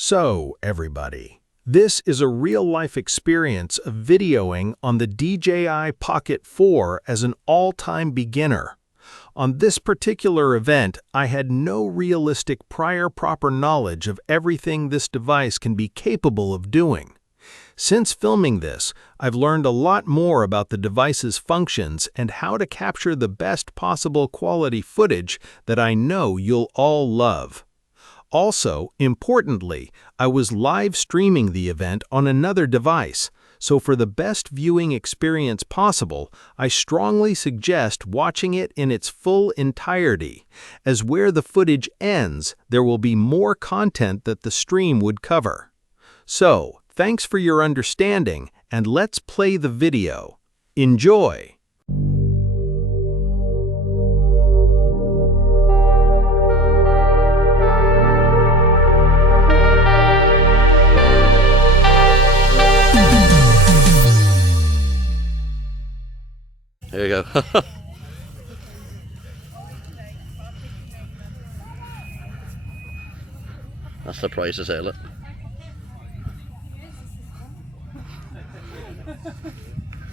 So, everybody, this is a real-life experience of videoing on the DJI Pocket 4 as an all-time beginner. On this particular event, I had no realistic prior proper knowledge of everything this device can be capable of doing. Since filming this, I've learned a lot more about the device's functions and how to capture the best possible quality footage that I know you'll all love. Also, importantly, I was live streaming the event on another device, so for the best viewing experience possible, I strongly suggest watching it in its full entirety, as where the footage ends, there will be more content that the stream would cover. So, thanks for your understanding, and let's play the video. Enjoy! Here you go. That's the price, is it? Look.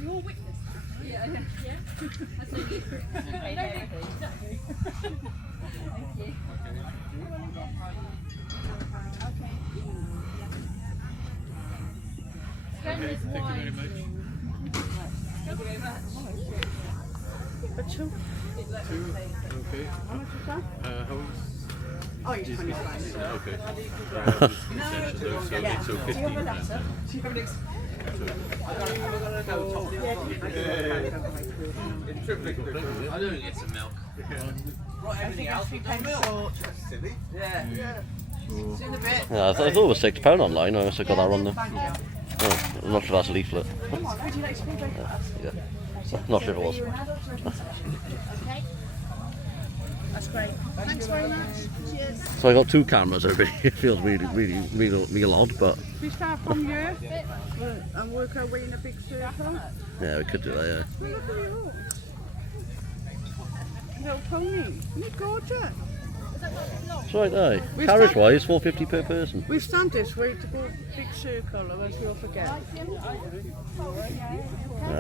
Your witness. Yeah. That's what you. Exactly. Thank you. Thank you very much. Thank you very much. Two? Okay. How much is that? How is... Oh, you're 25. Okay. Yeah. So Do you have a letter? Do you have an I don't get some milk. Right, everything else we pay milk. Yeah. See you in a bit. Yeah, I thought it was £6 online. I must have got that wrong there. Oh, I'm not sure that's a leaflet. Would you like to come back? Yeah. Not sure if it was. Okay. That's great. Thanks very much. Cheers. So I got two cameras. Everybody, it feels real odd, but We start from here and work our way in a big circle. yeah, we could do that. Yeah. Well, look at you. Little pony. Isn't it gorgeous? It's right there. We Carriage-wise, £4.50 per person. We stand this way to go big circle, otherwise we'll forget.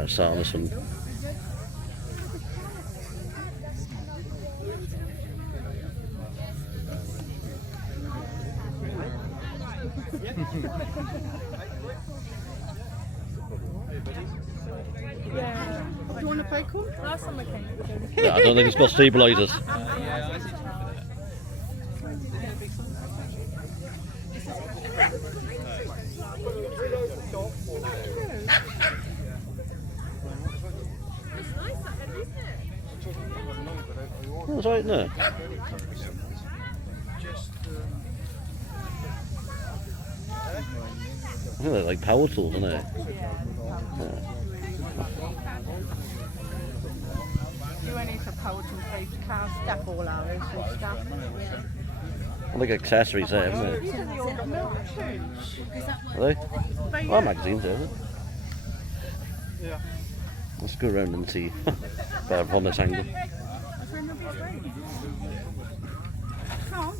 Start on this one. Yeah. Do you want to bike home? Last time I came. Yeah, I don't think it's got stabilisers. That's right, no? I think they're like power tools, aren't they? You only for power to play car stuff all hours and stuff. I like accessories there, haven't they? These are the old milk tunes. Are they? Oh, magazines there, isn't it? Yeah. Let's go around and see better from this angle. That's where nobody's waiting. Come on.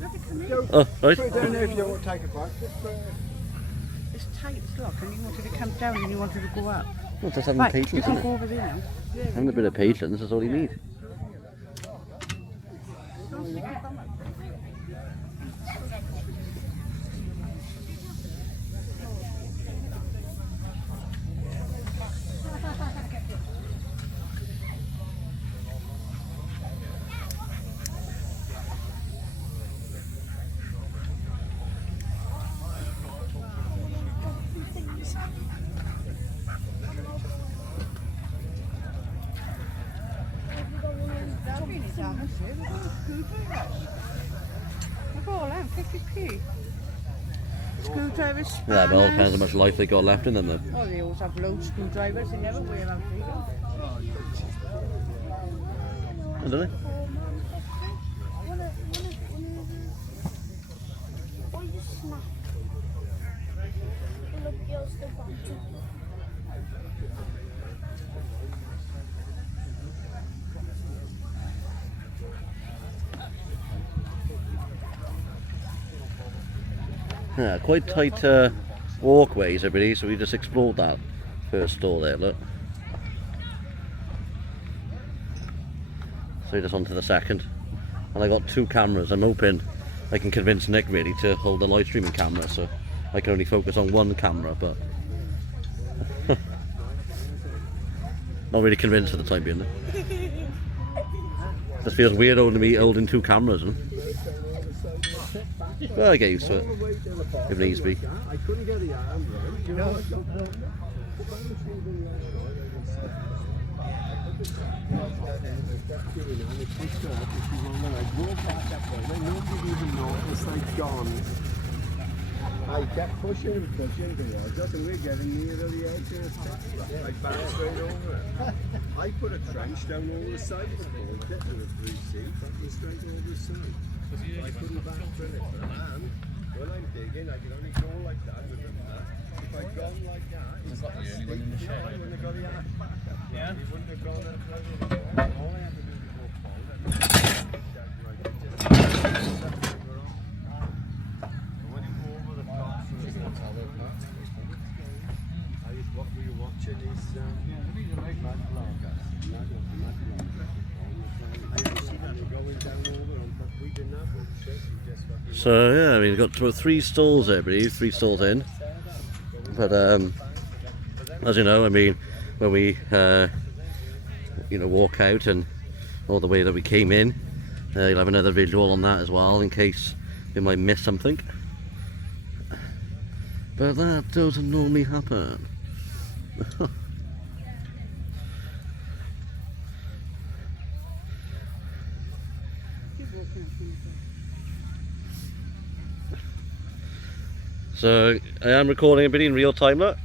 Look at me. Oh, right. Put it down there if you don't want to take a bite. It's tight, look, and you wanted to come down and you wanted to go up. Well, just having Right, patience, you can isn't go it? over there now. Having a bit of patience is all you need. Look all them, 50p. Screwdrivers, Yeah, but it all depends how spanners. much life they got left in them though. Oh, they always have loads of screwdrivers, they never wear out either. Oh, do they? Yeah, quite tight walkways, everybody, so we just explored that first store there, look. So just onto the second. And I got 2 cameras. I'm hoping I can convince Nick really to hold the live streaming camera, so I can only focus on 1 camera, but not really convinced for the time being. Just feels weird holding 2 cameras. Huh? Well, I get used to it if needs be. I couldn't get the arm right. I kept pushing and pushing towards us, and we're getting near the edge and I bounced right over it. I put a trench down over the side of the board, it with a 3C, fucking straight over the side. I couldn't backfill it, and when I'm digging, I can only go like that with them. If I'd gone like that, it's like the only one in the shed. I wouldn't have got the ass back up. Yeah. You wouldn't have gone that way. All I had to do was go forward. When you go over the top, so it's not how it works. What we were watching is Mad Vloggers. Going down over on top, we didn't have one. So yeah, we've got 3 stalls there, everybody, 3 stalls in. But as you know, I mean, when we you know, walk out and all the way that we came in, you'll have another visual on that as well in case you might miss something. But that doesn't normally happen. So I am recording a bit in real time, look.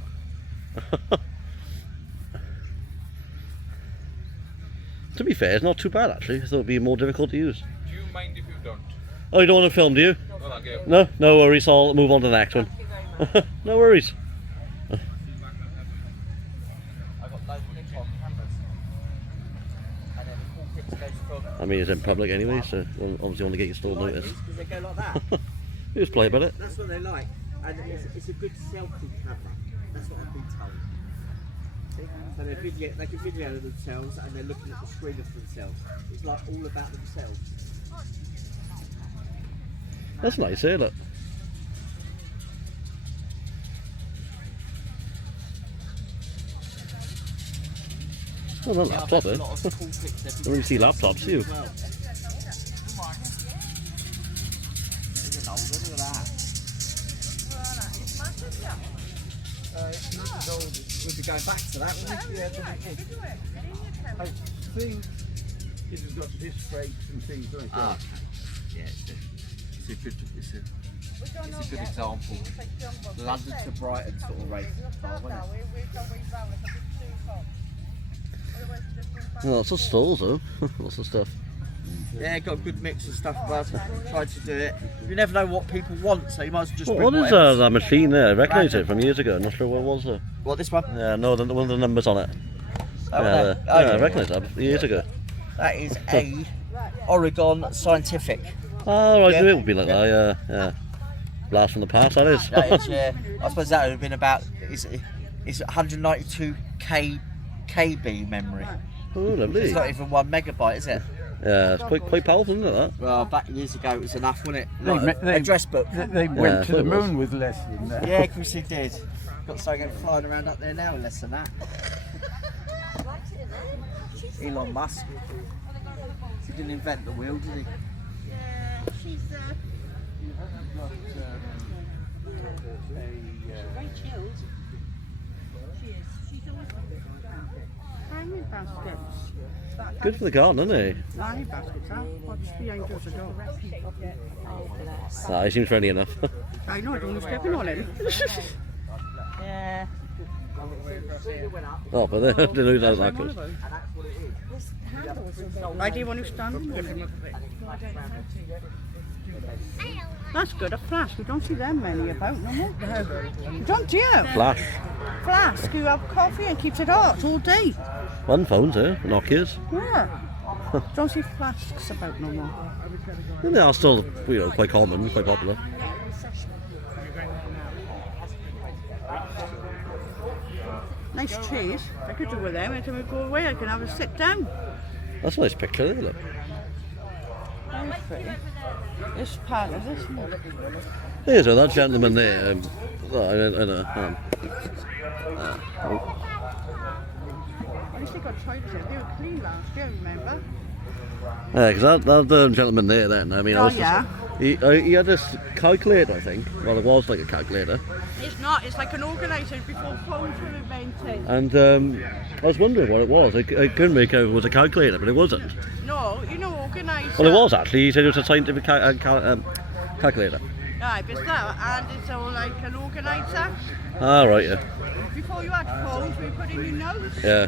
To be fair, it's not too bad actually. I thought it'd be more difficult to use. Do you mind if you don't? Oh, you don't want to film, do you? Well, I'll get No, no worries. I'll move on to the next one. No worries. I've got loads of Nikon cameras. And then the cool picture goes from... I mean, it's in public anyway, so you obviously want to get your stall noticed. Because they go like that. You just play about it. That's what they like. And it's a good selfie camera. That's what I've been told. See? So they can video themselves and they're looking at the screen of themselves. It's like all about themselves. That's nice, eh? Look. Oh, no laptop, eh? A lot of cool pics every Don't really see laptops, do you? well. Isn't old, look at that. It's not as old as we'd be going back to that, wouldn't we? I think it has got disc brakes and things like that. Ah, okay. Yeah, it's a good example. London to Brighton sort of race car, wasn't it? Lots of stalls, though. Lots of stuff. Yeah, got a good mix of stuff about it. Tried to do it. You never know what people want, so you might as well just bring What is whatever. that machine there? I recognise it from years ago. Not sure what it was though. What, this one? Yeah, no, one of the numbers on it. That one Yeah, there? yeah, I recognise that years ago. That is a Oregon Scientific. Oh, right, Yeah. it would be like that, yeah, yeah. Blast from the past, that is. That is, yeah. I suppose that would have been about, it's 192 KB memory. Oh, lovely. It's not even 1 megabyte, is it? Yeah, it's quite powerful, isn't it, that? Well, back years ago it was enough, wasn't it? They Like ma- a address book. They Yeah, went to so the it was. moon with less than that. Yeah, of course he did. Got something flying around up there now with less than that. Elon Musk. He didn't invent the wheel, did he? Hanging baskets. Good for the garden, isn't it? Hanging baskets, huh? What's the angels of God? He seems friendly enough. I know, I don't want to step in on him. Yeah. Oh, but they didn't know that was that good. Why do you want to stand in with him? That's good, a flask. We don't see them many about no more. Don't you? Flash. Flask, you have coffee and keeps it hot all day. One phones, eh? Nokia's. Yeah. Don't see flasks about no more. And they are still, you know, quite common, quite popular. Nice trees. I could do with them. Every time we go away, I can have a sit down. That's a nice picture there, look. That was pretty. This part of this one. Yeah, so that gentleman there, I know. At least they got toilets there. They were clean last year, remember? Yeah, because that gentleman there then, I mean, Oh, I was yeah. just, he had this calculator, I think. Well, it was like a calculator. It's not. It's like an organiser before phones were invented. And I was wondering what it was. I couldn't make out if it was a calculator, but it wasn't. No, you know organiser. Well, it was actually. He said it was a scientific calculator. Aye, but it's that, and it's all like an organiser. Ah, right, yeah. Before you had phones, we put in your notes. Yeah.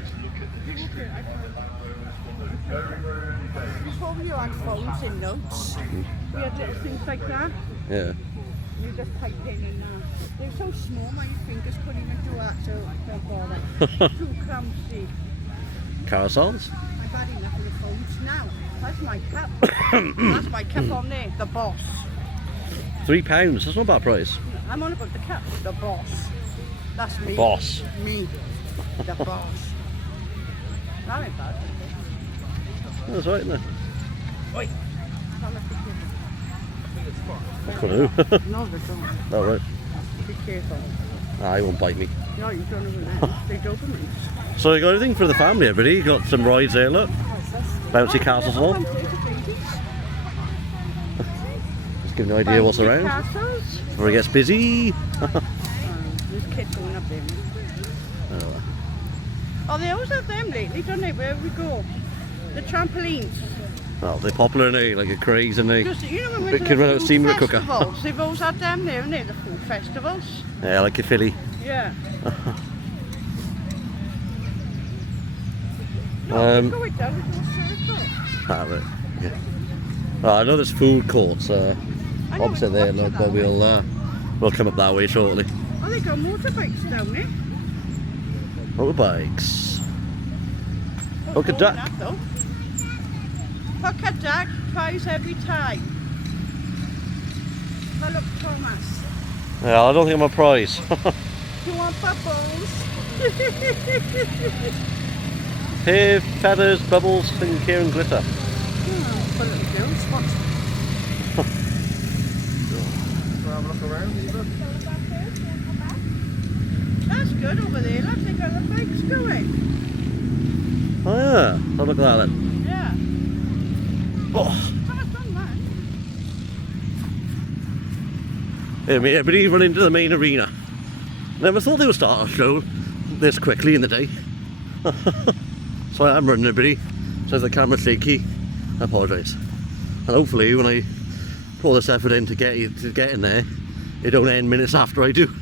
Before you had phones in notes, we had little things like that. Yeah. You just type in and they're so small, my fingers couldn't even do that, so don't bother. Too clumsy. Carousels? I've had enough of the phones now. That's my cup. That's my cup on there, the boss. £3, that's not a bad price. I'm on about the cup, the boss. That's me. Boss. Me. The boss. That ain't bad. That's right, isn't it? Oi. For who? No, they don't. Oh, right. Be careful. Ah, he won't bite me. No, you don't know that. They dopamine. So you got everything for the family, everybody. You got some rides there, look. Bouncy castles and all. Just give you an idea what's around. Castles. Before it gets busy. There's kids going up there. Oh, they always have them lately, don't they? Where we go. The trampolines. Oh, they're popular now, like a craze, and they Because you know when we Bit went kid to run out the of food steam with a cooker. festivals, they've always had them there, haven't they? The food festivals. yeah, like a filly. Yeah. Um, Go it down into a circle. Ah, right. Yeah. Well, I know there's food courts I know opposite it's there, opposite look, that but way. we'll come up that way shortly. Oh, they got motorbikes down there. Motorbikes. Don't Look at go that. on though. Pocket duck, prize every time. Oh, look, Thomas. Yeah, I don't think I'm a prize. You want bubbles? Hair, feathers, bubbles, and care and glitter. For little girls, what? Have a look around, either. That's good over there, look, they got the bikes going. Oh yeah, have a look at that then. Yeah. Oh. Thomas done that. Yeah, everybody run into the main arena. Never thought they would start a show this quickly in the day. So I'm running everybody. So if the camera's shaky, I apologise. And hopefully when I put all this effort in to get in there, it don't end minutes after I do.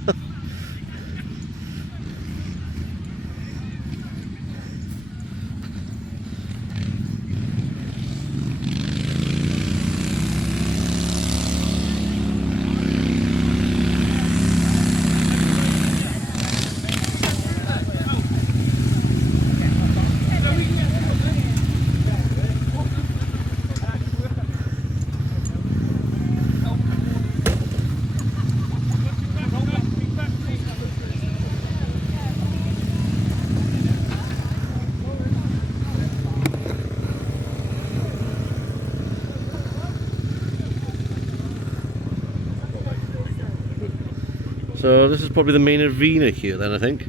So this is probably the main arena here then, I think.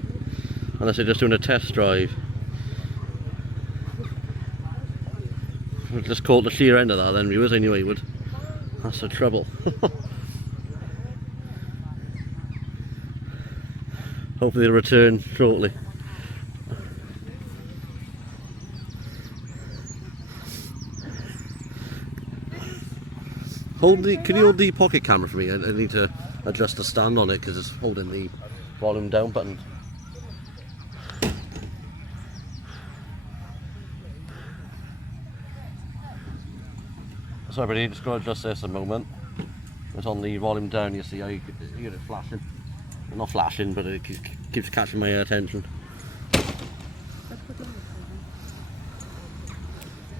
Unless they're just doing a test drive. We'll just call it the sheer end of that then, viewers, anyway would. That's the trouble. Hopefully they'll return shortly. Can you hold the pocket camera for me? I need to adjust the stand on it because it's holding the volume down button. Sorry buddy, just got to adjust this a moment. It's on the volume down, you see how you hear it flashing. Well, not flashing, but it keeps catching my attention.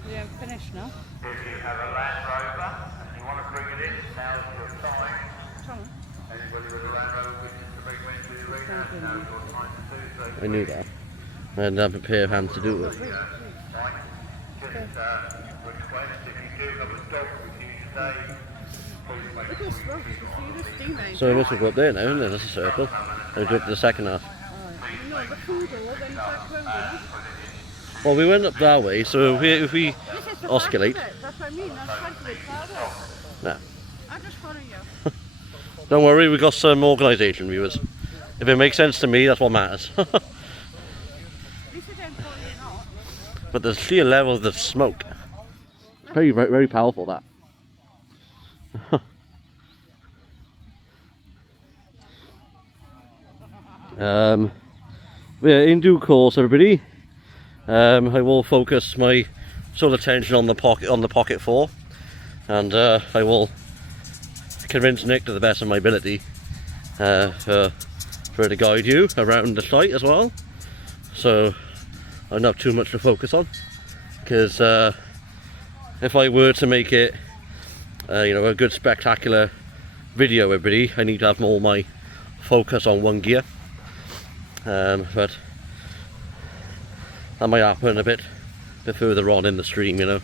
We have finished now. If you have a Land Rover and you want to bring it in, now's your time. Thomas. I knew that. I didn't have a pair of hands to do it with. Look at this road, you see the steam engine? So I must have go up there now, isn't it? That's a circle. I'll go up to the second half. No, the food all went back round, didn't it? Well, we went up that way, so if we This is the oscillate. back of it. That's what I mean, that's part of it, farther. No. I'll just follow you. Don't worry, we got some organisation, viewers. If it makes sense to me, that's what matters. At least it don't follow you not. But the sheer level of the smoke, very, very, very powerful. That. Yeah, in due course, everybody. I will focus my sole attention on the Pocket 4, and I will convince Nick to the best of my ability for her to guide you around the site as well. So I don't have too much to focus on, because if I were to make it, you know, a good spectacular video, everybody, I need to have all my focus on one gear. But that might happen a bit further on in the stream, you know.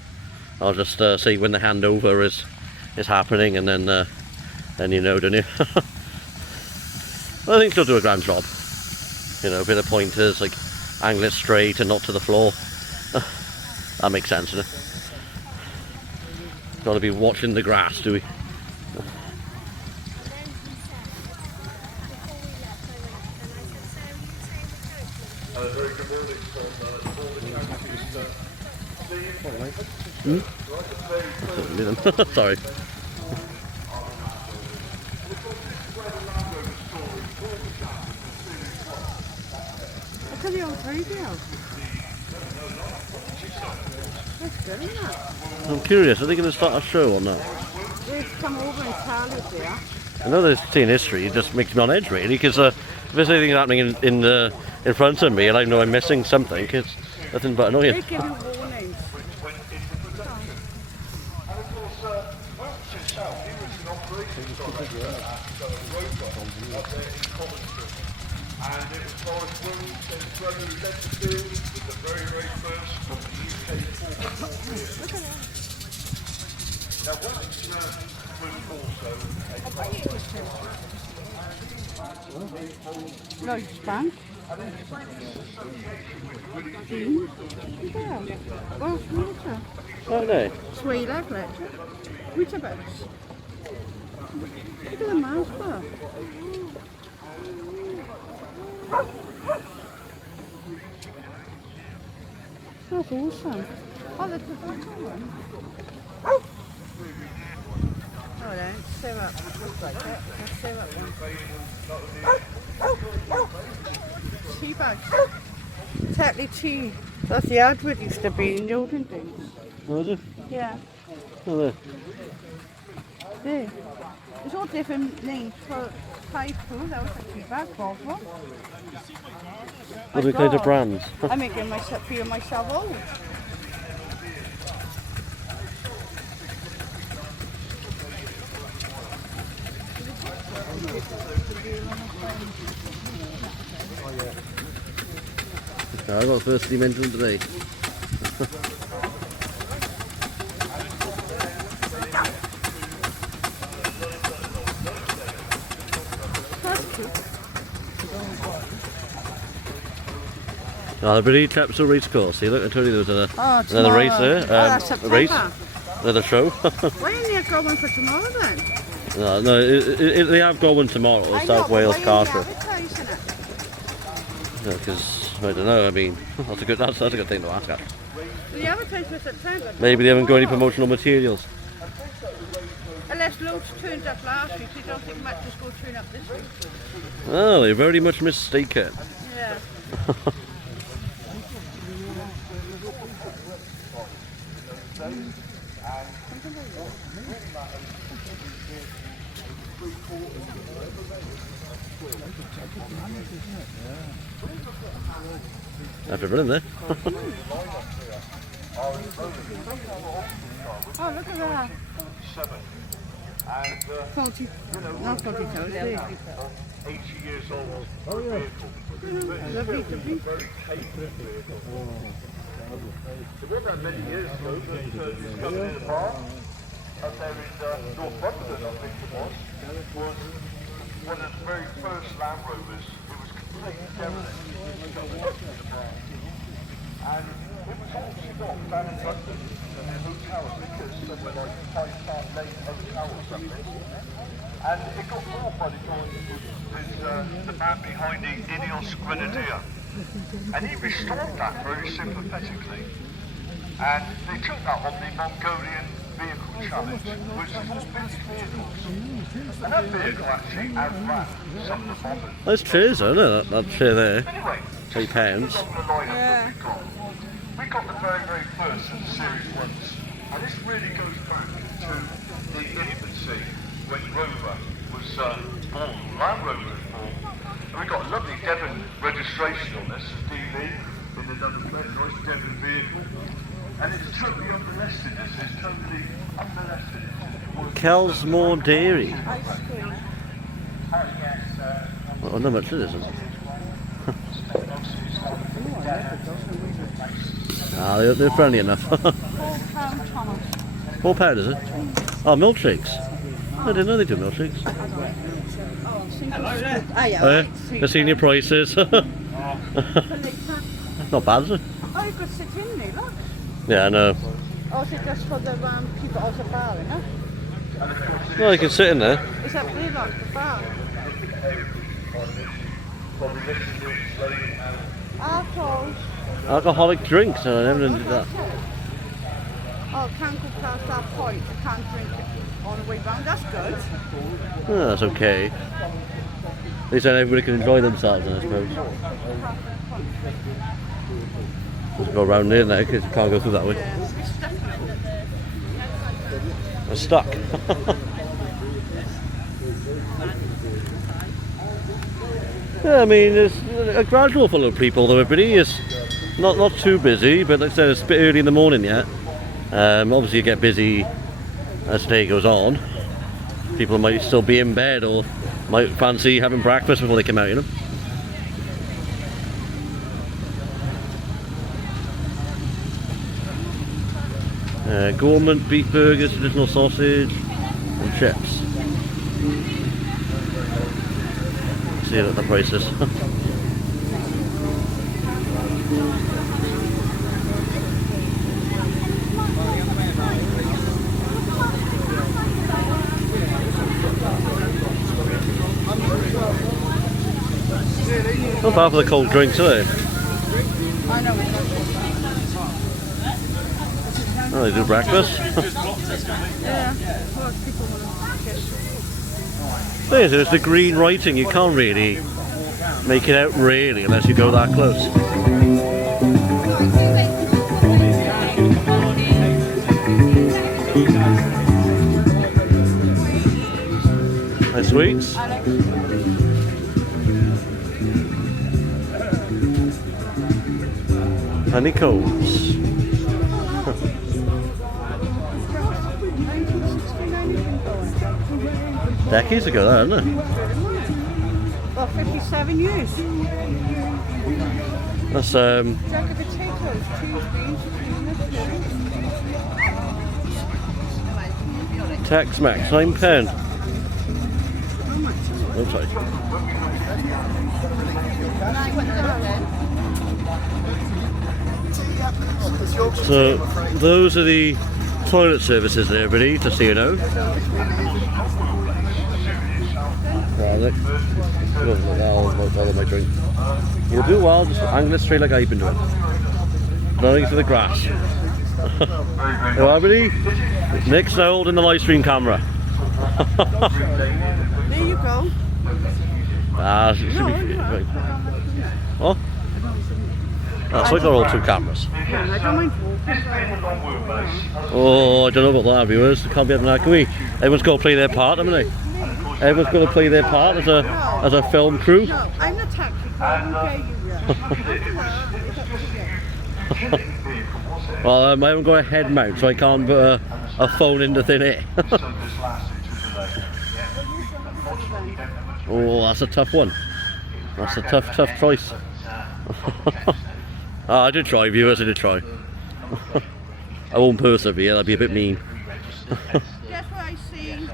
I'll just see when the handover is happening, and then you know, don't you? I think she'll do a grand job. You know, a bit of pointers, like angle it straight and not to the floor. That makes sense, doesn't it? Got to be watching the grass, do we? Very good morning from Steve. Sorry. Look at the old radio. That's good, isn't it? I'm curious, are they going to start a show or not? They've come over and tell us there. I know there's seeing history, it just makes me on edge, really, because if there's anything happening in front of me and I know I'm missing something, it's nothing but annoying. They give you warnings. And it was Forrest Williams and his brother who led the field with the very, very first UK 4x4 vehicle. Now, Williams was also No, spank. Yeah. Well, water. Oh no. Sweet electric. Which about? Look at the mouse bar. That's awesome. Oh, the tobacco one. Oh, no, sew up. Looks like that. Let's sew up one. Tea bags. Tetley tea. That's the advert used to be in the olden days. Oh, is it? Yeah. Oh, there. There. There's all different names for Thai food. That was a tea bag, Volvo. What are the kinds of brands? I'm making myself feel myself old. I got firstly mentioned today. The British Capital Race Course. See, look, I told you there was another race there. That's a race, another show. Why didn't you go one for tomorrow then? No, they have got one tomorrow, South Wales Car Show. Advertising it? Because I don't know. I mean, that's a good thing to ask. Actually. The advertising for September. Maybe they haven't got any promotional materials. Unless loads turned up last week, you don't think much is going to turn up this week. Oh, you're very much mistaken. Yeah. After running there. Oh, look at that. And, 40, not 40 toes, 80 years old vehicle. Lovely, lovely. Very capable vehicle. It wasn't that many years ago that this company in the park, up there in North London, I think it was one of the very first Land Rovers. It was completely derelict. And it was actually got down in London in a hotel, I think it was somewhere like 5 Star Lane Hotel or something. And it got bought by the guy who was the man behind the Ineos Grenadier. And he restored that very sympathetically. And they took that on the Mongolian Vehicle Challenge, which is all big vehicles. And that vehicle actually outran some of the bombers. Those chairs, though, isn't it? That chair there. Anyway, £3. Yeah. we got the very, very first of the series ones. And this really goes back to the infancy when Rover was born, Land Rover was born. And we got a lovely Devon registration on this, DV, in the number plate, nice Devon vehicle. And it's totally unmolested, this is totally unmolested. Kelsmore Dairy. Ice cream. Well, not much it isn't. Ah, they're friendly enough. £4, Thomas. £4, is it? Oh, milkshakes. I didn't know they do milkshakes. Oh, single scoop. Ah, yeah. Oh, right, yeah? sweet. I've seen your prices. For later. Not bad, is it? Oh, you could sit in there, look. Yeah, I know. Or is it just for the people out the bar, you know? Well, you can sit in there. It's up there, like the bar. Alcohol. Alcoholic drinks, I never did that. Oh, can't go past that point. I can't drink it on the way round. That's good. Oh, that's okay. At least then everybody can enjoy themselves, I suppose. Just go around there now because you can't go through that way. I'm stuck. Yeah, I mean, there's a gradual full of people though, everybody. It's not too busy, but like I said, it's a bit early in the morning yet. Obviously you get busy as the day goes on. People might still be in bed or might fancy having breakfast before they come out, you know. Gourmet beef burgers, traditional sausage and chips. See what the price is. Not bad for the cold drinks, are they? I know it's Oh, they do breakfast. yeah. Well, people want to kiss. There's the green writing, you can't really make it out really unless you go that close. Nice sweets. Honeycombs. Decades ago, that, isn't it? Well, 57 years. That's Jack of potatoes, cheese, beans, peanuts, Tex-Mex, £9. Oh, sorry. So those are the toilet services there, everybody, just so you know. Garlic. I'll my drink. You'll do well, just angle it straight like I've been doing. Nothing to the grass. So everybody, Nick's now holding the live stream camera. There you go. Ah, it should be right. Oh? That's like they're all two cameras. I don't mind. Oh, I don't know about that, viewers. Can't be having that, can we? Everyone's got to play their part, haven't they? Everyone's got to play their part as a film crew. No, I'm the taxi. I won't pay you. Well, I haven't got a head mount, so I can't put a phone into thin air. Oh, that's a tough one. That's a tough choice. I did try, viewers, I did try. I won't persevere, that'd be a bit mean. Guess what I seen?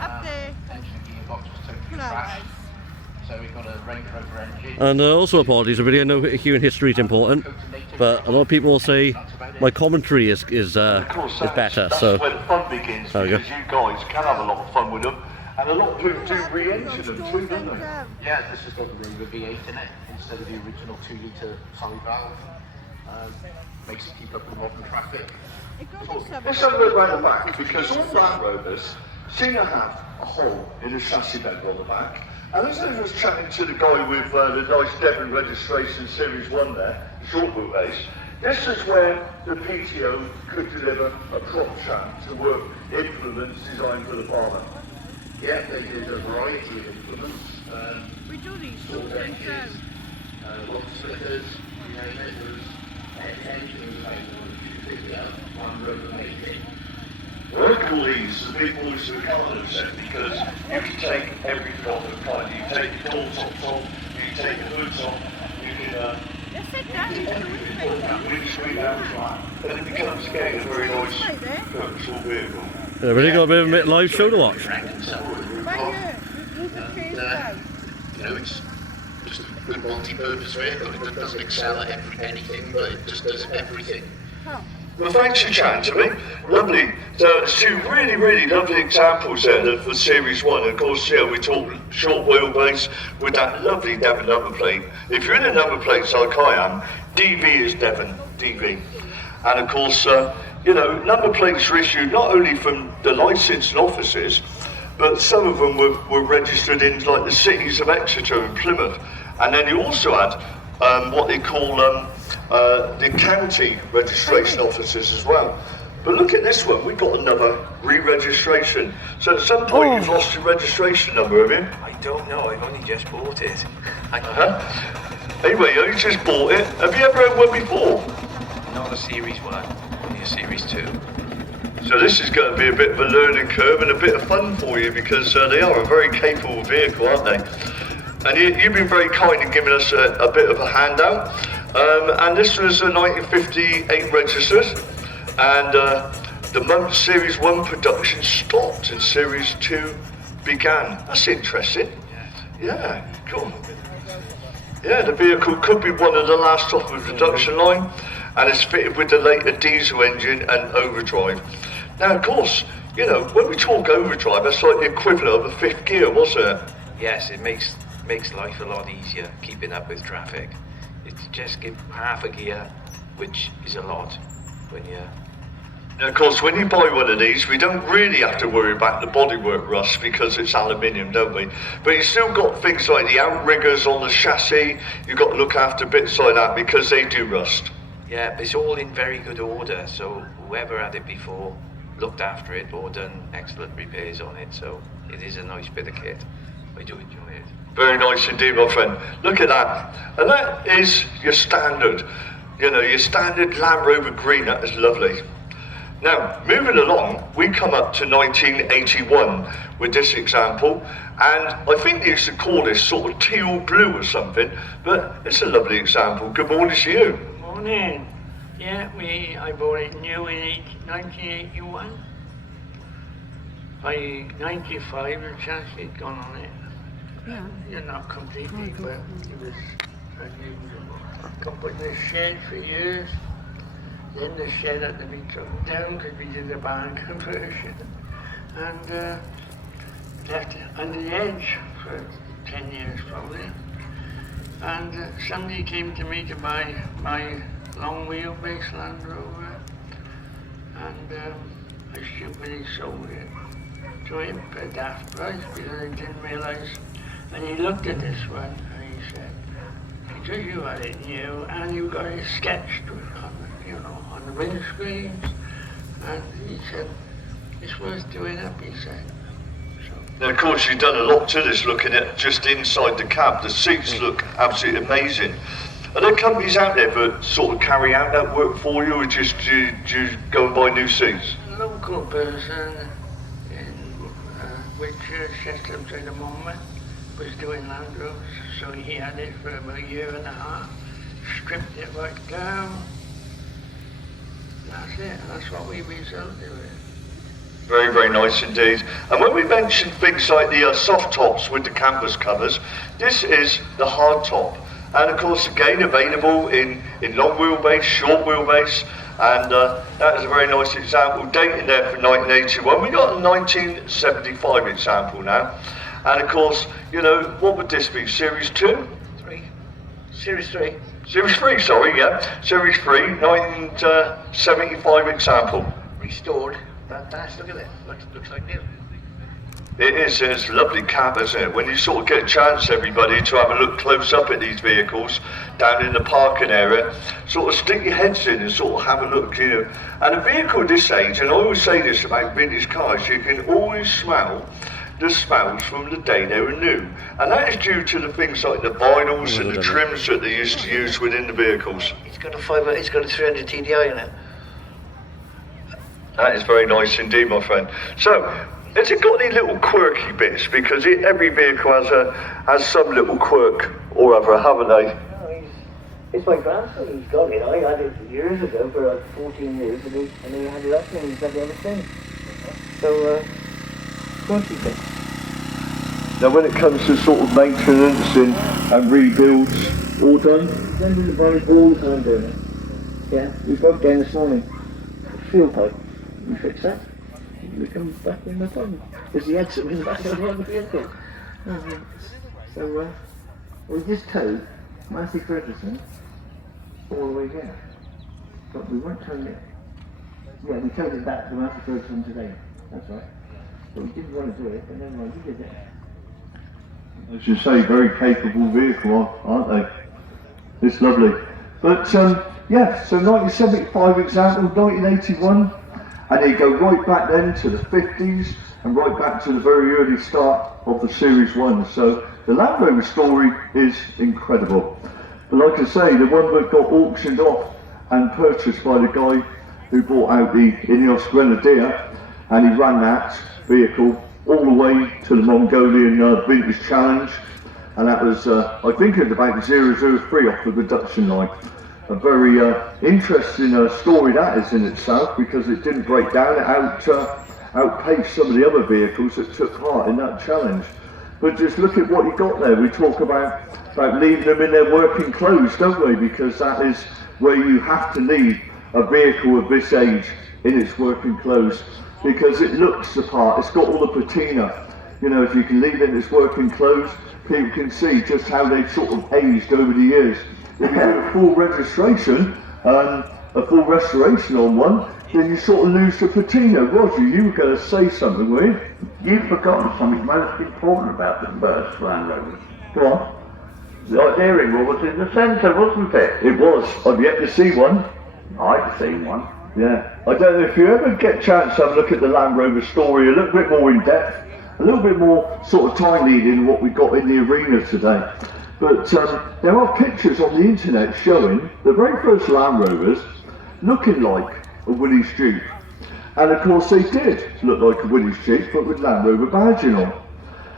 Up there. Flowers. And also apologies, everybody, I know human history is important, but a lot of people say my commentary is better, that's so... where the fun begins, There we go. because you guys can have a lot of fun with them, and a lot of people do re-enter them too, don't they? Yeah, this has got the Rover V8 in it instead of the original 2-litre side valve. Makes it keep up with modern traffic. Let's have a look round the back, because all Land Rovers seem to have a hole in the chassis bed on the back. And as I was chatting to the guy with the nice Devon registration Series 1 there, the short wheelbase, this is where the PTO could deliver a prop shaft to work implements designed for the farmer. Yeah, they did a variety of implements. We do these Saw things benches, rock splitters, you know, there was anything available that you could pick up on Rover making. Well, I call these the big boys of the cargo set, because you can take every drop of kind. You can take the door tops off, you can take the hoods off, you can windscreen out flat, and it becomes again a very nice purposeful vehicle. Everybody got a bit of a live show to watch. You know, it's just a good multi-purpose vehicle. It doesn't excel at anything, but it just does everything. Well, thanks for chatting to me. Lovely. So there's two really, really lovely examples there for Series 1. Of course, yeah, we talk short wheelbase with that lovely Devon number plate. If you're in a number plate like I am, DV is Devon, DV. And of course, you know, number plates are issued not only from the licensed offices, but some of them were registered in like the cities of Exeter and Plymouth. And then you also had what they call the county registration offices as well. But look at this one, we've got another re-registration. So at some point you've lost your registration number, have you? I don't know, I've only just bought it. Anyway, you just bought it. Have you ever had one before? Not a Series 1, only a Series 2. So this is going to be a bit of a learning curve and a bit of fun for you, because they are a very capable vehicle, aren't they? And you've been very kind in giving us a bit of a handout. And this was a 1958 registered, and the month Series 1 production stopped and Series 2 began. That's interesting. Yeah, cool. Yeah, the vehicle could be one of the last off the production line, and it's fitted with the later diesel engine and overdrive. Now, of course, you know, when we talk overdrive, that's like the equivalent of a fifth gear, wasn't it? Yes, it makes life a lot easier keeping up with traffic. It's just give half a gear, which is a lot when you're... Now, of course, when you buy one of these, we don't really have to worry about the bodywork rust because it's aluminium, don't we? But you still got things like the outriggers on the chassis. You've got to look after bits like that because they do rust. Yeah, but it's all in very good order, so whoever had it before looked after it or done excellent repairs on it, so it is a nice bit of kit. I do enjoy it. Very nice indeed, my friend. Look at that. And that is your standard, you know, your standard Land Rover green. That is lovely. Now, moving along, we come up to 1981 with this example, and I think they used to call this sort of teal blue or something, but it's a lovely example. Good morning to you. Good morning. Yeah, I bought it new in 1981. By 95, the chassis had gone on it. Yeah. You're not completely, but it was unusable. Got put in the shed for years. Then the shed had to be taken down because we did a barn conversion. And left it under the edge for 10 years probably. And somebody came to me to buy my long wheelbase Land Rover. And I stupidly sold it to him for a daft price because I didn't realize. And he looked at this one and he said, because you had it new and you got it sketched on the, you know, on the windscreens, and he said, it's worth doing up, he said. So, Now, of course, you've done a lot to this, looking at just inside the cab. The seats look absolutely amazing. Are there companies out there that sort of carry out that work for you, or just do you go and buy new seats? a local person in with systems at the moment, was doing Land Rovers, so he had it for about a year and a half, stripped it right down. That's it, that's what we resulted with. Very, very nice indeed. And when we mentioned things like the soft tops with the canvas covers, this is the hard top. And of course, again, available in long wheelbase, short wheelbase, and that is a very nice example, dating there for 1981. We got a 1975 example now. And of course, you know, what would this be, Series 2? 3. Series 3. Series 3, sorry, yeah. Series 3, 1975 example. Restored. That's, look at it, looks like new. It is, it's a lovely cab, isn't it? When you sort of get a chance, everybody, to have a look close up at these vehicles down in the parking area, sort of stick your heads in and sort of have a look, you know. And a vehicle this age, and I always say this about vintage cars, you can always smell the smells from the day they were new. And that is due to the things like the vinyls and the trims that they used to use within the vehicles. It's got a 300 TDI in it. That is very nice indeed, my friend. So, has it got any little quirky bits? Because every vehicle has some little quirk or other, haven't they? No, it's my grandson, he's got it. I had it years ago for like 14 years, and he had it up and he's never ever since. So, quirky bits. Now, when it comes to sort of maintenance and rebuilds, all done? Done to the body all the time doing it. Yeah, we broke down this morning. Fuel pipe. We fix that. We come back in the phone. Because the exit was back on the vehicle. So, we just towed Matthew Ferguson all the way down. But we weren't towing it. Yeah, we towed it back to Matthew Ferguson today. That's right. But we didn't want to do it, but never mind, we did it. As you say, very capable vehicle, aren't they? It's lovely. But, yeah, so 1975 example, 1981. And they go right back then to the 50s and right back to the very early start of the Series 1. So the Land Rover story is incredible. But like I say, the one that got auctioned off and purchased by the guy who bought out the Ineos Grenadier, and he ran that vehicle all the way to the Mongolian Vintage Challenge. And that was, I think it was about 003 off the production line. A very interesting story that is in itself, because it didn't break down, it outpaced some of the other vehicles that took part in that challenge. But just look at what you got there. We talk about leaving them in their working clothes, don't we? Because that is where you have to leave a vehicle of this age in its working clothes, because it looks the part, it's got all the patina. You know, if you can leave it in its working clothes, people can see just how they've sort of aged over the years. If you do a full registration, a full restoration on one, then you sort of lose the patina. Roger, you were going to say something, were you? You've forgotten something most important about the first Land Rovers. Go on. The steering wheel was in the centre, wasn't it? It was. I've yet to see one. I've seen one. Yeah. I don't know if you ever get a chance to have a look at the Land Rover story a little bit more in depth, a little bit more sort of time-leading than what we got in the arena today. But there are pictures on the internet showing the very first Land Rovers looking like a Willys Jeep. And of course they did look like a Willys Jeep, but with Land Rover badging on.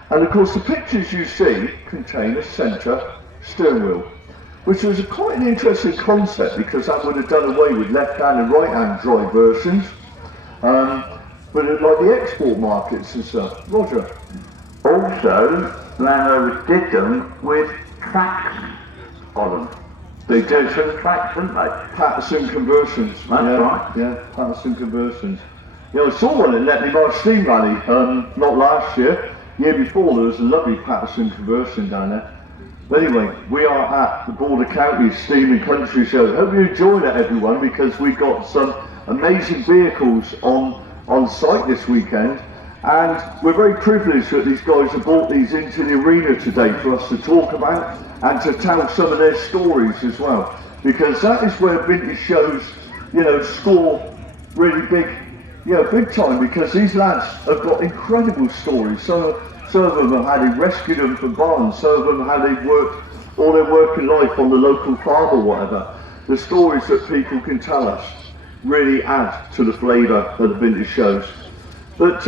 And of course the pictures you see contain a centre steering wheel, which was quite an interesting concept, because that would have done away with left-hand and right-hand drive versions. But like the export markets and stuff. Roger. Also, Land Rovers did them with tracks on them. They did. So the tracks, didn't they? Patterson conversions. That's right. Yeah, Patterson conversions. Yeah, I saw one at Netley Marsh Steam Rally, not last year. Year before, there was a lovely Patterson conversion down there. But anyway, we are at the Border County Steam and Country Show. Hope you enjoyed it, everyone, because we've got some amazing vehicles on site this weekend. And we're very privileged that these guys have brought these into the arena today for us to talk about and to tell some of their stories as well. Because that is where vintage shows, you know, score really big, you know, big time, because these lads have got incredible stories. Some of them have how they rescued them from barns, some of them how they've worked all their working life on the local farm or whatever. The stories that people can tell us really add to the flavour of the vintage shows. But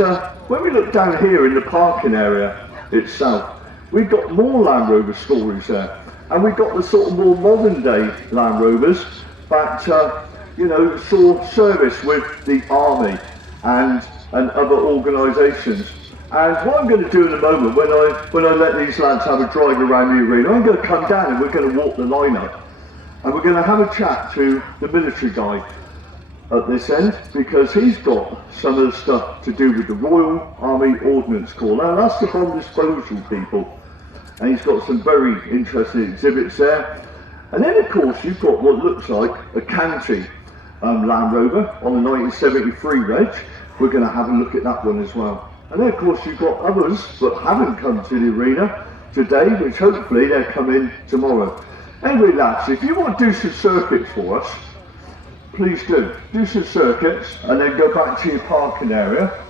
when we look down here in the parking area itself, we've got more Land Rover stories there. And we've got the sort of more modern day Land Rovers that, you know, saw service with the Army and other organisations. And what I'm going to do in a moment, when I let these lads have a drive around the arena, I'm going to come down and we're going to walk the line up. And we're going to have a chat to the military guy at this end, because he's got some of the stuff to do with the Royal Army Ordnance Corps. Now that's the bomb disposal people. And he's got some very interesting exhibits there. And then of course you've got what looks like a Canty Land Rover on the 1973 reg. We're going to have a look at that one as well. And then of course you've got others that haven't come to the arena today, which hopefully they'll come in tomorrow. Anyway lads, if you want to do some circuits for us, please do. Do some circuits and then go back to your parking area.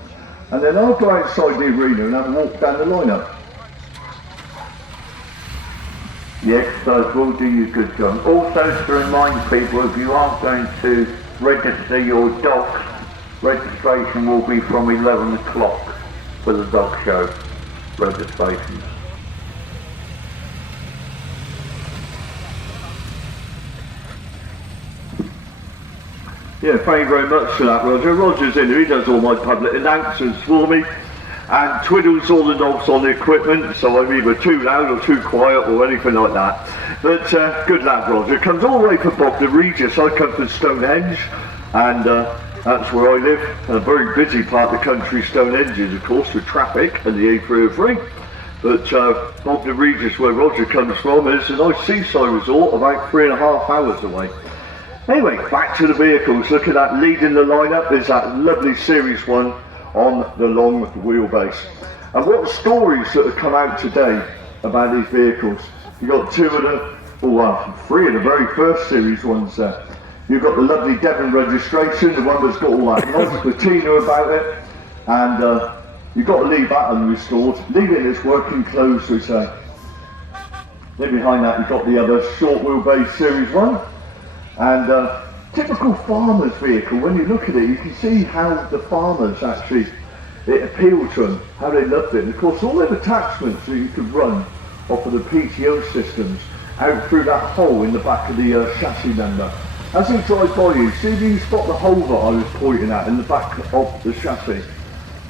And then I'll go outside the arena and have a walk down the lineup. The exercise will do you good, John. Also to remind people, if you aren't going to register your dogs, registration will be from 11 o'clock for the dog show registration. Yeah, thank you very much for that, Roger. Roger's in here, he does all my public announcements for me and twiddles all the knobs on the equipment, so I'm either too loud or too quiet or anything like that. But good lad, Roger. Comes all the way from Bognor Regis. I come from Stonehenge, and that's where I live. A very busy part of the country, Stonehenge is, of course, with traffic and the A303. But Bognor Regis, where Roger comes from, is a nice seaside resort about 3.5 hours away. Anyway, back to the vehicles. Look at that, leading the lineup is that lovely Series 1 on the long wheelbase. And what stories that have come out today about these vehicles? You've got two of the, well, three of the very first Series 1s there. You've got the lovely Devon registration, the one that's got all that nice patina about it. And you've got to leave that unrestored. Leave it in its working clothes, we say. Then behind that you've got the other short wheelbase Series 1. And typical farmer's vehicle, when you look at it, you can see how the farmers actually, it appealed to them, how they loved it. And of course, all them attachments that you could run off of the PTO systems out through that hole in the back of the chassis member. As you drive by you, see if you spot the hole that I was pointing at in the back of the chassis.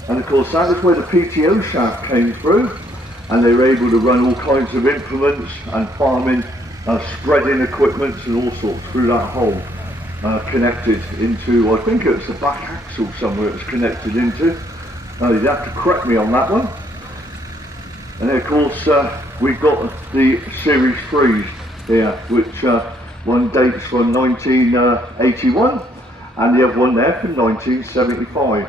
And of course, that is where the PTO shaft came through, and they were able to run all kinds of implements and farming, spreading equipment and all sorts through that hole. Connected into, I think it's the back axle somewhere it's connected into. You'd have to correct me on that one. And then of course we've got the Series 3 here, which one dates from 1981 and the other one there from 1975.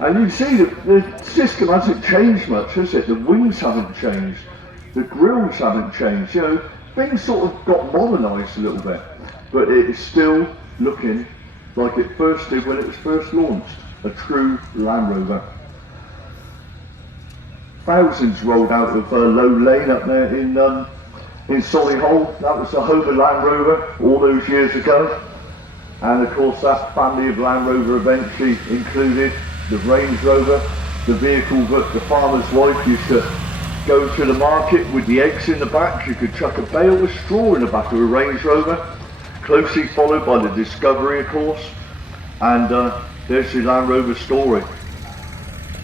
And you see the system hasn't changed much, has it? The wings haven't changed, the grills haven't changed, you know, things sort of got modernised a little bit. But it is still looking like it first did when it was first launched, a true Land Rover. Thousands rolled out of Low Lane up there in Solihull. That was the home of Land Rover all those years ago. And of course that family of Land Rover eventually included the Range Rover, the vehicle that the farmer's wife used to go to the market with the eggs in the back. You could chuck a bale of straw in the back of a Range Rover. Closely followed by the Discovery, of course, and there's the Land Rover story.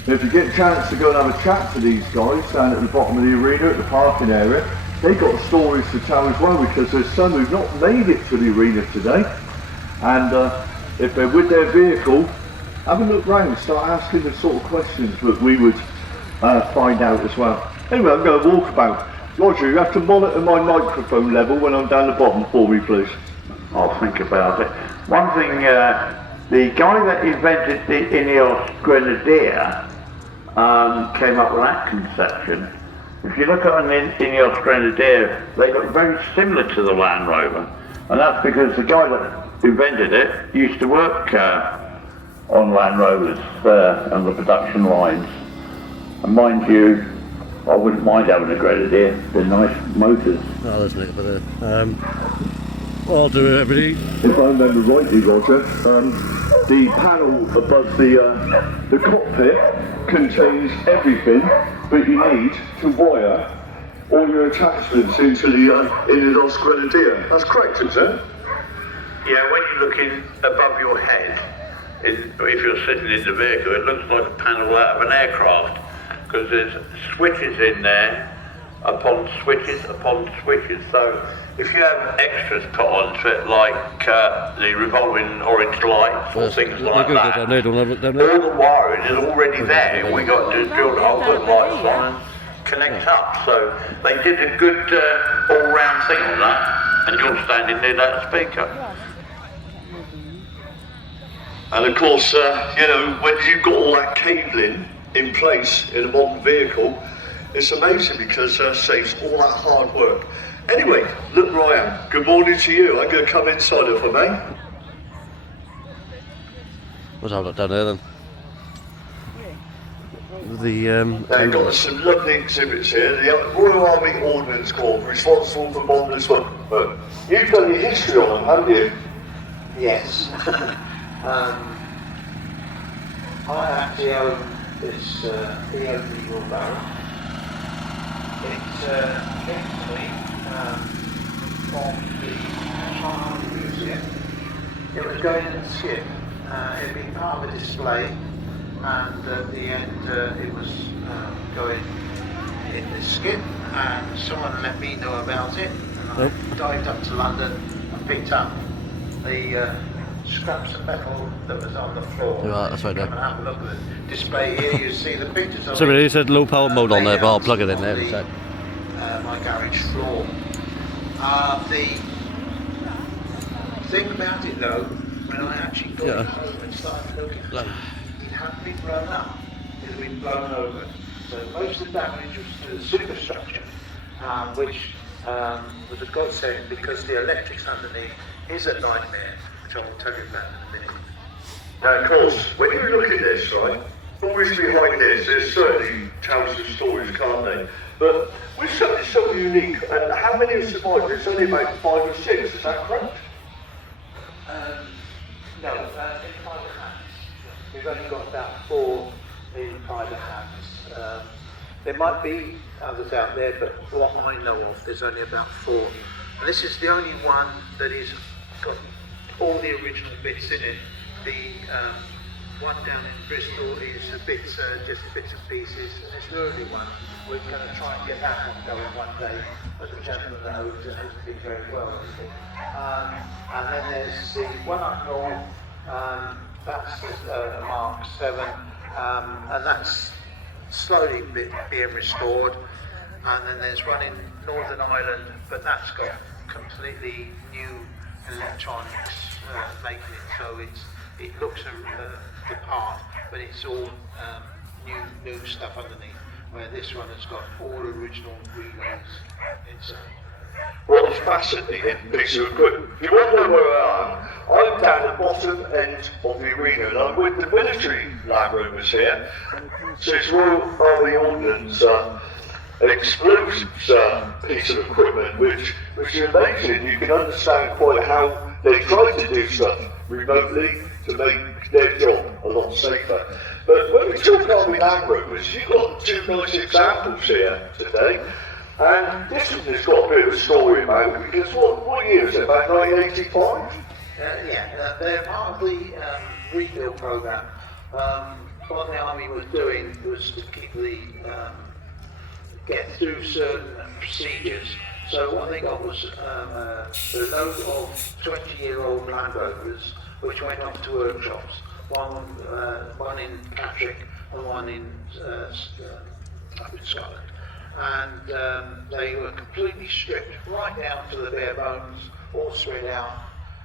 If you get a chance to go and have a chat to these guys down at the bottom of the arena at the parking area, they've got stories to tell as well, because there's some who've not made it to the arena today, and if they're with their vehicle, have a look round, start asking the sort of questions that we would find out as well. Anyway, I'm going to walk about. Roger, you have to monitor my microphone level when I'm down the bottom for me, please. I'll think about it. One thing, the guy that invented the Ineos Grenadier came up with that conception. If you look at an Ineos Grenadier, they look very similar to the Land Rover. And that's because the guy that invented it used to work on Land Rovers on the production lines. And mind you, I wouldn't mind having a Grenadier, they're nice motors. Oh, there's a little bit of I'll do it, everybody. If I remember rightly, Roger, the panel above the cockpit contains everything that you need to wire all your attachments into the Ineos Grenadier. That's correct, is it? Yeah, when you're looking above your head, if you're sitting in the vehicle, it looks like a panel out of an aircraft, because there's switches in there, upon switches, so if you have extras put onto it, like the revolving orange lights or things like that, all the wiring is already there. All we got to do is drill the hole, put lights on and connect up. So they did a good all-round thing on that, and you're standing near that speaker. And of course, you know, when you've got all that cabling in place in a modern vehicle, it's amazing because it saves all that hard work. Anyway, look where I am. Good morning to you. I'm going to come inside if I may. What's that down there then? They've got some lovely exhibits here. The Royal Army Ordnance Corps, responsible for Bonders Work. You've done your history on them, haven't you? Yes. I actually own this Royal Barrel. It came to me from the Army Museum. It was going in the skip. It had been part of a display, and at the end it was going in the skip, and someone let me know about it, and I dived up to London and picked up the scraps of metal that was on the floor. Right, that's right there. Come and have a look at the display here. You see the pictures of Somebody it. said low power mode on there, but I'll plug it in there in a sec. My garage floor. The thing about it though, when I actually got it home and started looking at it, it hadn't been blown up. It had been blown over. So most of the damage was to the superstructure, which was a godsend because the electrics underneath is a nightmare, which I will tell you about in a minute. Now, of course, when you look at this, right, always behind this, there's certainly tells of stories, can't they? But with something so unique, and how many have survived? There's only about 5 or 6, is that correct? No, in private hands. We've only got about 4 in private hands. There might be others out there, but what I know of, there's only about 4. And this is the only one that is got all the original bits in it. The one down in Bristol is a bit, just bits and pieces, and this early one, we're going to try and get that one going one day, but the gentleman that owns it hasn't been very well. And then there's the one up north, that's a Mark 7, and that's slowly being restored. And then there's one in Northern Ireland, but that's got completely new electronics making it, so it looks the part, but it's all new stuff underneath. Where this one has got all original relays inside. What a fascinating piece of equipment. If you want to know where I am, I'm down at the bottom end of the arena, and I'm with the military Land Rovers here. So it's Royal Army Ordnance, an explosives piece of equipment, which is amazing. You can understand quite how they try to do stuff remotely to make their job a lot safer. But when we talk Army Land Rovers, you've got 2 nice examples here today. And this one has got a bit of a story about it, because what year is it, about 1985? They're part of the rebuild program. What the Army was doing was to keep get through certain procedures. So what they got was a load of 20-year-old Land Rovers, which went off to workshops. One in Patrick and one up in Scotland. And they were completely stripped right down to the bare bones, all spread out,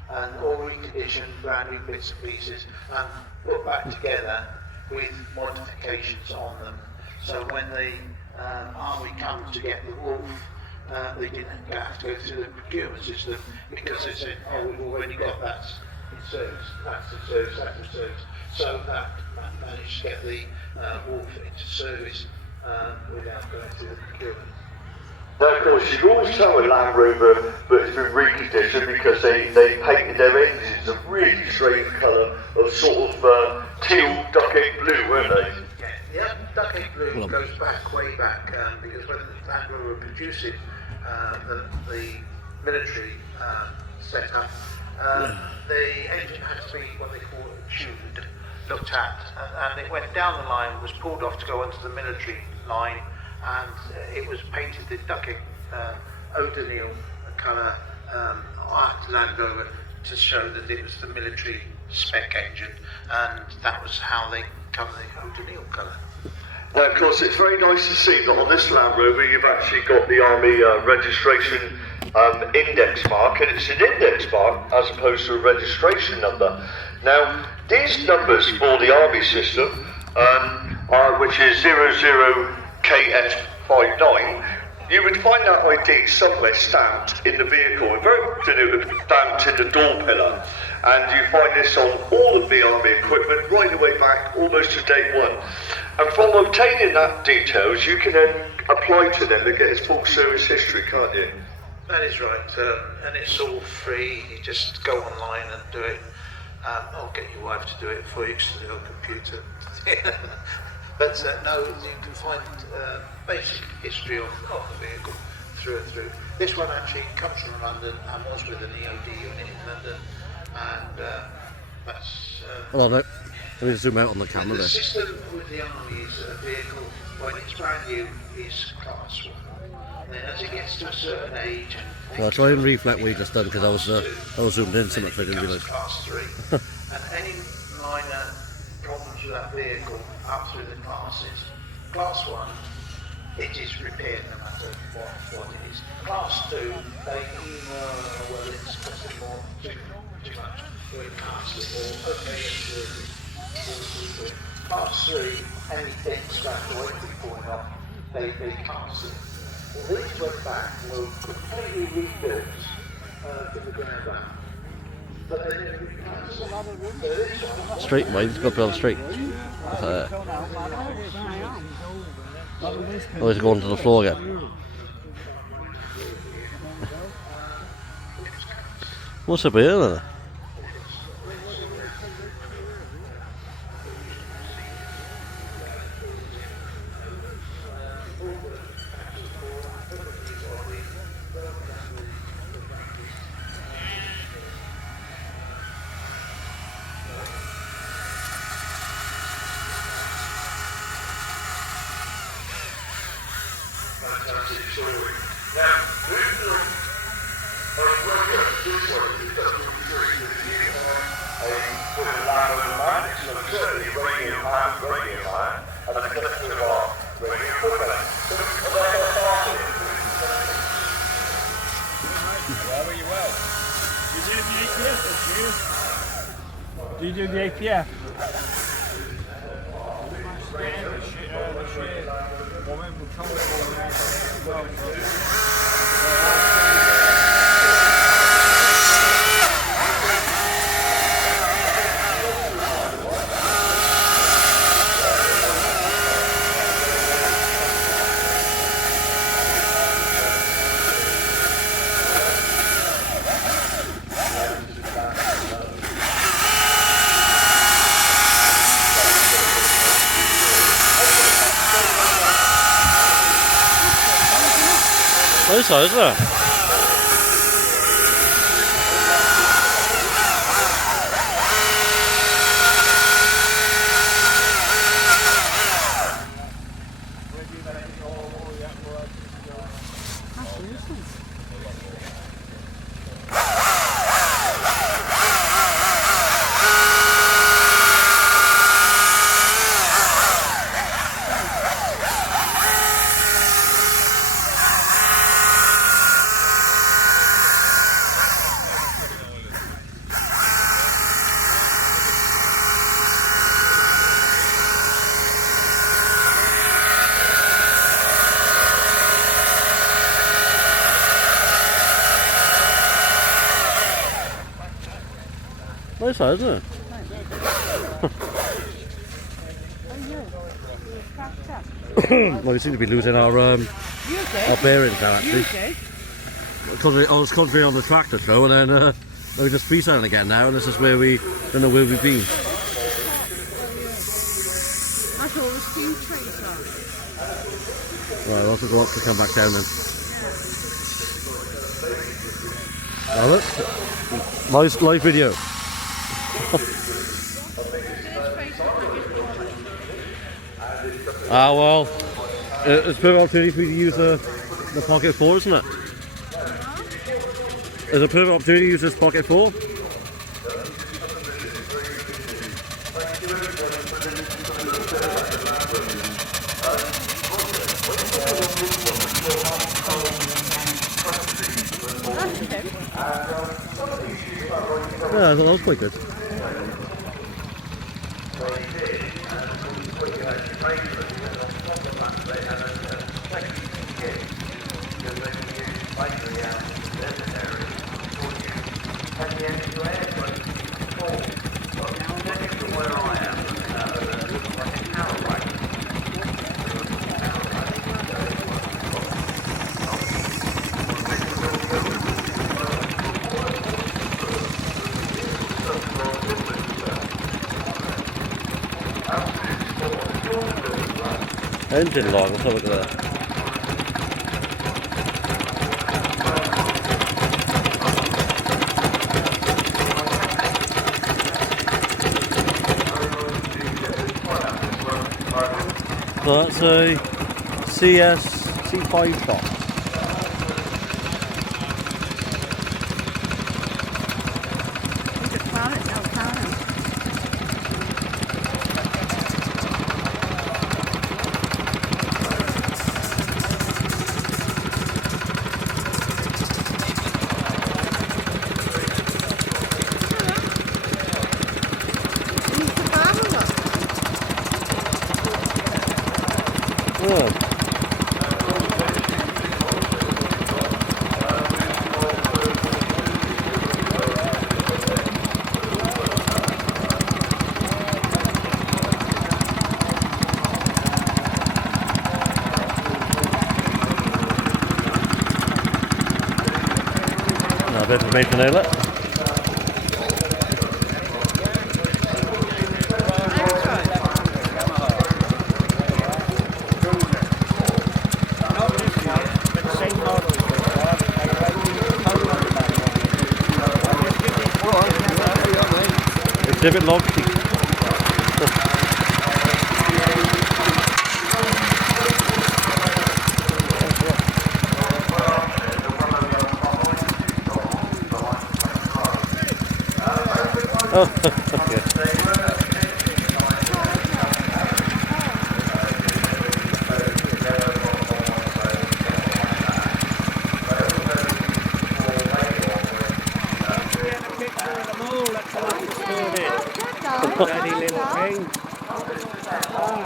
and all reconditioned, brand new bits and pieces, and put back together with modifications on them. So when the Army come to get the Wolf, they didn't have to go through the procurement system, because they said, oh, we've already got that in service, that's in service, that's in service. So that managed to get the Wolf into service without going through the procurement. Now, of course, you've also a Land Rover that's been reconditioned because they painted their engines a really strange colour of sort of teal duck-egg blue, weren't they? Yeah, duck-egg blue goes way back, because when Land Rover were producing the military setup, the engine had to be what they call tuned, looked at, and it went down the line, was pulled off to go onto the military line, and it was painted the duck-egg O'Donnell colour at Land Rover to show that it was the military spec engine, and that was how they covered the O'Donnell colour. Now, of course, it's very nice to see that on this Land Rover you've actually got the Army registration index mark, and it's an index mark as opposed to a registration number. Now, these numbers for the Army system, which is 00KS59, you would find that ID somewhere stamped in the vehicle. Very often it would be stamped in the door pillar, and you find this on all of the Army equipment right the way back almost to day one. And from obtaining that details, you can then apply to them to get his full service history, can't you? That is right, and it's all free. You just go online and do it. I'll get your wife to do it for you, to do a computer. But no, you can find basic history of the vehicle through and through. This one actually comes from London and was with an EOD unit in London, and that's... Hold on, let me zoom out on the camera The there. system with the Army's vehicle, when it's brand new, is class 1. And then as it gets to a certain age... Well, I'll try and reflect what you just done, because I was zoomed in so much I didn't realise. Class 3. And any minor problems with that vehicle up through the classes, class 1, it is repaired no matter what it is. Class 2, they well, it's costing more, too much, so it casts it, or okay, it's working. Class 3, anything scratched or anything falling off, they cast it. Well, these went back and were completely rebuilt from the ground up. But they didn't recast. Straight, mate, it's got to be on the straight. Oh, it's going to the floor again. What's up here then? Fantastic story. Now, with the worker, this one is just really good. A sort of Land Rover man, so certainly radio man, and a collection of our radio equipment. So that's our starting. Well, are you well? You do the APF this year? Do you do the APF? Nice, isn't it? Nice, isn't it? tractor. Well, we seem to be losing our bearings now, actually. I was concentrating on the tractor throw, and then we're just freestyling again now, and this is where we don't know where we've been. That's all the steam trays are. Right, I'll also go up to come back down then. Oh, look. Live video. Ah, well, it's a perfect opportunity for you to use the Pocket 4, isn't it? It's a perfect opportunity to use this Pocket 4. Yeah, I thought that was quite good. Engine log, let's have a look at that. So that's a C5 box. A bit of information there, look. Exhibit log. Oh, okay. Daddy little thing. Aye.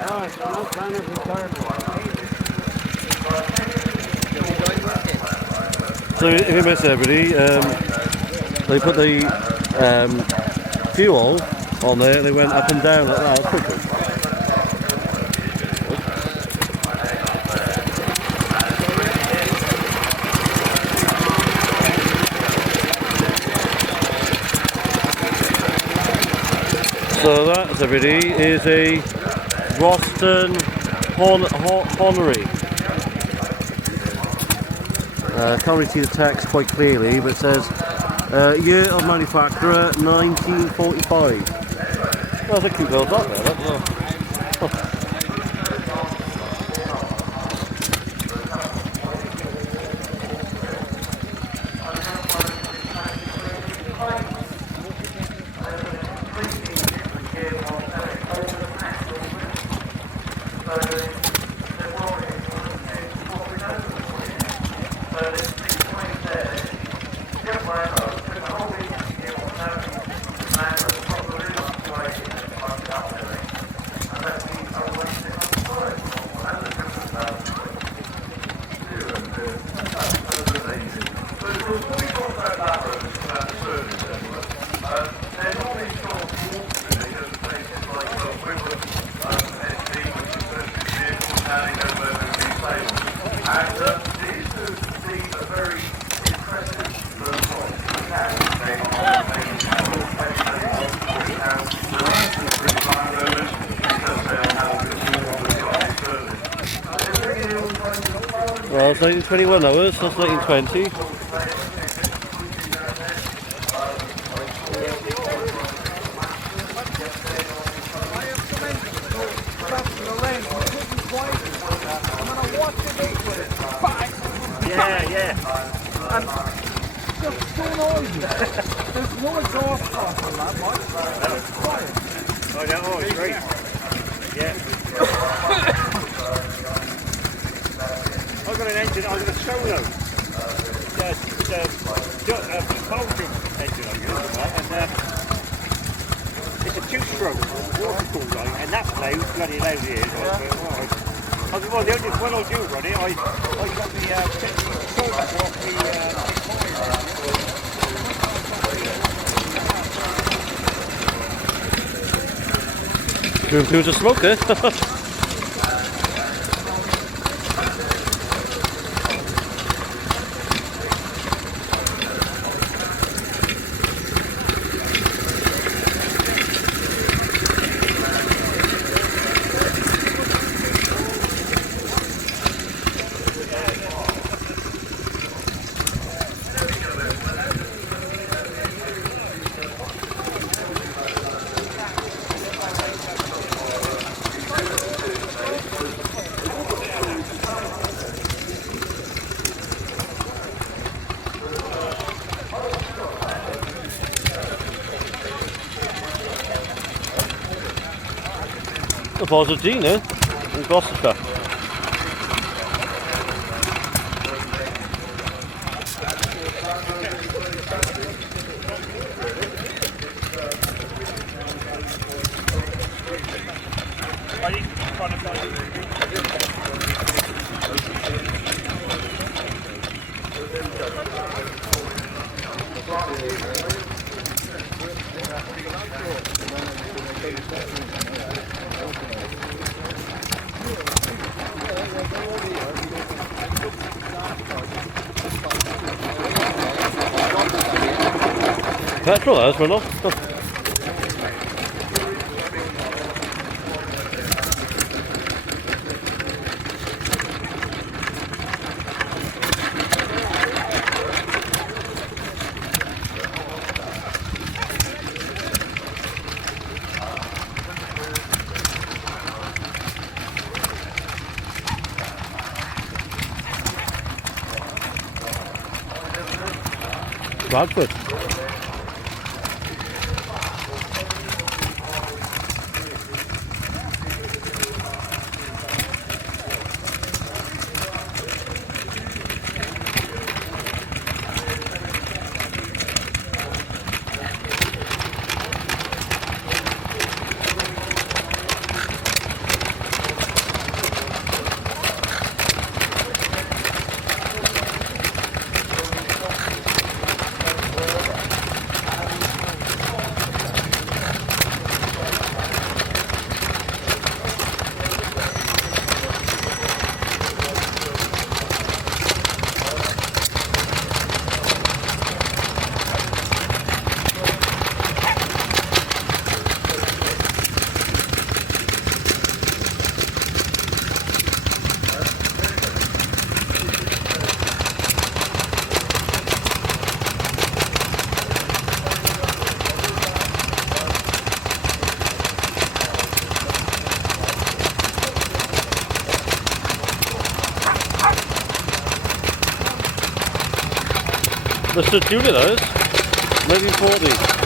Oh, it's no fun of So if you miss everybody, they put the fuel on there and they went up and down like that. That's pretty cool. So that, everybody, is a Roston Honorary. Can't really see the text quite clearly, but it says year of manufacturer 1945. Well, that's a cute little dot there. Well, it's 1921 hours, so that's 1920. Yeah, yeah. And just so noisy. There's no exhaust off on that much. It's quiet. Oh, yeah, oh, it's great. Yeah. I've got an engine, I've got a solo. It's a Belgian engine I use, and it's a two-stroke water cooled line, and that's loud, bloody loud it is. I said, well, the only one I'll do on it, I got the control off the Doing too much smoke, eh? The balls of Gina in Gloucestershire. Petrol, that's run off. Bradford. Mr. Julie those, maybe 40.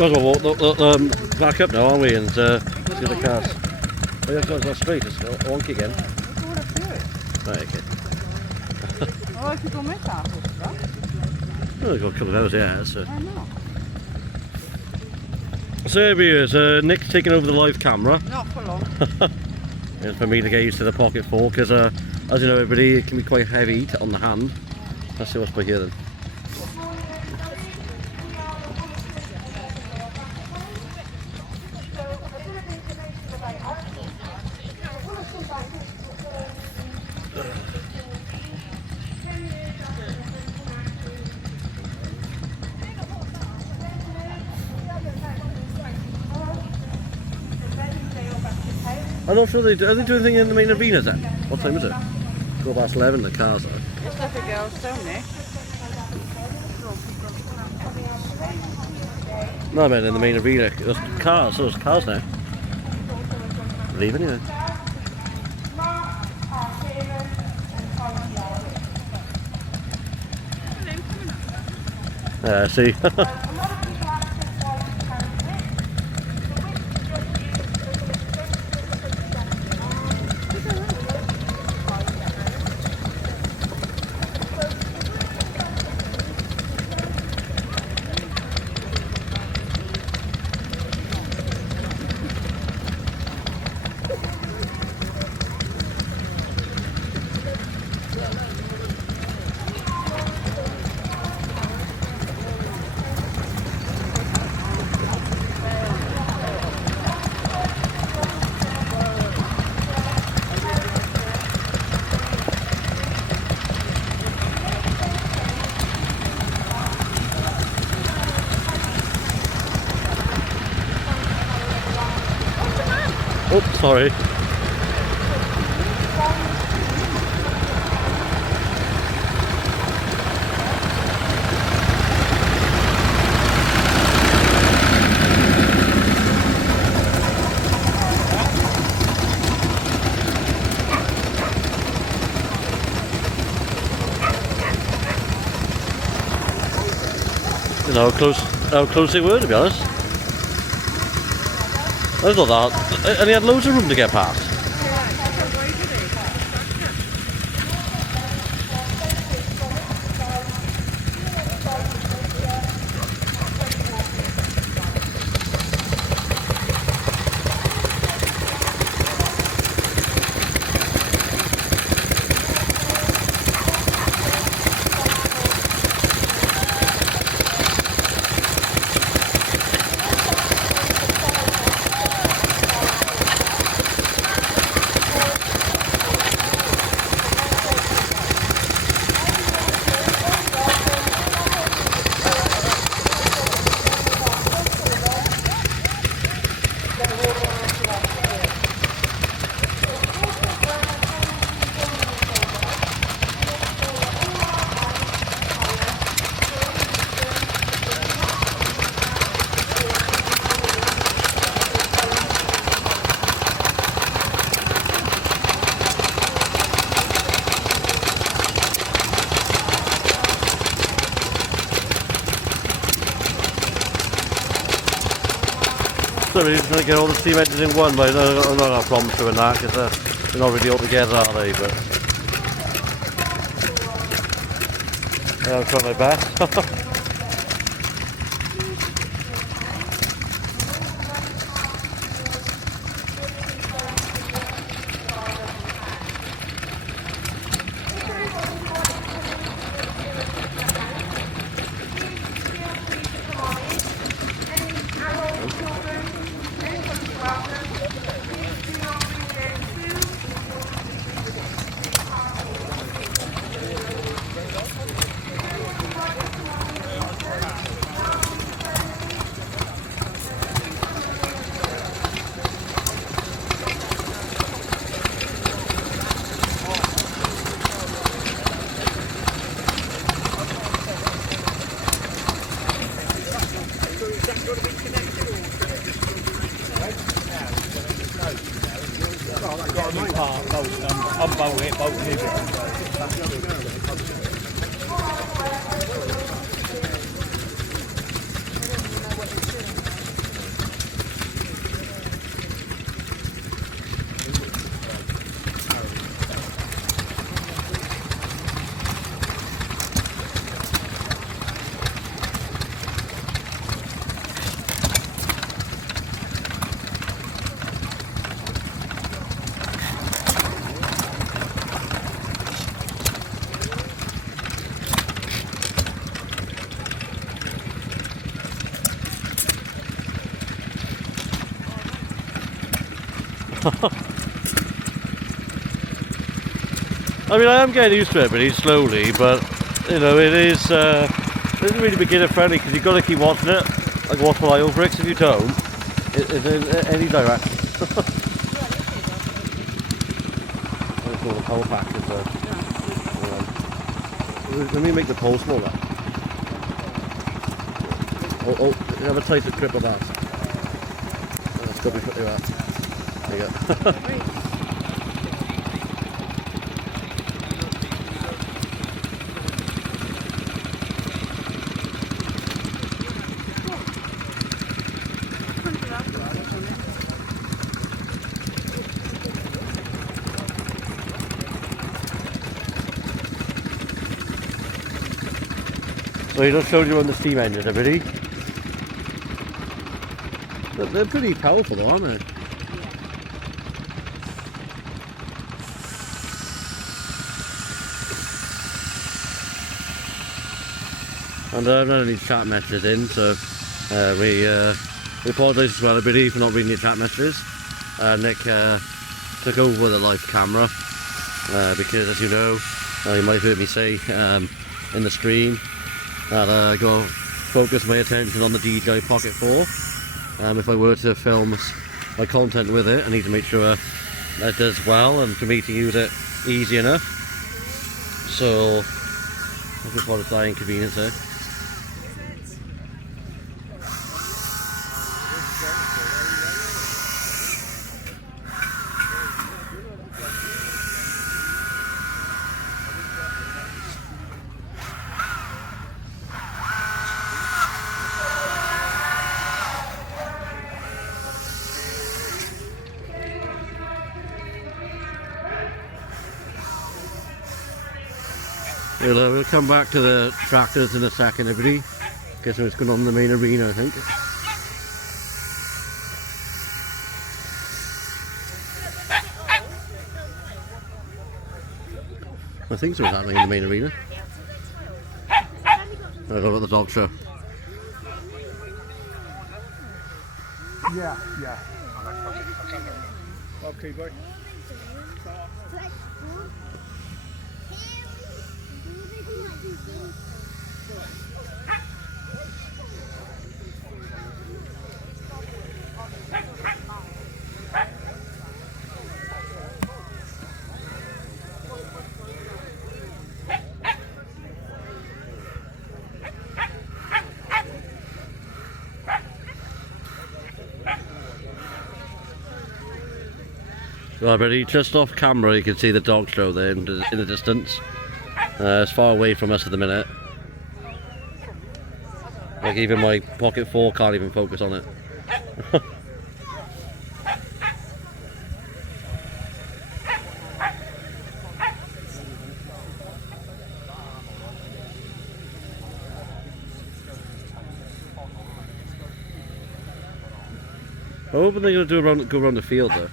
Well, we'll walk back up now, aren't we? And let's get the cars. Oh, yeah, it's not straight, it's wonky again. Right, okay. Oh, if you go met that, Oh, we've got a couple of hours, yeah. So. I know. So here he is, Nick's taking over the live camera. Not for long. It's for me to get used to the Pocket 4, because as you know everybody, it can be quite heavy on the hand. Let's see what's by here then. I'm not sure are they doing anything in the main arena then? What time is it? 11:15 the cars are. It's like the girls, don't they? No, I mean in the main arena. There's cars, so there's cars now. Leaving here. Yeah, see. Oh, sorry. You know how close they were, to be honest. I thought that, and he had loads of room to get past. So we're trying to get all the steam engines in one, but I don't have problems doing that because they're not really all together, are they? But yeah, I'm trying my best. I mean, I am getting used to it pretty slowly, but you know, it isn't really beginner friendly because you've got to keep watching it, like watch while I over it. If you don't, it's in any direction. That's all the power pack is there. Let me make the pole smaller. Oh, you have a tighter grip of that. That's got to be put there. There you go. So he just showed you on the steam engine, everybody. They're pretty powerful though, aren't they? And I've not any chat messages in, so we apologise as well, everybody, for not reading your chat messages. Nick took over the live camera because, as you know, you might have heard me say in the stream, that I got focus my attention on the DJI Pocket 4. If I were to film my content with it, I need to make sure that does well and for me to use it easy enough. So I just want to try inconvenience it. We'll come back to the tractors in a second, everybody. Guess what's going on in the main arena, I think. I think something's happening in the main arena. I don't know about the dog show. Yeah. Okay, bye. Right, buddy, just off camera you can see the dog show there in the distance. It's far away from us at the minute. Like even my Pocket 4 can't even focus on it. I hope they're going to go around the field though.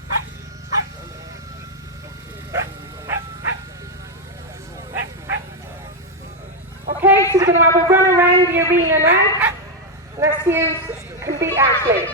Okay, so we're going to have a run around the arena now. Let's use complete athletes.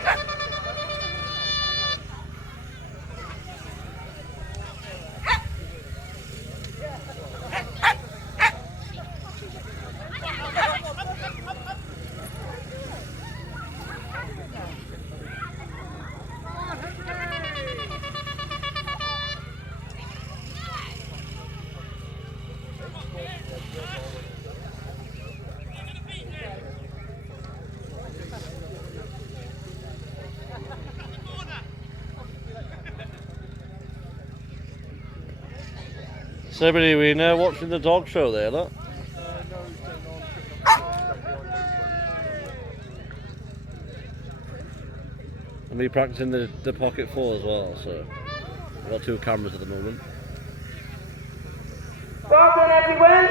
So everybody, we're now watching the dog show there, look. And we're practicing the Pocket 4 as well, so we've got 2 cameras at the moment. Well done, everyone.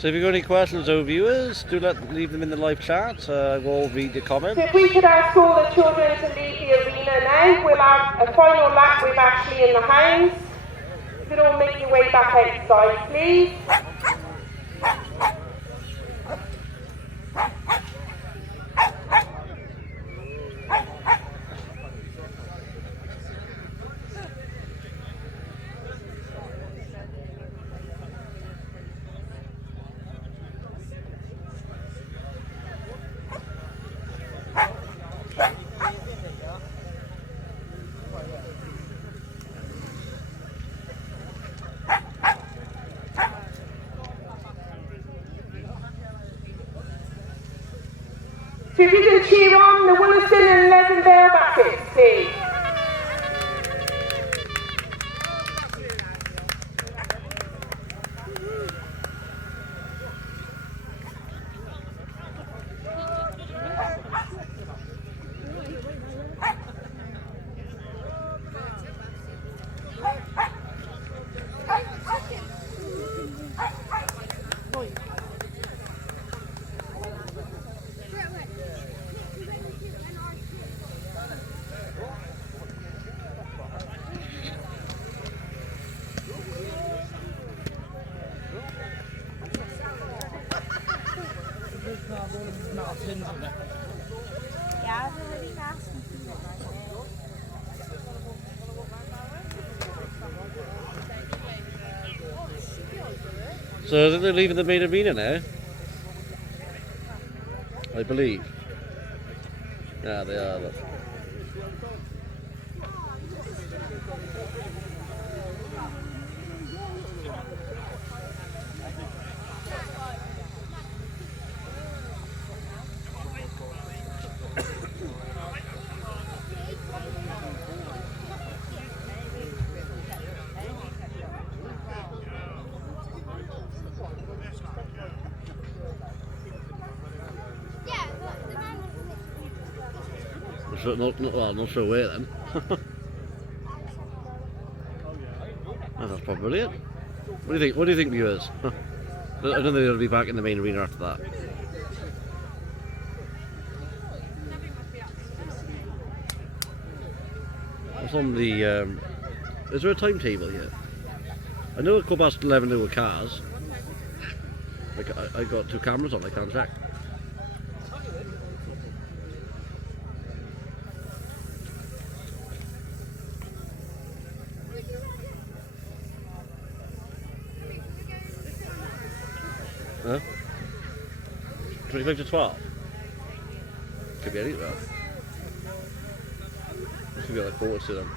So if you've got any questions or viewers, do leave them in the live chat. We'll read your comments. So if we could ask all the children to leave the arena now, we'll have a final lap with Ashley in the hounds. You could all make your way back outside, please. So if you can cheer on the Williston and Leadenvale baskets, please. Yeah, they're really fast. So I think they're leaving the main arena now. I believe. Yeah, they are. Look. Not sure where then. Oh, that's probably it. What do you think? What do you think, viewers? I don't think they'll be back in the main arena after that. What's on the? Is there a timetable here? I know at 11:15 there were cars. Like I got 2 cameras on. I can't check. Huh? 25 to 12? Could be anywhere. This could be like 40 to them.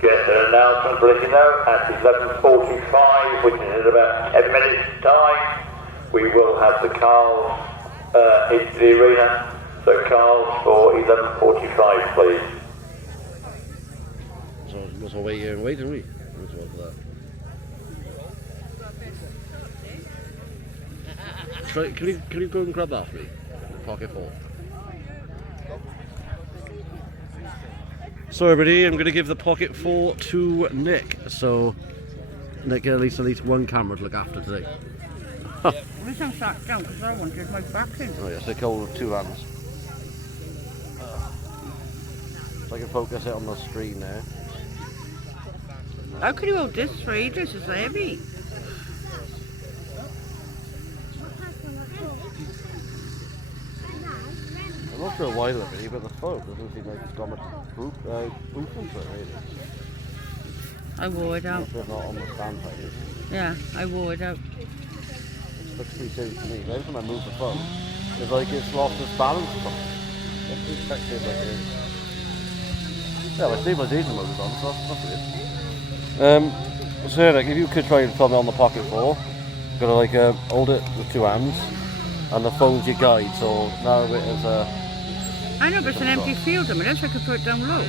Get an announcement to let you know at 11:45, which is in about 10 minutes time, we will have the cars into the arena. So cars for 11:45, please. So we'll wait here and wait, didn't we? Can you go and grab that for me? Pocket 4. So everybody, I'm going to give the Pocket 4 to Nick. So Nick at least one camera to look after today. At least I'm sat down because I wanted my back in. Oh yes, I can hold with 2 hands. So I can focus it on the screen now. How can you hold this free? This is heavy. I'm not sure why they're really, but the phone doesn't seem like it's got much boost into it really. I wore it out. It's not on the stand like this. Yeah, I wore it out. It looks pretty silly to me. Every time I move the phone, it's like it's lost its balance or something. Let's just check it like this. Yeah, my stabilization mode is on, so that's good. So like, if you could try and film it on the Pocket 4, you've got to like hold it with 2 hands, and the phone's your guide, so now it is I know, but it's an empty field a minute, so I could put it down low.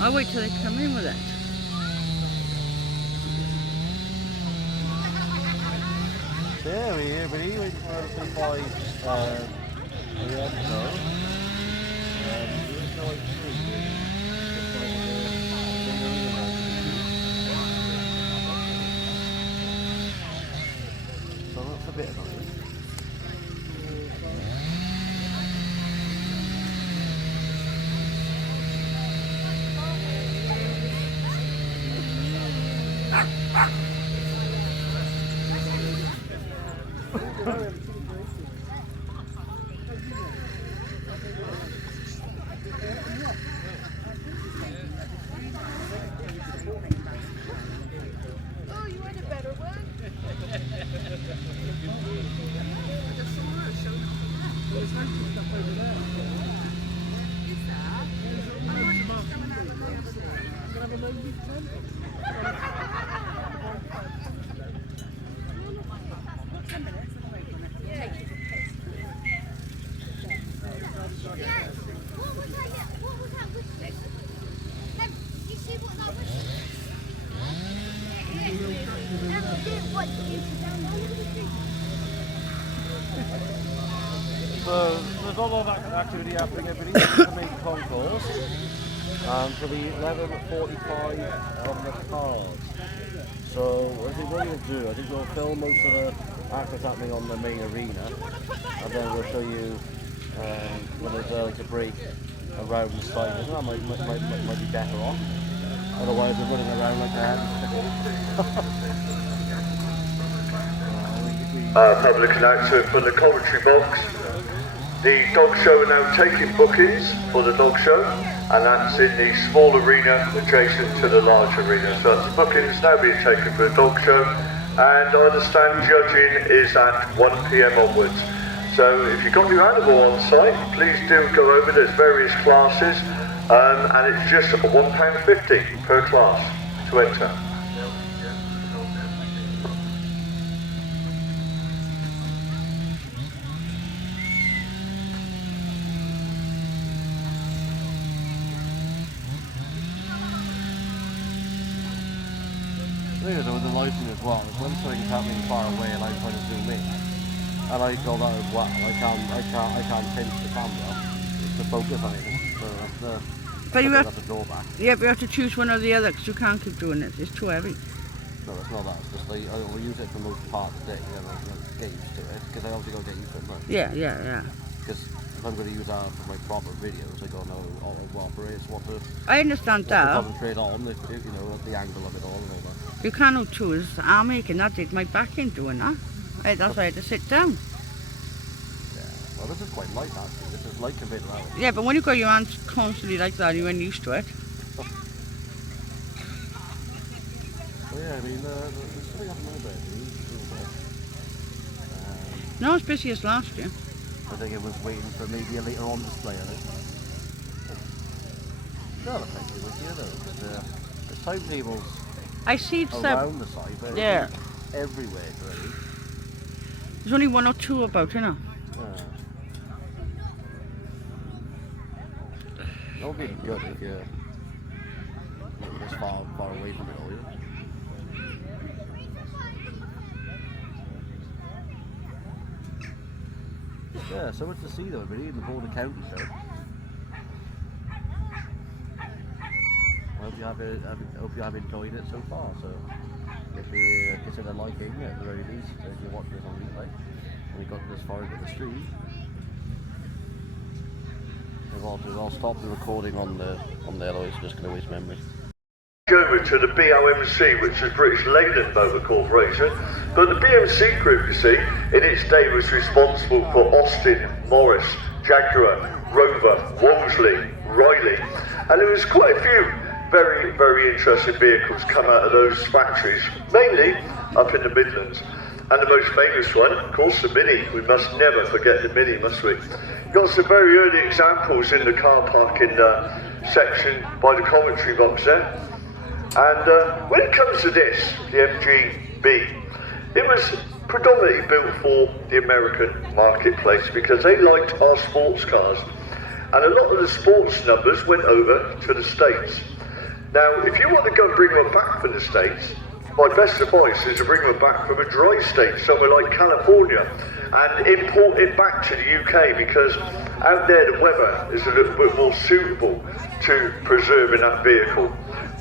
I'll wait till they come in with it. Yeah, we're here, buddy. Waiting for the 25 so that's a bit annoying. Oh, you had a better one? There's hunting stuff over there. Is there? I might just come and have a nosy. I'm going to have a nosy tent. So there's not a lot of activity happening every day to make phone calls. For the 11:45 on the cars. So I think what we'll do, I think we'll film most of the actions happening on the main arena, and then we'll show you when there's like a break around the side. I think that might be better off. Otherwise we're running around like that. Public announcement from the commentary box. The dog show are now taking bookings for the dog show, and that's in the small arena adjacent to the large arena. So that's bookings now being taken for the dog show, and I understand judging is at 1 PM onwards. So if you've got your animal on site, please do go over. There's various classes, and it's just £1.50 per class to enter. With the lighting as well, when something's happening far away and I'm trying to zoom in, and I go that as well, I can't pinch the camera to focus on anything. So that's the drawback. Yeah, but you have to choose one or the other because you can't keep doing it. It's too heavy. No, it's not that. It's just I will use it for most part of the day. You know, get used to it because I obviously got to get used to it. Right? Yeah. Because if I'm going to use that for my proper videos, I got to know what operates, what to. I understand that. Concentrate on, if, you know, the angle of it all and all that. You cannot choose. I'm making that did my back in doing that. That's why I had to sit down. Yeah. Well, this is quite light actually. This is light compared to that one. Yeah, but when you got your hands constantly like that, you ain't used to it. Well, yeah, I mean, there's something up a little bit. Not as busy as last year. I think it was waiting for maybe a later on display, I think. No, the place was here though. The timetables I see around the side, but yeah. Everywhere really. There's only one or two about, you know. That would be good if you're this far away from it all, you know? Yeah, so much to see though, everybody, in the Border County show. I hope you have enjoyed it so far. So if you consider liking it at the very least, if you're watching this on replay, and we got this far into the stream, I'll stop the recording on there, otherwise it's just going to waste memory. Over to the BOMC, which is British Leyland Motor Corporation, but the BMC group, you see, in its day was responsible for Austin, Morris, Jaguar, Rover, Wolseley, Riley, and there was quite a few very, very interesting vehicles come out of those factories, mainly up in the Midlands. And the most famous one, of course, the Mini. We must never forget the Mini, must we? Got some very early examples in the car parking section by the commentary box there. And when it comes to this, the MGB, it was predominantly built for the American marketplace because they liked our sports cars. And a lot of the sports numbers went over to the States. Now, if you want to go and bring one back from the States, my best advice is to bring them back from a dry state, somewhere like California, and import it back to the UK, because out there the weather is a little bit more suitable to preserving that vehicle,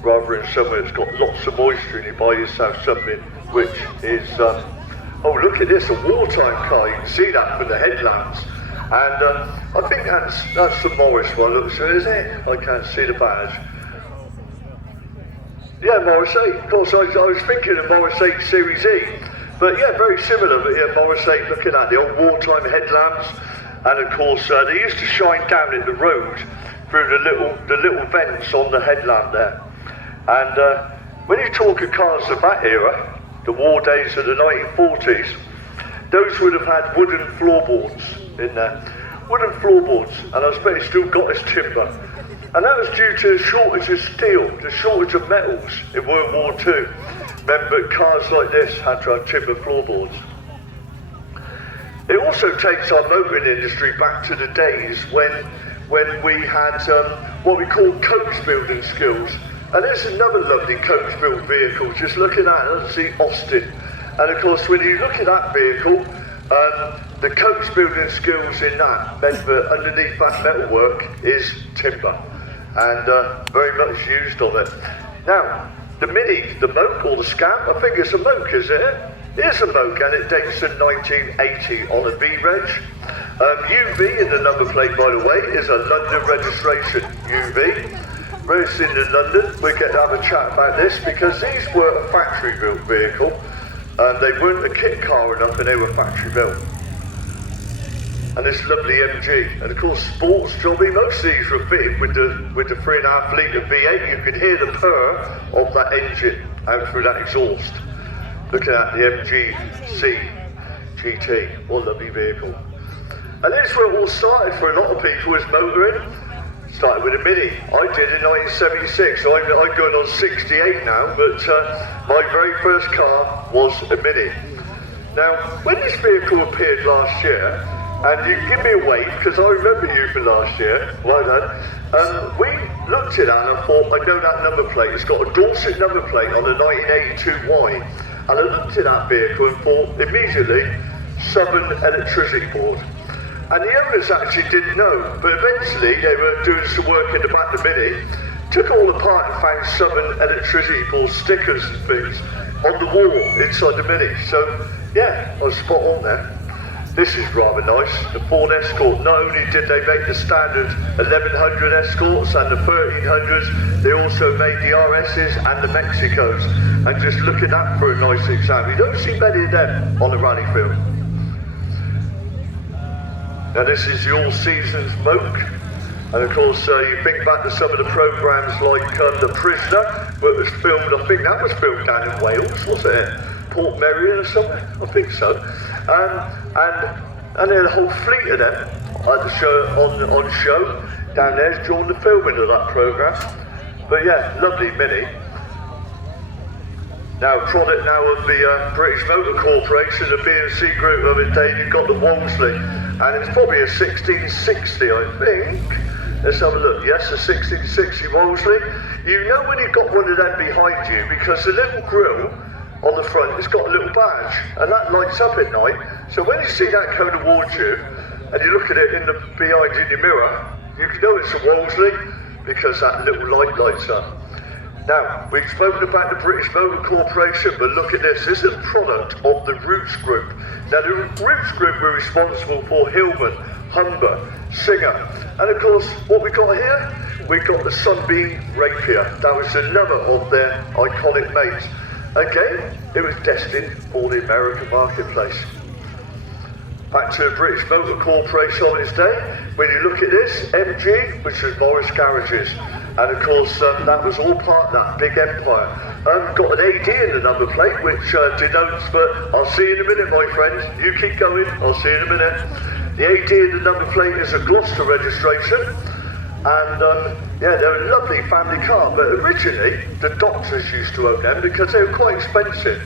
rather than somewhere that's got lots of moisture and you buy yourself something which is, oh look at this, a wartime car, you can see that from the headlamps. And I think that's the Morris one, looks good, isn't it? I can't see the badge. Yeah, Morris 8, of course I was thinking of Morris 8 Series E, but yeah, very similar, but yeah, Morris 8, looking at the old wartime headlamps, and of course they used to shine down in the road through the little vents on the headlamp there. And when you talk of cars of that era, the war days of the 1940s, those would have had wooden floorboards in there. Wooden floorboards, and I suppose it's still got its timber. And that was due to the shortage of steel, the shortage of metals in World War II. Remember, cars like this had to have timber floorboards. It also takes our motoring industry back to the days when we had what we call coach building skills. And there's another lovely coach built vehicle, just looking at it, let's see Austin. And of course, when you look at that vehicle, the coach building skills in that meant that underneath that metalwork is timber, and very much used on it. Now, the Mini, the Moke or the Scamp, I think it's a Moke, is it? It is a Moke, and it dates to 1980 on a V-Reg. UV in the number plate, by the way, is a London registration, UV. Registered in London, we get to have a chat about this, because these were a factory-built vehicle, and they weren't a kit car enough, and they were factory-built. And this lovely MG, and of course sports jobby, most of these were fitted with the 3.5 litre V8. You could hear the purr of that engine out through that exhaust. Looking at the MG-C GT, what a lovely vehicle. And this is where it all started for a lot of people, is motoring. Started with a Mini. I did in 1976, so I'm going on 68 now, but my very first car was a Mini. Now, when this vehicle appeared last year, and you can give me a wave, because I remember you from last year, well done, we looked at that and I thought, I know that number plate, it's got a Dorset number plate on the 1982Y, and I looked at that vehicle and thought immediately, Southern Electricity Board. And the owners actually didn't know, but eventually they were doing some work in the back of the Mini, took all apart and found Southern Electricity Board stickers and things on the wall inside the Mini. So yeah, I was spot on there. This is rather nice, the Ford Escort. Not only did they make the standard 1100 Escorts and the 1300s, they also made the RSs and the Mexicos. And just look at that for a nice example. You don't see many of them on the rally field. Now this is the all-seasons Moke, and of course you think back to some of the programmes like The Prisoner, where it was filmed, I think that was filmed down in Wales, wasn't it? Port Merion or something, I think so. And then a whole fleet of them at the show, on show down there during the filming of that programme. But yeah, lovely Mini. Now, product now of the British Motor Corporation, the B&C group of its day, you've got the Wolseley, and it's probably a 1660, I think. Let's have a look. Yes, a 1660 Wolseley. You know when you've got one of them behind you, because the little grille on the front, it's got a little badge, and that lights up at night. So when you see that coming towards you, and you look at it behind in your mirror, you can know it's a Wolseley, because that little light lights up. Now, we've spoken about the British Motor Corporation, but look at this. This is a product of the Roots Group. Now, the Roots Group were responsible for Hillman, Humber, Singer, and of course, what we got here? We got the Sunbeam Rapier. That was another of their iconic mates. Again, it was destined for the American marketplace. Back to the British Motor Corporation on its day. When you look at this, MG, which was Morris Garages, and of course that was all part of that big empire. Got an AD in the number plate, which denotes, but I'll see you in a minute, my friends. You keep going, I'll see you in a minute. The AD in the number plate is a Gloucester registration. And yeah, they're a lovely family car, but originally the doctors used to own them because they were quite expensive.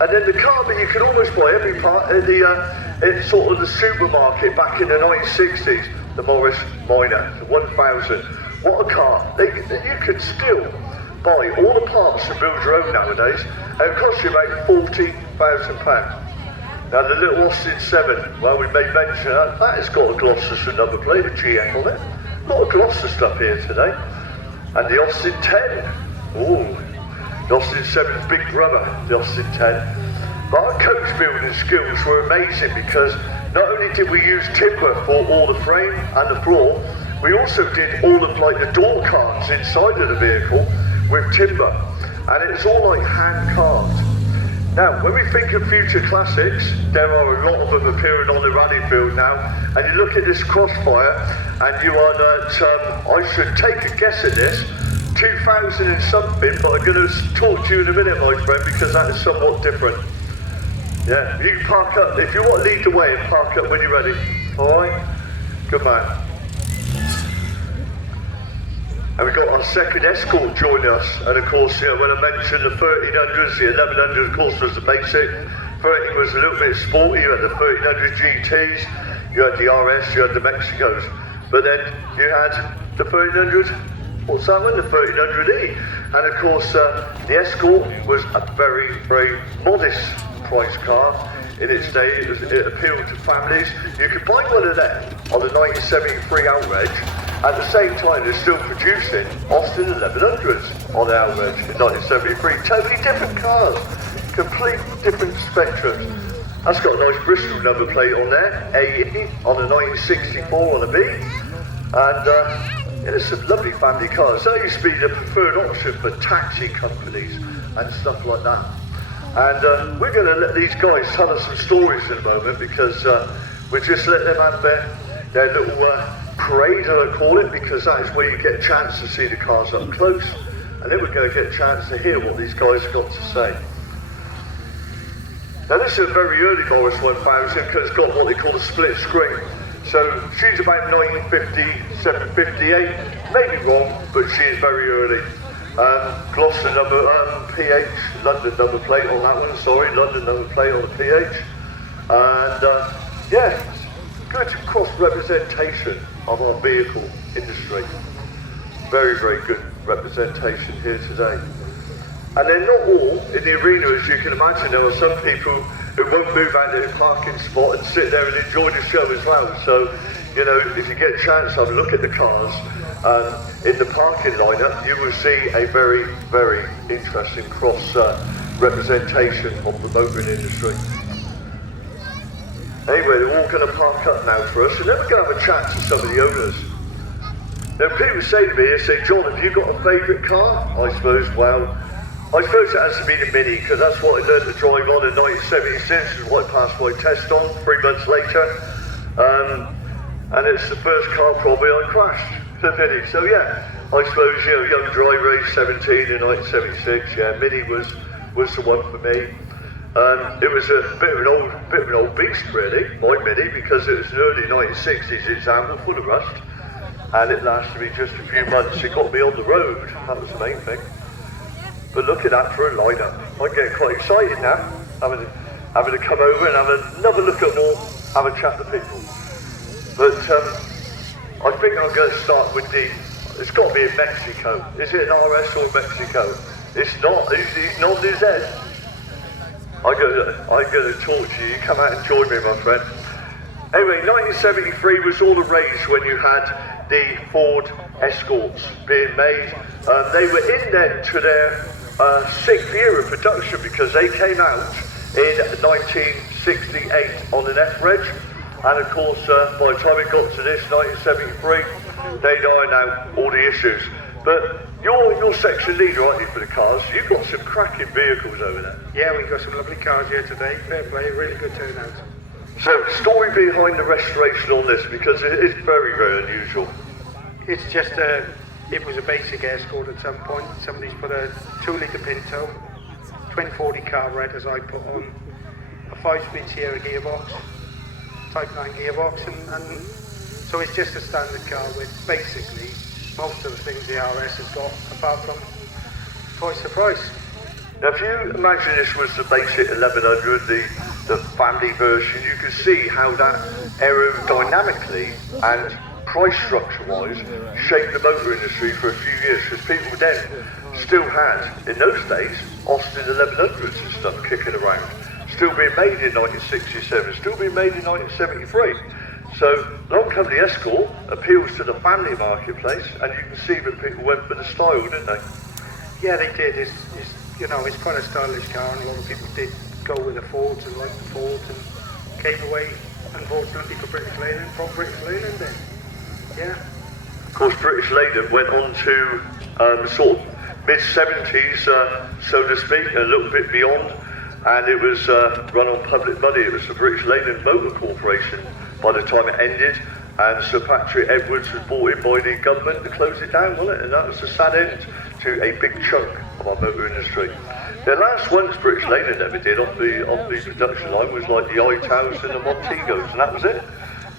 And then the car that you could almost buy every part in in sort of the supermarket back in the 1960s, the Morris Minor, the 1000. What a car! You could still buy all the parts and build your own nowadays, and it costs you about £40,000. Now the little Austin 7, well, we made mention of that has got a Gloucester number plate, a GF on it. A lot of Gloucester stuff here today. And the Austin 10, ooh, the Austin 7's big brother, the Austin 10. But our coach building skills were amazing because not only did we use timber for all the frame and the floor, we also did all of like the door cards inside of the vehicle with timber. And it's all like hand carved. Now, when we think of future classics, there are a lot of them appearing on the rally field now, and you look at this Crossfire, and you are at, I should take a guess at this, 2000 and something, but I'm going to talk to you in a minute, my friend, because that is somewhat different. Yeah, you can park up, if you want to lead the way, and park up when you're ready. Alright? Good man. And we've got our second escort joining us, and of course, you know, when I mentioned the 1300s, the 1100 of course was the basic, 13 was a little bit sporty, you had the 1300 GTs, you had the RS, you had the Mexicos, but then you had the 1300, what's that one, the 1300E, and of course the Escort was a very, very modest price car in its day. It appealed to families. You could buy one of them on the 1973 outrage. At the same time, they're still producing Austin 1100s on outrage in 1973. Totally different cars, complete different spectrums. That's got a nice Bristol number plate on there, AE on a 1964 on a B, and yeah, there's some lovely family cars. That used to be the preferred option for taxi companies and stuff like that. And we're going to let these guys tell us some stories in a moment, because we're just letting them have their little parade, I call it, because that is where you get a chance to see the cars up close, and then we're going to get a chance to hear what these guys have got to say. Now this is a very early Morris 1000 because it's got what they call a split screen. So she's about 1957, 58, maybe wrong, but she is very early. Gloucester number, PH, London number plate on that one, sorry, London number plate on the PH. And yeah, good cross-representation of our vehicle industry. Very, very good representation here today. And they're not all in the arena, as you can imagine. There are some people who won't move out of their parking spot and sit there and enjoy the show as well. So, you know, if you get a chance to have a look at the cars in the parking lineup, you will see a very, very interesting cross-representation of the motoring industry. Anyway, they're all going to park up now for us, and then we're going to have a chat to some of the owners. Now, people say to me, they say, John, have you got a favourite car? I suppose, well, I suppose it has to be the Mini, because that's what I learned to drive on in 1976, is what I passed my test on 3 months later. And it's the first car probably I crashed, the Mini. So yeah, I suppose, you know, young driver, age 17 in 1976, yeah, Mini was the one for me. It was a bit of an old beast really, my Mini, because it was an early 1960s example full of rust, and it lasted me just a few months. It got me on the road, that was the main thing. But look at that for a lineup. I'm getting quite excited now, having to come over and have another look at more, have a chat to people. But I think I'm going to start with it's got to be a Mexico. Is it an RS or a Mexico? It's not, he's nodding his head. I'm going to talk to you. You come out and join me, my friend. Anyway, 1973 was all the rage when you had the Ford Escorts being made. They were in then to their 6th year of production, because they came out in 1968 on an F-Reg. And of course, by the time it got to this, 1973, they'd ironed out all the issues. But you're section leader, aren't you, for the cars? You've got some cracking vehicles over there. Yeah, we've got some lovely cars here today. Fair play, really good turnout. So, story behind the restoration on this, because it is very, very unusual. It's just it was a basic Escort at some point. Somebody's put a 2-litre Pinto, 2040 carburetors I put on, a 5-speed Sierra gearbox, Type 9 gearbox, and so it's just a standard car with basically most of the things the RS has got, apart from twice the price. Now, if you imagine this was the basic 1100, the family version, you can see how that aerodynamically and price structure-wise shaped the motor industry for a few years, because people then still has, in those days, Austin 1100s and stuff kicking around. Still being made in 1967, still being made in 1973. So, long come the Escort, appeals to the family marketplace, and you can see that people went for the style, didn't they? Yeah, they did. It's quite a stylish car, and a lot of people did go with the Fords and like the Fords, and came away, unfortunately, for British Leyland, from British Leyland then. Yeah. Of course, British Leyland went on to sort of mid-70s, so to speak, and a little bit beyond, and it was run on public money. It was the British Leyland Motor Corporation by the time it ended, and Sir Patrick Edwards was brought in by the government to close it down, wasn't it? And that was the sad end to a big chunk of our motor industry. The last ones British Leyland ever did off the production line was like the Itaos and the Montegos, and that was it.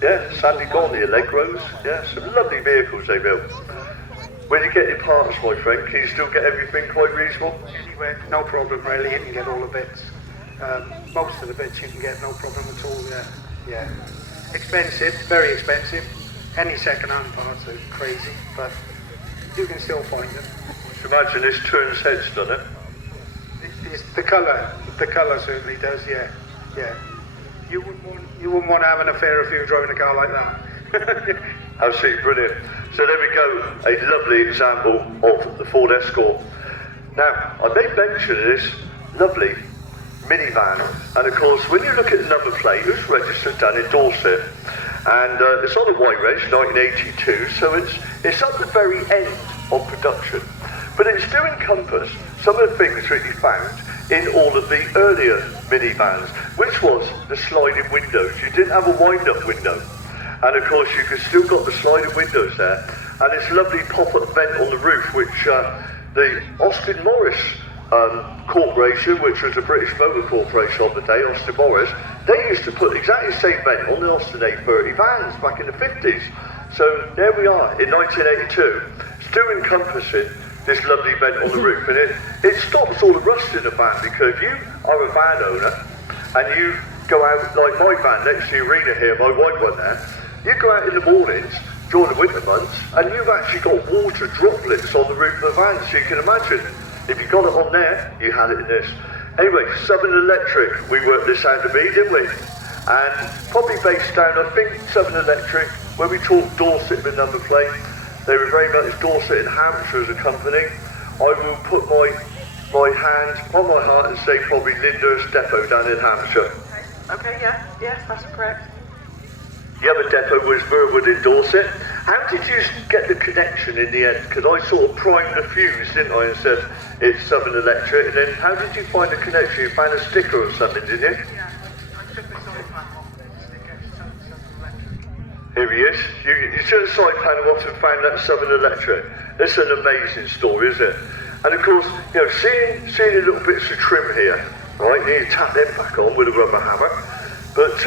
Yeah, sadly gone, the Allegros. Yeah, some lovely vehicles they built. When you get your parts, my friend, can you still get everything quite reasonable? No problem really, you can get all the bits. Most of the bits you can get no problem at all, yeah. Expensive, very expensive. Any second-hand parts are crazy, but you can still find them. Imagine this turns heads, doesn't it? The colour certainly does, yeah. You wouldn't want to have an affair if you were driving a car like that. Absolutely brilliant. So there we go, a lovely example of the Ford Escort. Now, I made mention of this lovely minivan, and of course, when you look at the number plate, it was registered down in Dorset, and it's on a white reg, 1982, so it's at the very end of production. But it still encompassed some of the things that you found in all of the earlier minivans, which was the sliding windows. You didn't have a wind-up window. And of course you could still got the sliding windows there, and this lovely pop-up vent on the roof, which the Austin Morris Corporation, which was a British Motor Corporation on the day, Austin Morris, they used to put exactly the same vent on the Austin A30 vans back in the 50s. So there we are in 1982, still encompassing this lovely vent on the roof, and it stops all the rust in the van, because if you are a van owner and you go out, like my van next to the arena here, my white one there, you go out in the mornings during the winter months and you've actually got water droplets on the roof of the van, so you can imagine if you got it on there, you had it in this. Anyway, Southern Electric, we worked this out to me, didn't we? And probably based down, I think Southern Electric, when we talked Dorset with number plate, they were very much Dorset and Hampshire as a company. I will put my hand on my heart and say probably Lyndhurst Depot down in Hampshire. Okay, yes, that's correct. The other depot was Burwood in Dorset. How did you get the connection in the end? Because I sort of primed the fuse, didn't I, and said it's Southern Electric, and then how did you find the connection? You found a sticker or something, didn't you? Yeah, I took the side panel off the sticker, Southern Electric. Here he is. You took the side panel off and found that Southern Electric. It's an amazing story, isn't it? And of course, you know, seeing the little bits of trim here, right, you tap them back on with a rubber hammer, but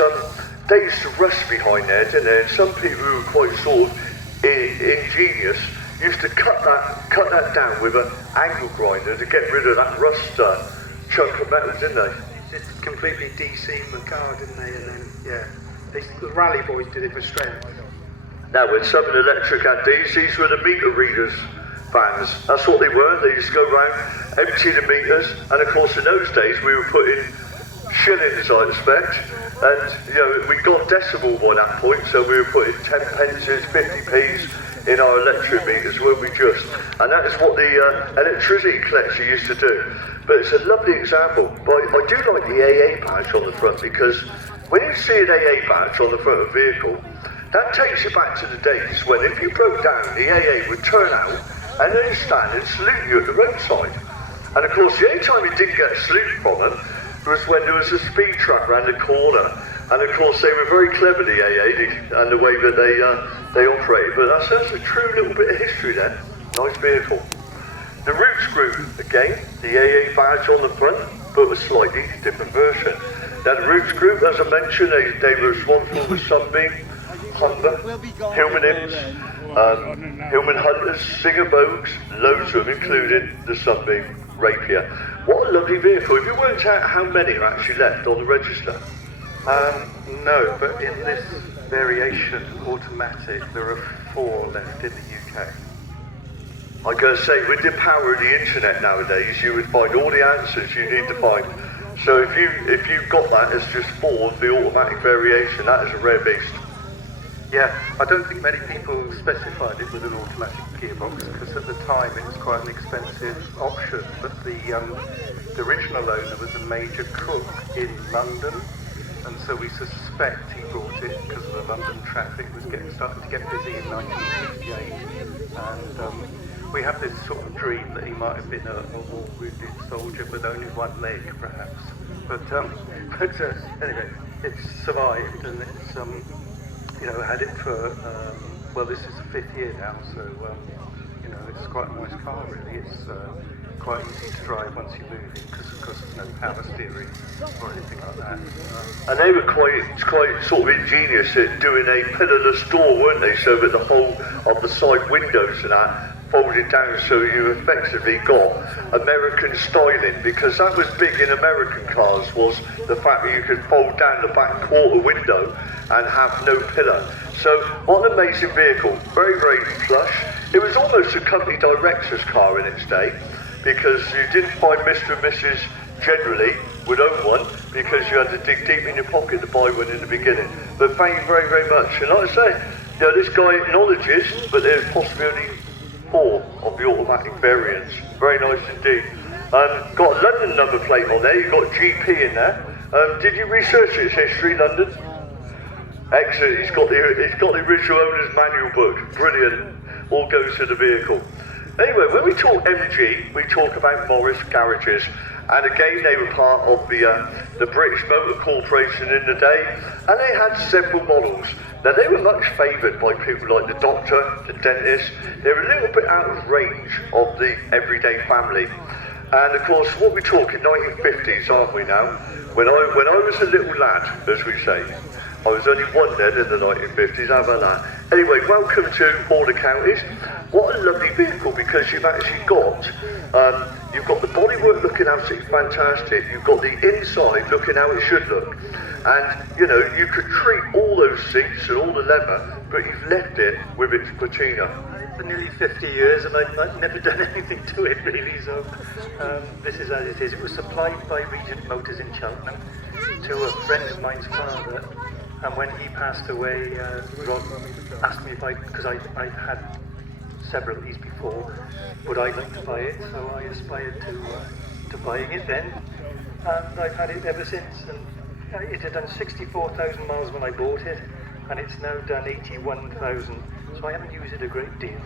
they used to rust behind there, didn't they? And some people who were quite sort of ingenious used to cut that down with an angle grinder to get rid of that rust chunk of metal, didn't they? They just completely de-seamed the car, didn't they? And then, the Rally Boys did it for strength. Now, when Southern Electric had these were the meter readers vans. That's what they were. They used to go around, empty the meters, and of course in those days we were putting shillings, I expect, and you know, we got decimal by that point, so we were putting 10 pences, 50p's in our electric meters, weren't we just? And that is what the electricity collector used to do. But it's a lovely example. But I do like the AA badge on the front, because when you see an AA badge on the front of a vehicle, that takes you back to the days when if you broke down, the AA would turn out and then stand and salute you at the roadside. And of course, the only time you didn't get a salute from them was when there was a speed trap around the corner. And of course, they were very clever, the AA, and the way that they operated. But that's a true little bit of history there. Nice vehicle. The Roots Group, again, the AA badge on the front, but a slightly different version. Now, the Roots Group, as I mentioned, they were responsible for Sunbeam, Honda, Hillman Imps, Hillman Hunters, Singer Vogues, loads of them, including the Sunbeam Rapier. What a lovely vehicle. Have you worked out how many are actually left on the register? No, but in this variation, automatic, there are 4 left in the UK. I'm going to say, with the power of the internet nowadays, you would find all the answers you need to find. So if you've got that as just for the automatic variation, that is a rare beast. Yeah, I don't think many people specified it with an automatic gearbox because at the time it was quite an expensive option. But the original owner was a major cook in London, and so we suspect he brought it because the London traffic was starting to get busy in 1968. And we have this sort of dream that he might have been a war-wounded soldier with only one leg, perhaps. But anyway, it's survived, and it's had it for well, this is the 5th year now, so it's quite a nice car really. It's quite easy to drive once you move it because of course there's no power steering or anything like that. And they were quite sort of ingenious at doing a pillarless door, weren't they? So that the whole of the side windows and that folded down, so you effectively got American styling, because that was big in American cars, was the fact that you could fold down the back quarter window and have no pillar. So what an amazing vehicle, very, very plush. It was almost a company director's car in its day, because you didn't find Mr. and Mrs. generally would own one, because you had to dig deep in your pocket to buy one in the beginning. But thank you very, very much. And like I say, this guy acknowledges, but there's possibly only 4 of the automatic variants. Very nice indeed. Got a London number plate on there, you've got GP in there. Did you research its history, London? Excellent, he's got the original owner's manual book. Brilliant. All goes to the vehicle. Anyway, when we talk MG, we talk about Morris garages. And again, they were part of the British Motor Corporation in the day, and they had several models. Now, they were much favoured by people like the doctor, the dentist. They were a little bit out of range of the everyday family. And of course, what we're talking 1950s, aren't we now? When I was a little lad, as we say, I was only one then in the 1950s, how about that? Anyway, welcome to Border Counties. What a lovely vehicle, because you've actually got, you've got the bodywork looking absolutely fantastic, you've got the inside looking how it should look. And, you could treat all those seats and all the leather, but you've left it with its patina. For nearly 50 years, and I've never done anything to it really, so this is as it is. It was supplied by Regent Motors in Cheltenham to a friend of mine's father, and when he passed away, Rod asked me if because I had several of these before, would I like to buy it, so I aspired to buying it then, and I've had it ever since, and it had done 64,000 miles when I bought it, and it's now done 81,000, so I haven't used it a great deal.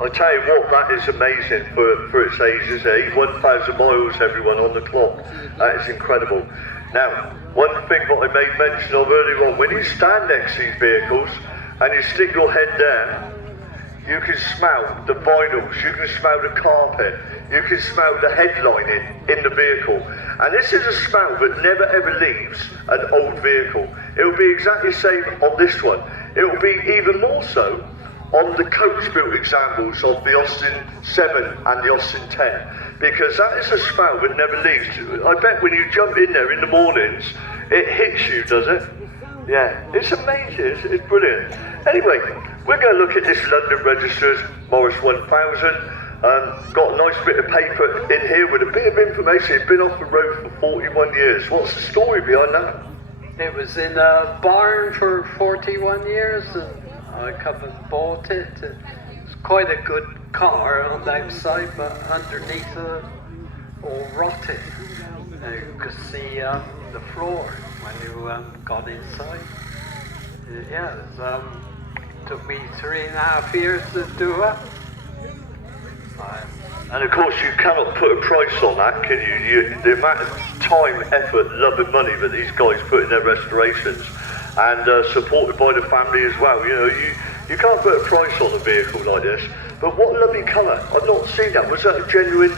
I tell you what, that is amazing for its age, is it? 1,000 miles, everyone, on the clock. That is incredible. Now, one thing that I made mention of earlier on, when you stand next to these vehicles and you stick your head down, you can smell the vinyls, you can smell the carpet, you can smell the headlining in the vehicle. And this is a smell that never ever leaves an old vehicle. It will be exactly the same on this one. It will be even more so on the coach-built examples of the Austin 7 and the Austin 10, because that is a smell that never leaves. I bet when you jump in there in the mornings, it hits you, does it? Yeah, it's amazing, it's brilliant. Anyway, we're going to look at this London Register's Morris 1000. Got a nice bit of paper in here with a bit of information. It's been off the road for 41 years. What's the story behind that? It was in a barn for 41 years, and I come and bought it. It's quite a good car on the outside, but underneath all rotted. You could see the floor when you got inside. Yeah, it took me 3.5 years to do it. And of course, you cannot put a price on that, can you? The amount of time, effort, love and money that these guys put in their restorations, and supported by the family as well. You can't put a price on a vehicle like this. But what a lovely colour. I've not seen that. Was that a genuine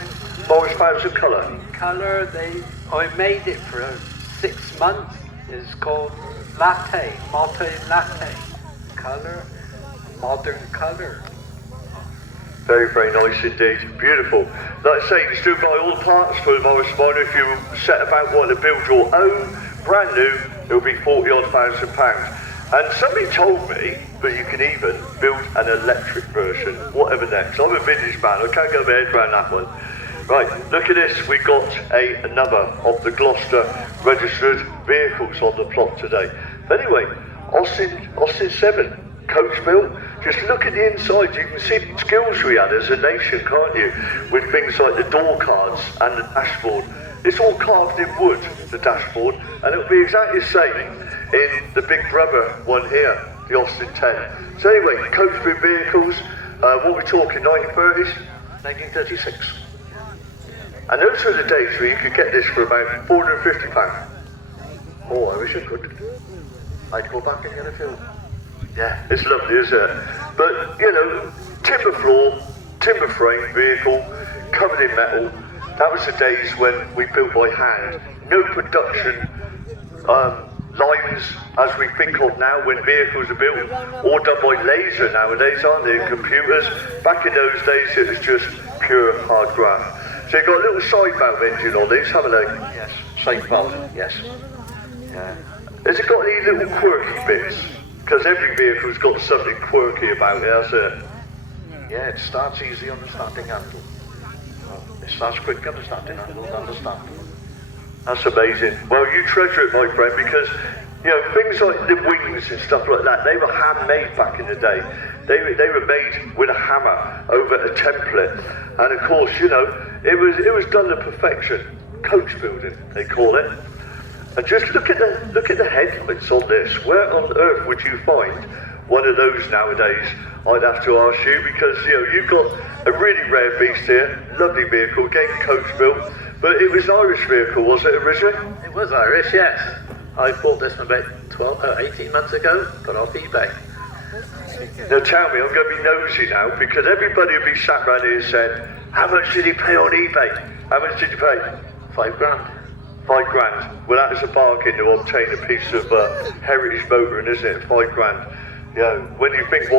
Morris 1000 colour? Colour, I made it for 6 months. It's called Latte, Malte Latte. Colour, modern colour. Very, very nice indeed. Beautiful. Like I say, you can still buy all the parts for the Morris Minor. If you set about wanting to build your own, brand new, it'll be £40,000. And somebody told me but you can even build an electric version, whatever next. I'm a businessman, I can't get my head around that one. Right, look at this, we got another of the Gloucester registered vehicles on the plot today. Anyway, Austin 7, coach built. Just look at the inside, you can see the skills we had as a nation, can't you? With things like the door cards and the dashboard. It's all carved in wood, the dashboard, and it'll be exactly the same in the Big Brother one here, the Austin 10. So anyway, coach built vehicles, what we're talking, 1930s? 1936. And those were the days where you could get this for about £450. Oh, I wish I could. I'd go back and get a few. Yeah, it's lovely, isn't it? But, you know, timber floor, timber frame vehicle, covered in metal. That was the days when we built by hand. No production lines as we think of now when vehicles are built. All done by laser nowadays, aren't they? Computers. Back in those days, it was just pure hard graft. So you've got a little side valve engine on these, haven't they? Yes. Side valve, yes. Yeah. Has it got any little quirky bits? Because every vehicle's got something quirky about it, hasn't it? Yeah, it starts easy on the starting handle. It starts quick on the starting handle, understand. That's amazing. Well, you treasure it, my friend, because, you know, things like the wings and stuff like that, they were handmade back in the day. They were made with a hammer over a template. And of course, you know, it was done to perfection. Coach building, they call it. And just look at the headlights on this. Where on earth would you find one of those nowadays? I'd have to ask you, because you know you've got a really rare beast here, lovely vehicle, getting coach built, but it was an Irish vehicle, was it originally? It was Irish, yes. I bought this one about 18 months ago, put off eBay. Now tell me, I'm going to be nosy now, because everybody will be sat around here saying, how much did he pay on eBay? How much did you pay? £5 grand. £5 grand. Well, that is a bargain to obtain a piece of heritage motoring, isn't it? £5 grand. You know, when you think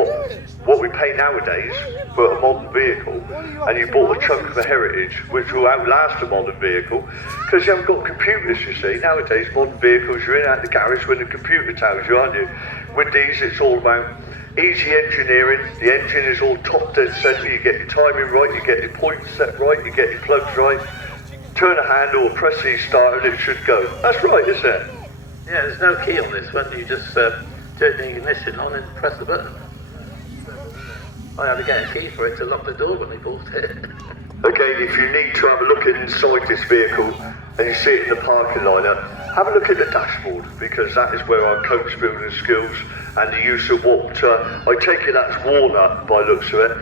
what we pay nowadays for a modern vehicle, and you bought a chunk of a heritage, which will outlast a modern vehicle, because you haven't got computers, you see. Nowadays, modern vehicles, you're in at the garage when the computer tells you, aren't you? With these, it's all about easy engineering. The engine is all top dead centre. You get your timing right, you get your points set right, you get your plugs right. Turn a handle or press the start and it should go. That's right, isn't it? Yeah, there's no key on this one. You just turn the ignition on and press the button. I had to get a key for it to lock the door when they bought it. Again, if you need to have a look inside this vehicle and you see it in the parking liner, have a look at the dashboard, because that is where our coach building skills and the use of what I take it that's walnut by looks of it.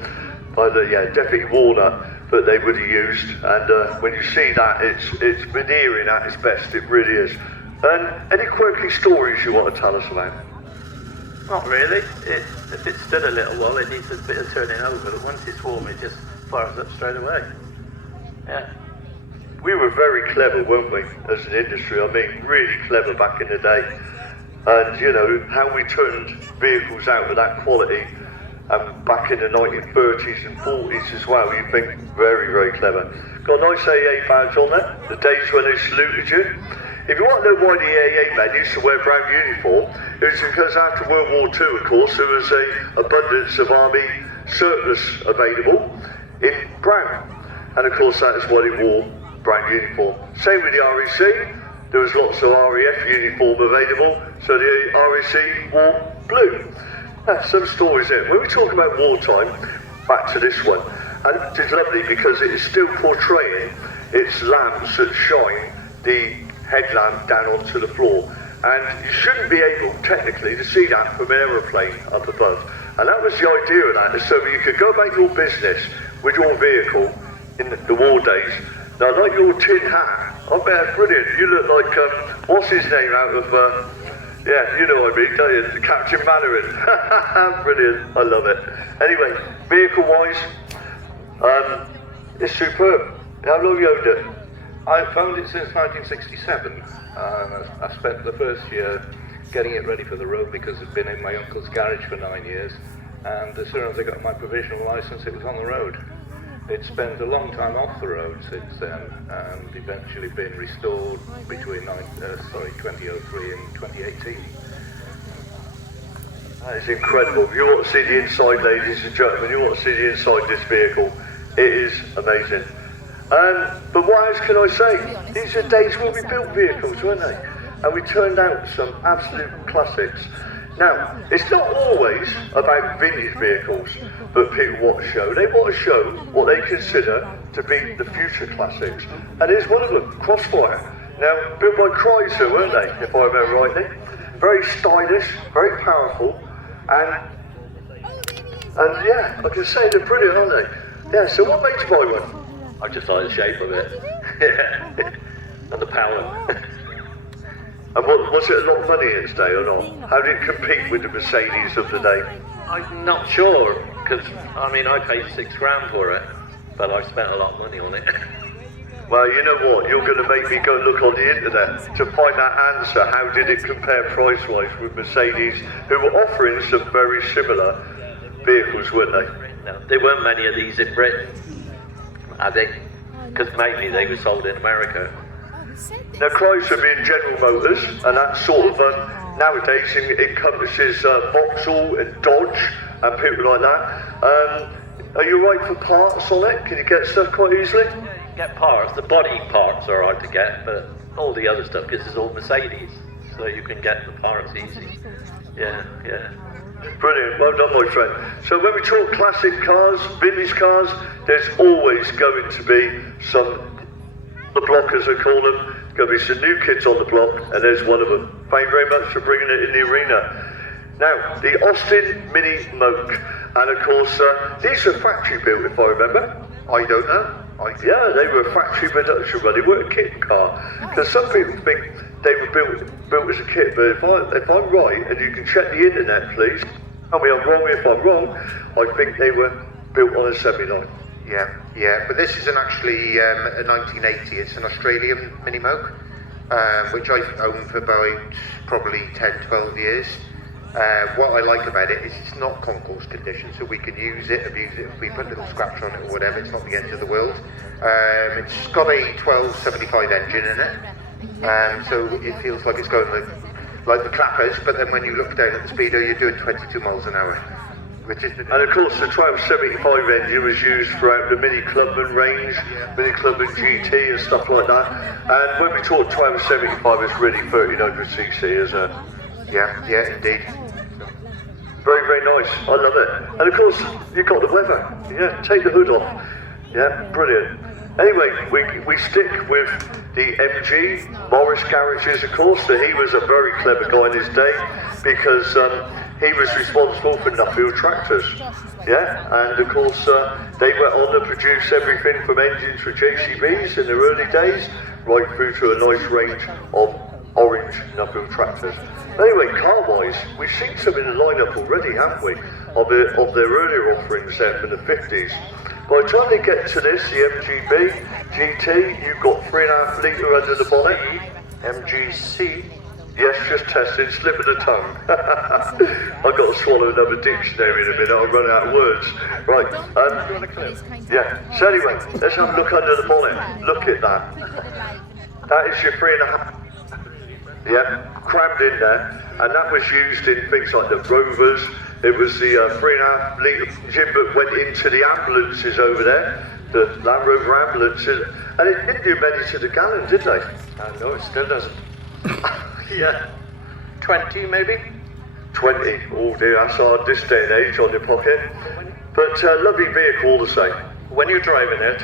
Yeah, definitely walnut that they would have used, and when you see that, it's veneering at its best, it really is. And any quirky stories you want to tell us about? Not really. If it stood a little while, it needs a bit of turning over, but once it's warm, it just fires up straight away. Yeah. We were very clever, weren't we, as an industry? I mean, really clever back in the day. And, you know, how we turned vehicles out of that quality. Back in the 1930s and 40s as well, you think very, very clever. Got a nice AA badge on there, the days when they saluted you. If you want to know why the AA men used to wear brown uniform, it was because after World War II, of course, there was an abundance of army surplus available in brown. And of course, that is why they wore brown uniform. Same with the REC, there was lots of RAF uniform available, so the REC wore blue. Some stories there. When we talk about wartime, back to this one, and it's lovely because it is still portraying its lamps that shine the headlamp down onto the floor. And you shouldn't be able, technically, to see that from an aeroplane up above. And that was the idea of that, so you could go about your business with your vehicle in the war days. Now, like your tin hat, I bet that's brilliant. You look like, what's his name out of... yeah, you know what I mean, don't you? Captain Mandarin. Brilliant, I love it. Anyway, vehicle-wise, it's superb. How long have you owned it? I've owned it since 1967. I spent the first year getting it ready for the road because it's been in my uncle's garage for 9 years. And as soon as I got my provisional license, it was on the road. It's spent a long time off the road since then, and eventually been restored between 2003 and 2018. That is incredible. If you want to see the inside, ladies and gentlemen, you want to see the inside this vehicle, it is amazing. But what else can I say? These are days where we built vehicles, weren't they? And we turned out some absolute classics. Now, it's not always about vintage vehicles that people want to show. They want to show what they consider to be the future classics. And here's one of them, Crossfire. Now, built by Chrysler, weren't they, if I remember rightly? Very stylish, very powerful, and yeah, I can say they're brilliant, aren't they? Yeah, so what made you buy one? I just like the shape of it. Yeah. And the power. And was it a lot of money in its day or not? How did it compete with the Mercedes of the day? I'm not sure, because, I mean, I paid £6,000 for it, but I spent a lot of money on it. Well, you know what? You're going to make me go look on the internet to find that answer. How did it compare price-wise with Mercedes, who were offering some very similar vehicles, weren't they? No, there weren't many of these in Britain, I think, because maybe they were sold in America. Now, Chrysler being General Motors, and that sort of nowadays encompasses Vauxhall and Dodge and people like that. Are you right for parts on it? Can you get stuff quite easily? Get parts. The body parts are hard to get, but all the other stuff, because it's all Mercedes, so you can get the parts easy. Yeah, yeah. Brilliant, well done, my friend. So when we talk classic cars, vintage cars, there's always going to be some, the blockers I call them, going to be some new kids on the block, and there's one of them. Thank you very much for bringing it in the arena. Now, the Austin Mini Moke, and of course, these are factory built, if I remember. I don't know. Yeah, they were a factory production, but they weren't a kit car. Because some people think they were built as a kit, but if I'm right, and you can check the internet, please, tell me I'm wrong if I'm wrong, I think they were built on a semi-line. Yeah, but this isn't actually a 1980, it's an Australian Mini Moke, which I've owned for about probably 10, 12 years. What I like about it is it's not concourse condition, so we can use it, abuse it, if we put little scratch on it or whatever, it's not the end of the world. It's got a 1275 engine in it, so it feels like it's going like the clappers, but then when you look down at the speedo, you're doing 22 miles an hour. And of course the 1275 engine was used throughout the Mini Clubman range, Mini Clubman GT and stuff like that. And when we talk 1275, it's really 1300cc, isn't it? Yeah, indeed. Very, very nice. I love it. And of course, you've got the weather. Yeah, take the hood off. Yeah, brilliant. Anyway, we stick with the MG, Morris Garages, of course. So he was a very clever guy in his day because he was responsible for Nuffield tractors. Yeah, and of course, they went on to produce everything from engines for JCBs in the early days, right through to a nice range of orange Nuffield tractors. Anyway, car-wise, we've seen some in the lineup already, haven't we, of their earlier offerings there from the 50s. By the time they get to this, the MGB GT, you've got 3.5 litre under the bonnet. MGC. Yes, just testing, slip of the tongue. I've got to swallow another dictionary in a minute, I'll run out of words. Right, yeah, so anyway, let's have a look under the bonnet. Look at that. That is your 3.5. Yeah, crammed in there, and that was used in things like the Rovers. It was the 3.5 litre engine that went into the ambulances over there, the Land Rover ambulances, and it didn't do many to the gallon, did they? No, it still doesn't. Yeah, 20 maybe? 20, oh dear, that's hard this day and age on your pocket. But lovely vehicle all the same. When you're driving it,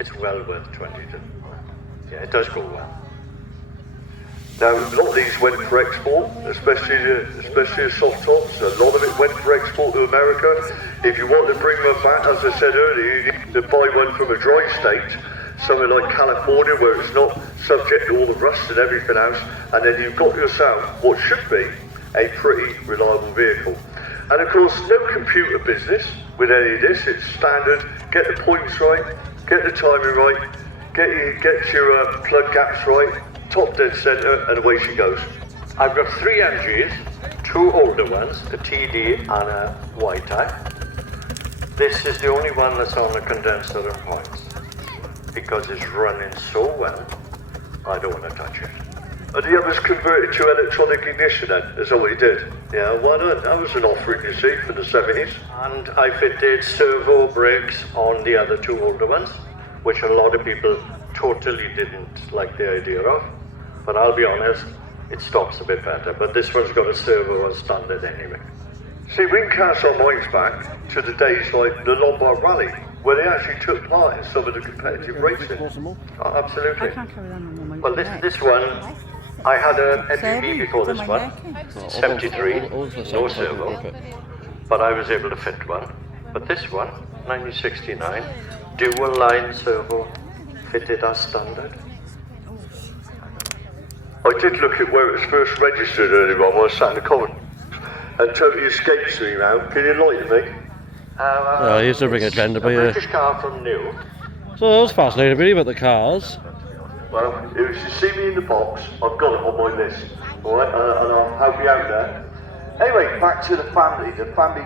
it's well worth 22. Yeah, it does go well. Now, a lot of these went for export, especially the soft tops. A lot of it went for export to America. If you want to bring them back, as I said earlier, you need to buy one from a dry state, somewhere like California, where it's not subject to all the rust and everything else, and then you've got yourself what should be a pretty reliable vehicle. And of course, no computer business with any of this. It's standard. Get the points right, get the timing right, get your plug gaps right. Top dead centre, and away she goes. I've got 3 MGs, 2 older ones, a TD and a Y-type. This is the only one that's on a condenser and points. Because it's running so well, I don't want to touch it. And the others converted to electronic ignition then? Is that what you did? Yeah, why not? That was an offering, you see, from the 70s. And I fitted servo brakes on the other two older ones, which a lot of people totally didn't like the idea of. But I'll be honest, it stops a bit better. But this one's got a servo as standard anyway. See, we can cast our minds back to the days like the Lombard Rally, where they actually took part in some of the competitive racing. Oh, absolutely. I can't carry that on my Well, this one, I had a MPV before this one, 73, no servo, but I was able to fit one. But this one, 1969, dual line servo, fitted as standard. I did look at where it was first registered earlier on when I sat in the comment, and totally escapes me now. Can you enlighten me? I used to bring a gender, but yeah. British car from new. So I was fascinated really about the cars. Well, if you see me in the box, I've got it on my list, alright, and I'll help you out there. Anyway, back to the family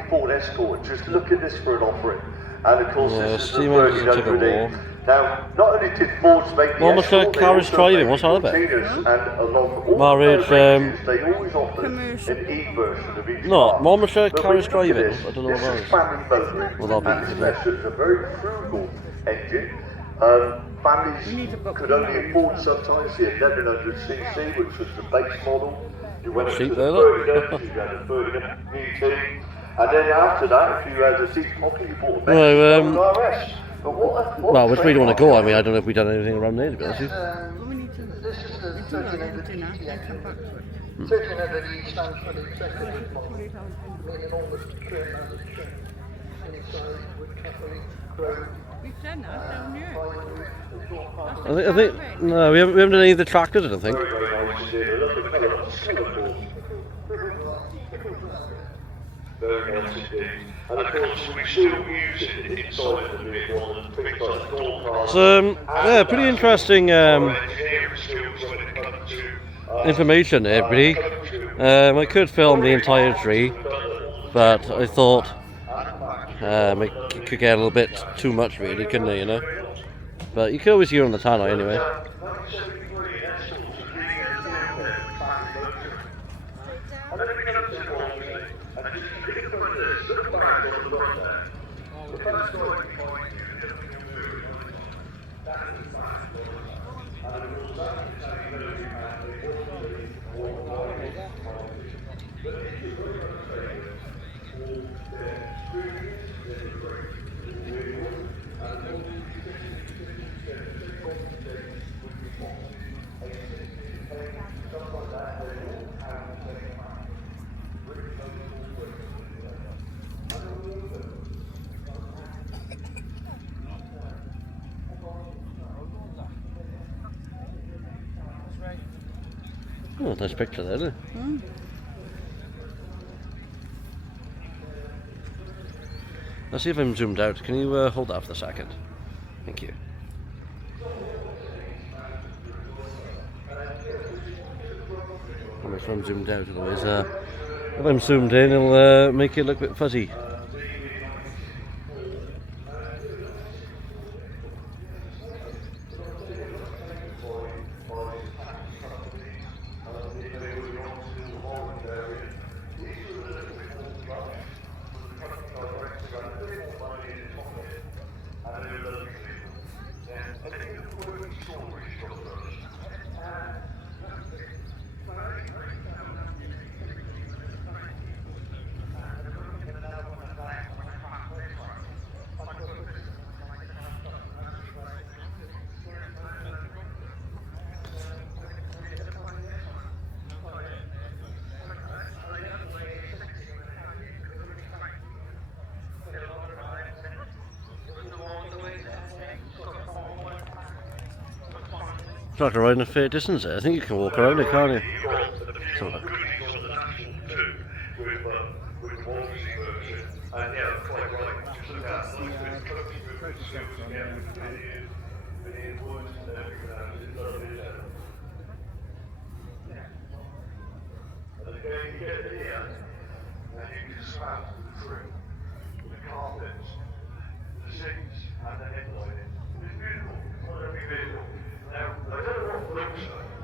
Ford Escort. Just look at this for an offering. And of course, this is the 1300E. Now, not only did Fords make the Escort, they also driving, made what's that about? Martinas, and along all Marriage, their ranges, they always offered an E-version of each No, car. Mom was But when carriage you look at driving. this, I don't know what this that is is. family motoring, Well, that'll be and especially it's a very frugal engine. Families could only afford sometimes the 1100cc, which was the base model. You went up to Cheap the there, look. 30 you had a 30 GT, and then after that, if you had a deep pocket, you bought a Well, Bentley RS. But what Well, which way do you want to go? I mean, I don't know if we've done anything around there, to be honest with you. This is the 1300 1300E stands for the executive model, meaning all the trim and the trim inside would carefully grow. We've done that down here. I think no, we haven't done any of the tractors, I don't think. Very nice indeed. And of course, we still use it inside of the vehicle and things like door cars. Yeah, pretty interesting information there, really. I could film the entire tree, but I thought it could get a little bit too much, really, couldn't it, you know? But you could always hear on the tannoy anyway. Oh, nice picture there, isn't it? Mm. Let's see if I'm zoomed out. Can you hold that for a second? Thank you. If I'm zoomed out, otherwise, if I'm zoomed in, it'll make it look a bit fuzzy. It's like riding a fair distance there. I think you can walk around it, can't you? Sort of.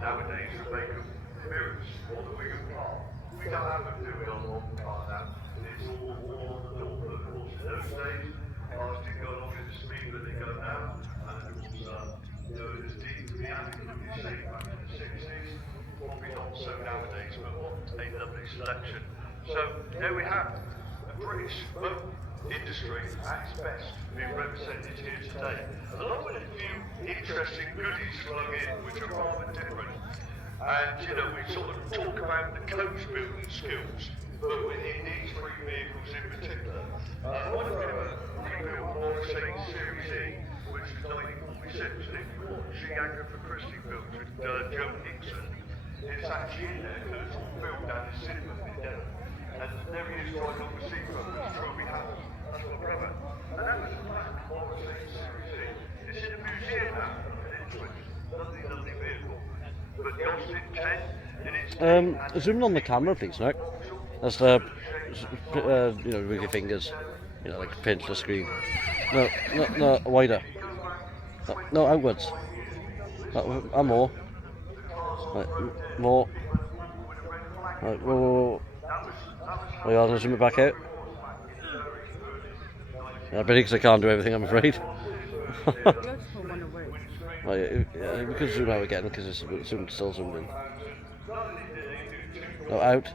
Nowadays, to make them we don't have them doing on the modern car now. It's all on the door, but of course in those days, cars didn't go along at the speed that they go now, and it was, it was deemed to be adequately safe back in the 60s, probably not so nowadays, but what a lovely selection. So there we have the British motor industry at its best being represented here today, along with a few interesting goodies flung in, which are rather different. And you know, we sort of talk about the coach building skills, but within these three vehicles in particular. One of them, a rebuilt Morrison Series E, which is 1946, and if you watch the Agatha Christie films with Joe Nixon, it's actually in there because it's all filmed down in cinema in Devon. And there he is riding on the seafront with Trophy Hammer. That's my brother. And that was a black Morrison Series E. It's in a museum now, an interest. Lovely, lovely vehicle. But the Austin 10 in its zoom on the camera, please, Nick. That's the, you know, with your fingers, you know, like pinch the screen. No, wider. No, outwards. And more. Right, more. Right, whoa. Oh, yeah, I'll zoom it back out. Yeah, because I can't do everything, I'm afraid. Right, yeah, we could zoom out again because it's still zoomed in. No, out.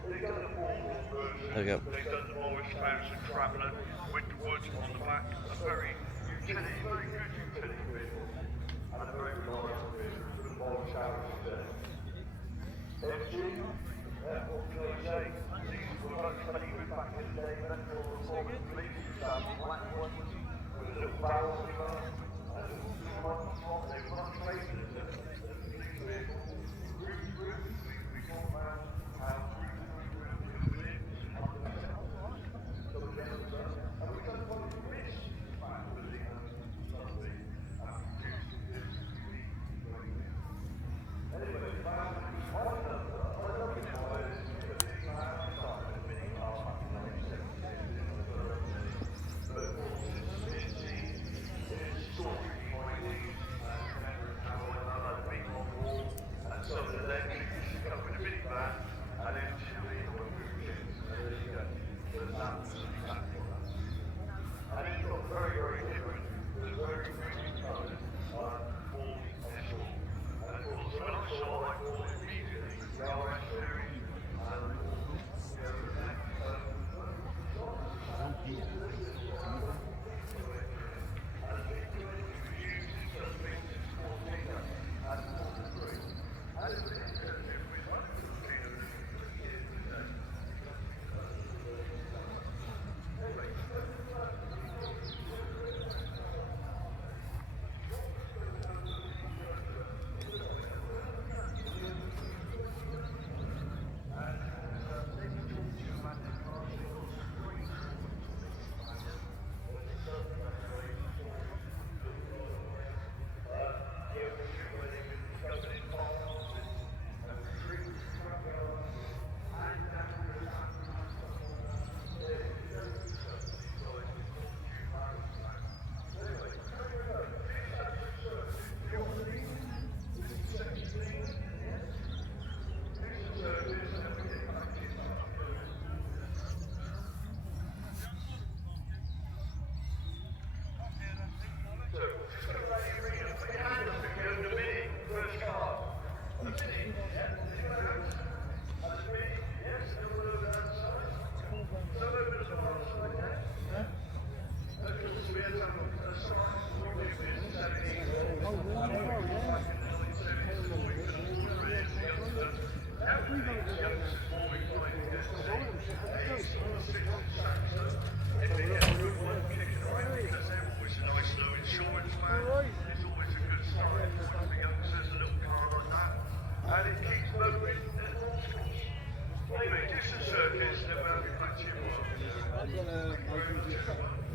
There we go. They've done the Morris Thousand Traveller with the wood on the back. A very utility, very good utility vehicle. And a very reliable vehicle for the Morris Thousand. MG, what can I say? These were much favoured back in the day. That's all the forward police used to have black ones with a little barrel in them. And they were much favoured as a police vehicle. We talk about how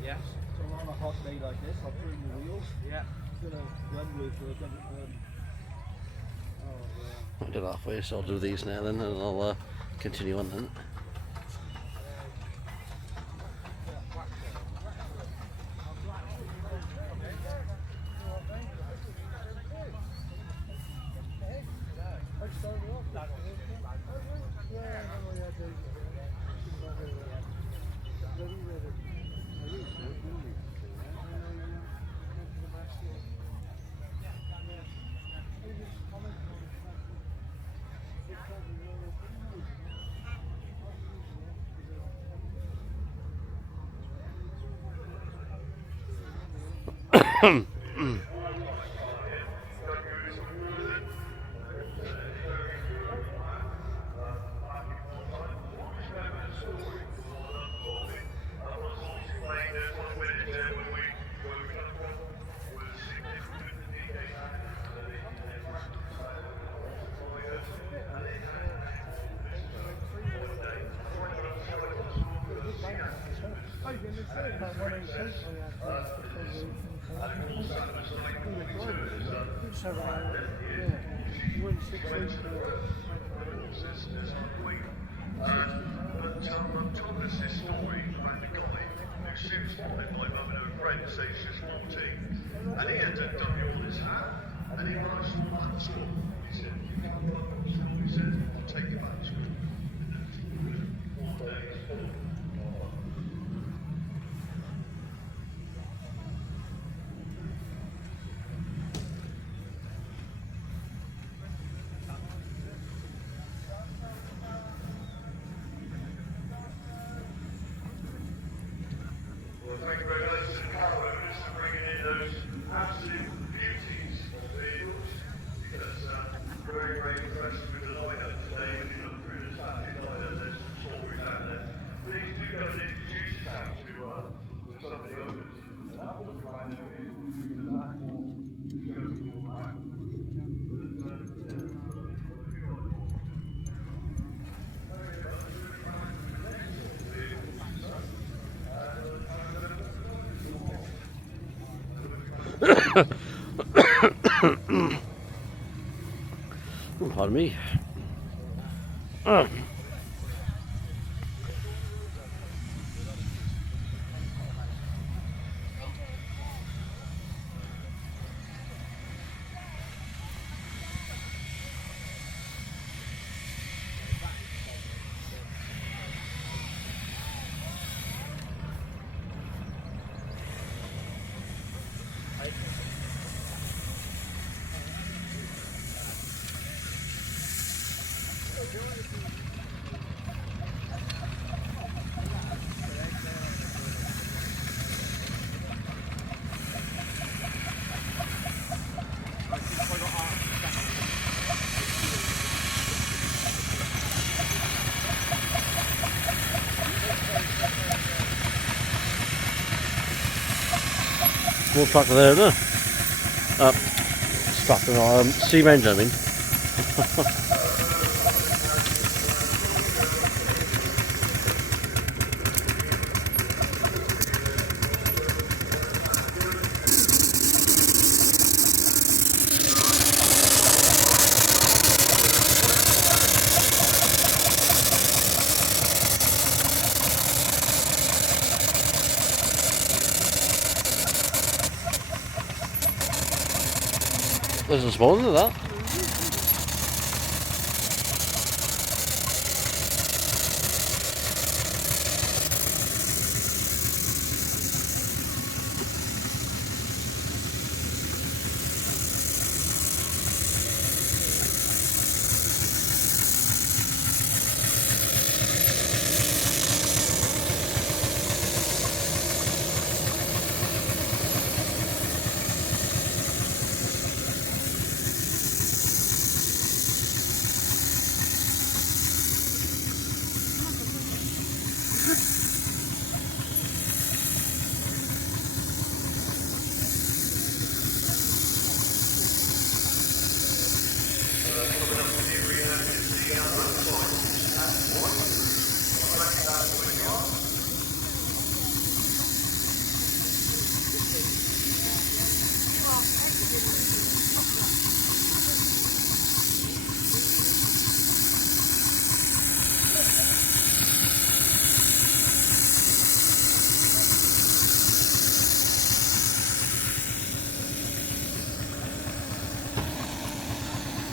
Yes. So on a hot day like this, I'll turn the wheels. Yeah. Gonna run with I did halfway, so I'll do these now then, and I'll continue on then. Yeah, And he had to W on his hat, and he when I saw that tour, he said, "You can come up and tell me," he said, "I'll take you back to it." Well, thank you very much to the car owners for bringing in those absolute beauties of vehicles. Because very, very impressed with the lineup today. When you look through the Saturday lineup, there's some stories out there. Please do go and introduce yourself to some of the owners. Pardon me. Small tractor there, isn't there? Tractor, steam engine, I mean. There's a small one of that.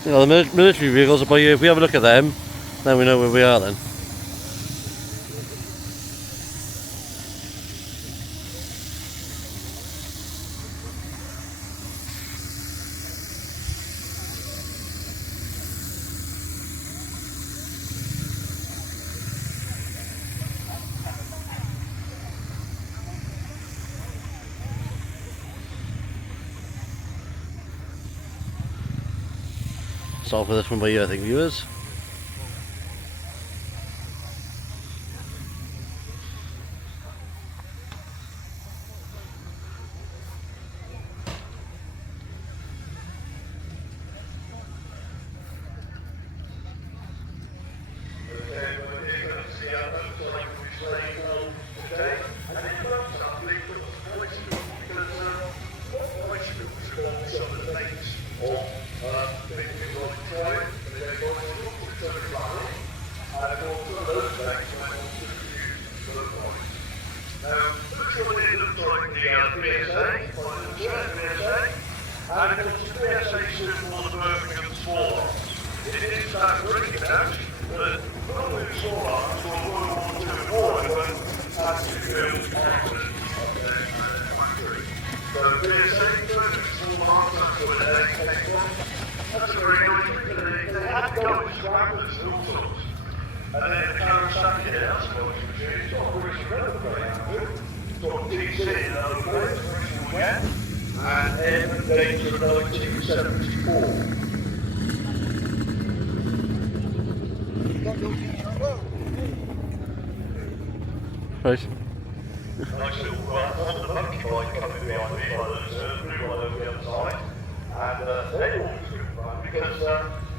You know, the military vehicles, but if we have a look at them, then we know where we are then. off with this one by you, I think, viewers. Right. Nice little Honda monkey bike coming behind me, there's a blue one over the other side, and they all was good fun because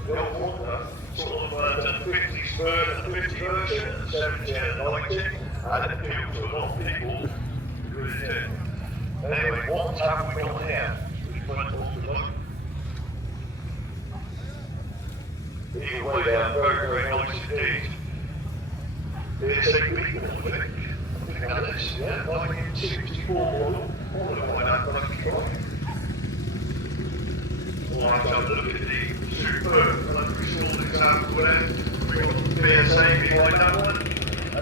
the old Honda sort of done the 50s version, the 50 version, the 70 and 90, and it appealed to a lot of people. It really did. Anyway, what have we got here? Which one was the one? Either way, they are very, very nice indeed. It's a big one, I think. Now this, yeah, 1964 model, all the way down Monkey Drive. Well, I've had a look at the superb, like we saw an example there. We got the BSA behind that one.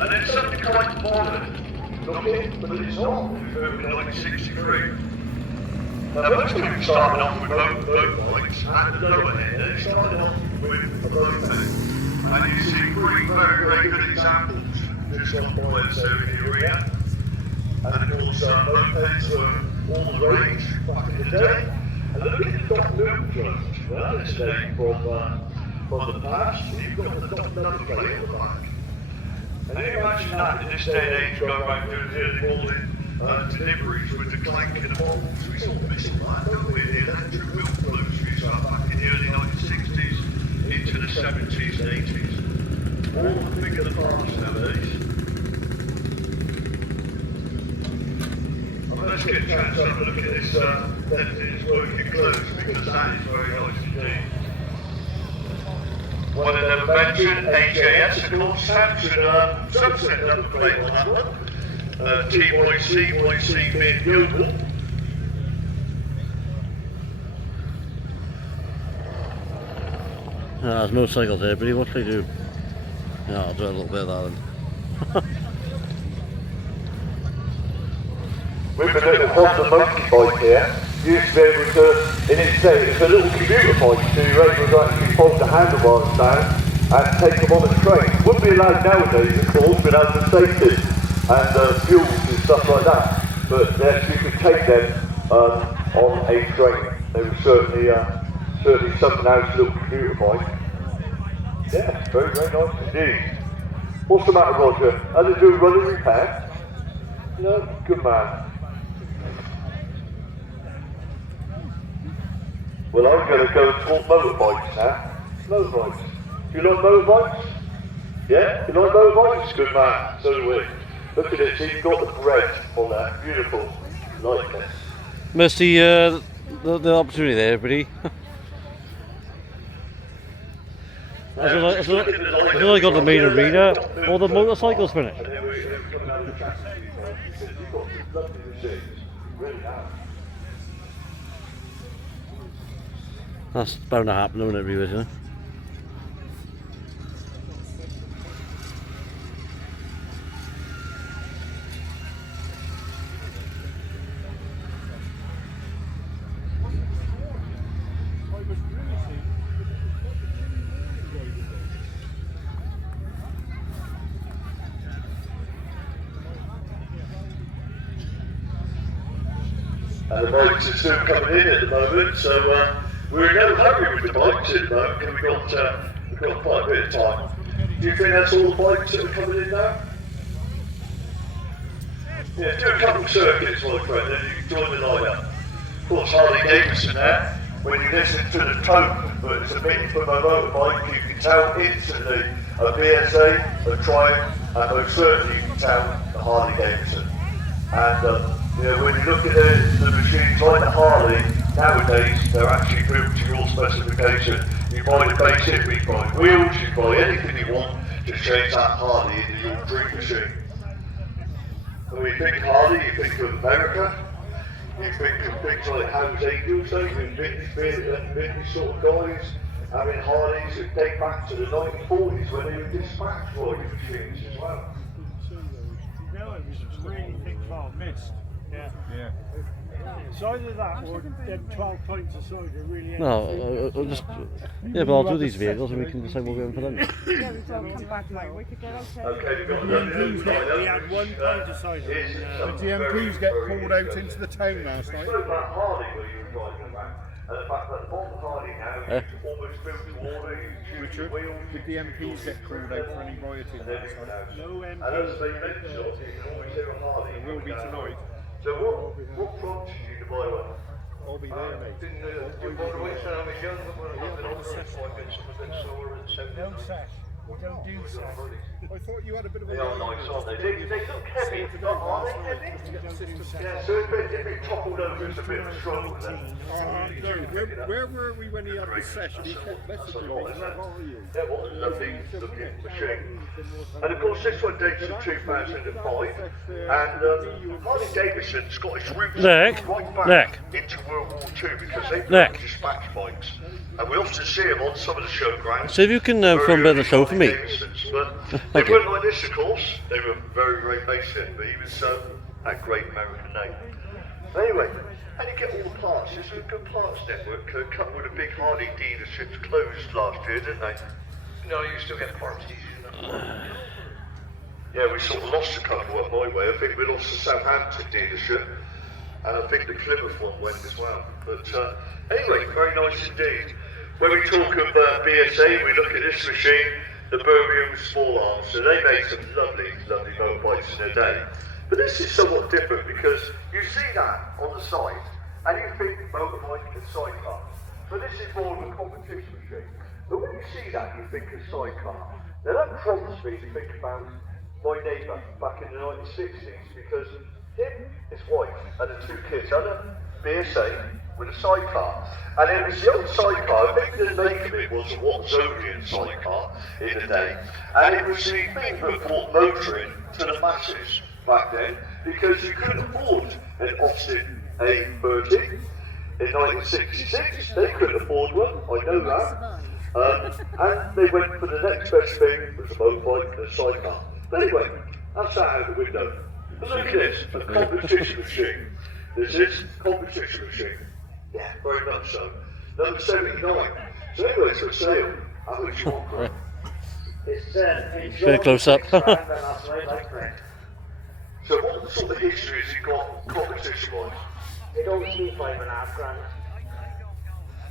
And then something quite modern looking, but it's not, from 1963. Now most people started off with boat bikes at the lower end, they started off with a boat bike. And you see three very, very good examples just on points over in the arena. And of course, mopeds were all the rage back in the day. And look at the Doc Loop drones. Well, this name from the past. You've got the Doc number plate on the back. And then you imagine that in this day and age, going around doing the early morning deliveries with the clank and the bottles. We sort of miss all that, don't we? The electric wheel floats we used to have back in the early 1960s into the 70s and 80s. All the bigger the parts nowadays. Well, let's get a chance to have a look at this everything's working close because that is very nice indeed. One of them mentioned HAS, of course, Samson subset number plate on that one. TYC mid Global. There's motorcycles there, buddy. What do they do? Yeah, I'll do a little bit of that then. With the little Honda monkey bike here, you used to be able to, in its day, it's a little commuter bike, so you're able to actually fold the handlebars down and take them on a train. Wouldn't be allowed nowadays, of course, without the safety and fuels and stuff like that. But yes, you could take them on a train. They were certainly something else, a little commuter bike. Yeah, very, very nice indeed. What's the matter, Roger? Are they doing running repair? No? Good man. Well, I'm going to go and talk motorbikes now. Motorbikes. Do you like motorbikes? Yeah? You like motorbikes? Good man. So do we. Look at this. He's got the bread on there. Beautiful. Like this. Missed the opportunity there, buddy. I feel like on the main arena, all the motorcycles finished. That's bound to happen, isn't it, viewers, you know? And the bikes are still coming in at the moment, so We're in no hurry with the bikes at the moment because we've got quite a bit of time. Do you think that's all the bikes that are coming in now? Yeah, do a couple of circuits, my friend, then you can join the lineup. Of course, Harley Davidson there, when you listen to the tone that it's emitting from a motorbike, you can tell instantly a BSA, a Triumph, and most certainly you can tell the Harley Davidson. And you know, when you look at the machines like the Harley, nowadays they're actually built to your specification. You buy the base hip, you buy wheels, you buy anything you want to change that Harley into your dream machine. When you think Harley, you think of America, you think of things like House Angels, and vintage sort of guys having Harleys that date back to the 1940s when they were dispatch riding machines as well. No, it was really thick cloud mist. Yeah. Yeah. It's either that or them 12 pints of cider really. No, I'll just, yeah, but I'll do these vehicles and we can decide what we're going for them. Yeah, we've all come back now. We could get okay. Okay, we've got we had 1 pint of cider. The DMPs get pulled out into the town last night. Spoke about Harley where you were driving around, and the fact that on Harley now is almost built to order, you choose wheels. The DMPs get called out for any rioting last night. No MPs. And as they mentioned, you can always hear a Harley. It will be tonight. So what prompted you to buy one? I'll be there, mate. Didn't bother waiting when I was young, but when I've been older, I've been sore and so. No sash. We don't do sash. I thought you had a bit of a They are nice, aren't they? They look heavy, aren't they heavy? Yeah, so if it toppled over, it's a bit of a struggle then. Where were we when he had the session? He kept messaging me, where are you? Yeah, what a lovely looking machine. And of course this one dates from 2005, and Harley Davidson, Scottish roots right back into World War II because they built dispatch bikes. And we often see them on some of the showgrounds. So if you can film a bit of the show for me. But they weren't like this, of course. They were very, very basic, but even so, that great American name. Anyway, and you get all the parts. There's a good parts network. A couple of the big Harley dealerships closed last year, didn't they? No, you still get parts. Yeah, we sort of lost a couple up my way. I think we lost the Southampton dealership, and I think the Plymouth one went as well. But anyway, very nice indeed. When we talk of BSA, we look at this machine, the Birmingham Small Arms, so they made some lovely, lovely motorbikes in their day. But this is somewhat different because you see that on the site, and you think motorbike and sidecar. But this is more of a competition machine. But when you see that, you think of sidecar. Now that prompts me to think about my neighbour back in the 1960s, because him, his wife, and the 2 kids had a BSA with a sidecar. And it was the old sidecar, I think the make of it was a Watsonian sidecar in the day. And it was the thing that brought motoring to the masses back then, because you couldn't afford an Austin A30. In 1966, they couldn't afford one, I know that. And they went for the next best thing, was a motorbike and a sidecar. But anyway, that's that out the window. But look at this, a competition machine. This is competition machine. Yeah, very much so. Number 79. So anyway, it's for sale. How much you want for it? It's very close up. So what sort of history has he got competition-wise? It don't seem $5.5 grand.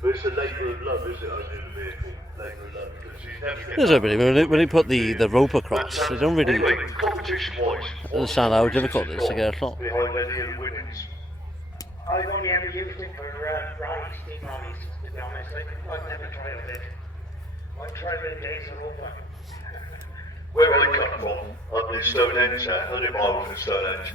But it's a labour of love, is it? I do the vehicle, labour of love, because he's never getting... There's everybody, when they put the rope across, they don't really Anyway, competition-wise, understand how difficult it is to get a shot. behind any of the winnings. I've only ever used it for rides, steam rallies, to be honest. I've never tried it. I've tried it in days of over. Where I come from, up in Stonehenge, 100 miles from Stonehenge,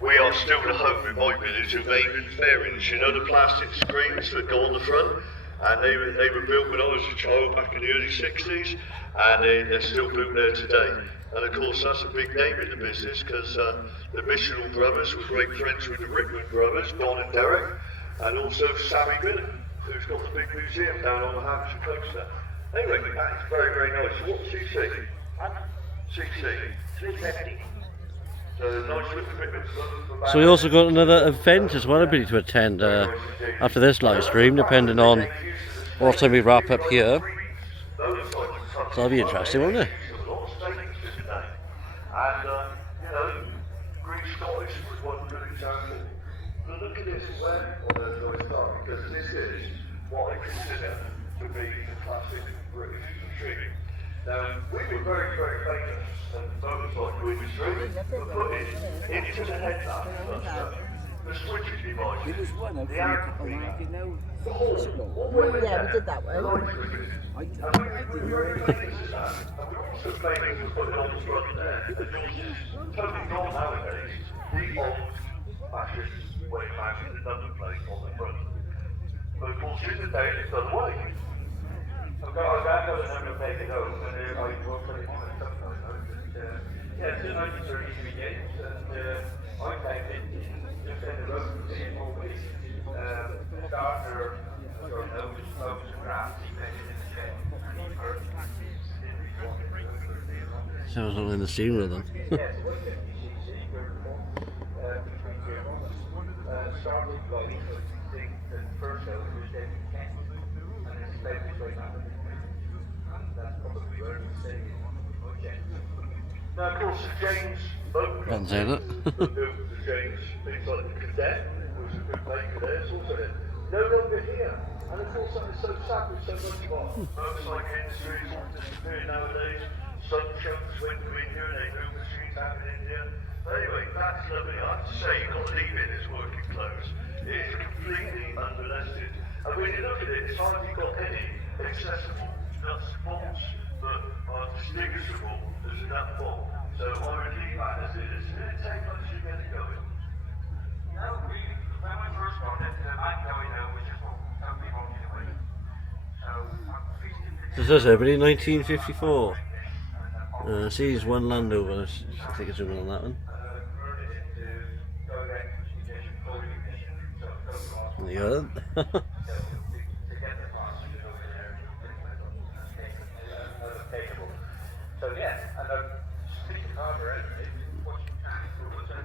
we are still the home in my village of Avon's Bearings. You know the plastic screens that go on the front? And they were built when I was a child back in the early 60s, and they're still built there today. And of course that's a big name in the business, because the Missional brothers were great friends with the Rickman brothers, Don and Derek, and also Sammy Miller, who's got the big museum down on the Hampshire coast there. Anyway, that's very, very nice. So what's CC? CC? 350. So nice little equipment. So we also got another event as well, ability to attend after this live stream, depending on what time we wrap up here. So that'll be interesting, won't it? And, you know, Greek Scottish was one good example. But look at this, where on earth do I start? Because this is what I consider to be the classic British machine. Now, we were very, very famous in the motorcycle industry for putting into the headlamp the switching devices, the arrow cleaner, the horn, all the way Yeah, we did that one. the light switches. And we were very famous at that. And we were also famous for putting on the front there. And this is totally gone nowadays. The old fascist way back with the number plate on the front. But of course, in the day, it's done away. I've got a number plate at home, and I work for the moment sometimes. Yeah, it's a 1933 games, and I typed it just in the road for 3 or 4 weeks. Starter, I don't know, just focus and craft, he painted in the shed. Sounds like in the steam wheel then. Yes, it was 50cc, started going from the first show was then 10, and it's about to go down. That's probably where it's saying now, of course, the James boat Can't say that. the James, things like the Cadet, was a good maker there, it's also there. No longer here. And of course, that is so sad with so much of our motorcycle industry is all disappearing nowadays. Sun shows went to India and they moved the streets out in India. But anyway, that's lovely. I have to say, you've got to leave it in its working clothes. It is completely unmolested. And when you look at it, it's hardly got any accessible nuts and bolts that are distinguishable as a nut bolt. So I would leave that as it is. It'll take much to get it going. No, when I first got it, I know was just totally wrong anyway. So, This is everybody, 1954. Sees one Land Rover, I think it's zooming on that one. Yeah. So yeah, and speaking of hardware, what you can do was it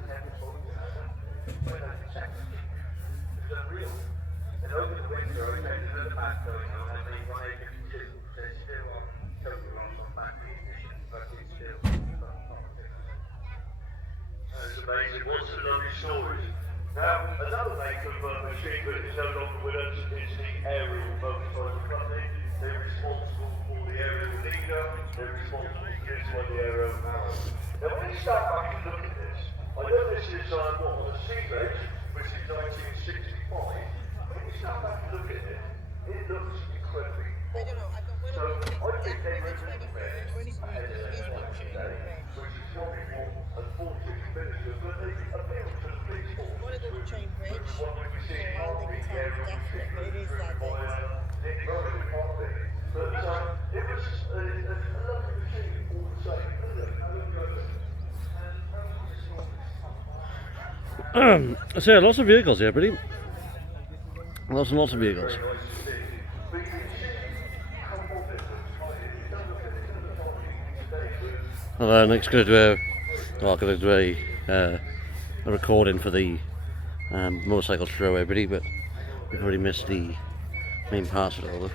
was unreal. And over the winter, I spent a little back going on, and they won 852. They're still on total runs on back ignition, but it's still It's amazing. What's the lovely stories? Now, another make of machine that is no longer with us is the aerial motorcycle company. They're responsible for the aerial leader, they're responsible for use by the aerial power. Now, when you start back and look at this, I know this is on a sea race, which is 1965. When you start back and look at it, it looks incredibly modern. So, I think they were ahead of their day, which is probably more unfortunate finisher, but they appeal to the police force. One of them train bridge, what we've seen on the aerial definitely, it is that day. Nick Rowan Pocket. But it was a lovely machine all the same, isn't it? I say lots of vehicles here, buddy. Lots and lots of vehicles. Well, next going to do a recording for the motorcycle show, everybody, but we've already missed the main parts of it all. Though.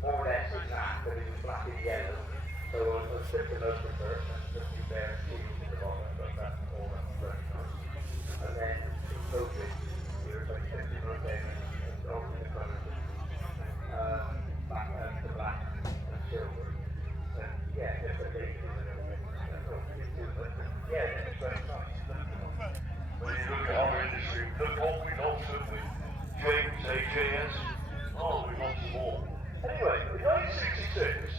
More or less exact, but it was black and yellow. So I'll strip the motor first and just be bare seals in the bottom, but that's all that's very nice. And then close it, you're like 50 more days and over the front. Back to black and silver. And yeah, different days. Yeah, it's very nice. When you look at our industry, look what we got with James AJS. Oh, we want some more. Anyway, in 1966,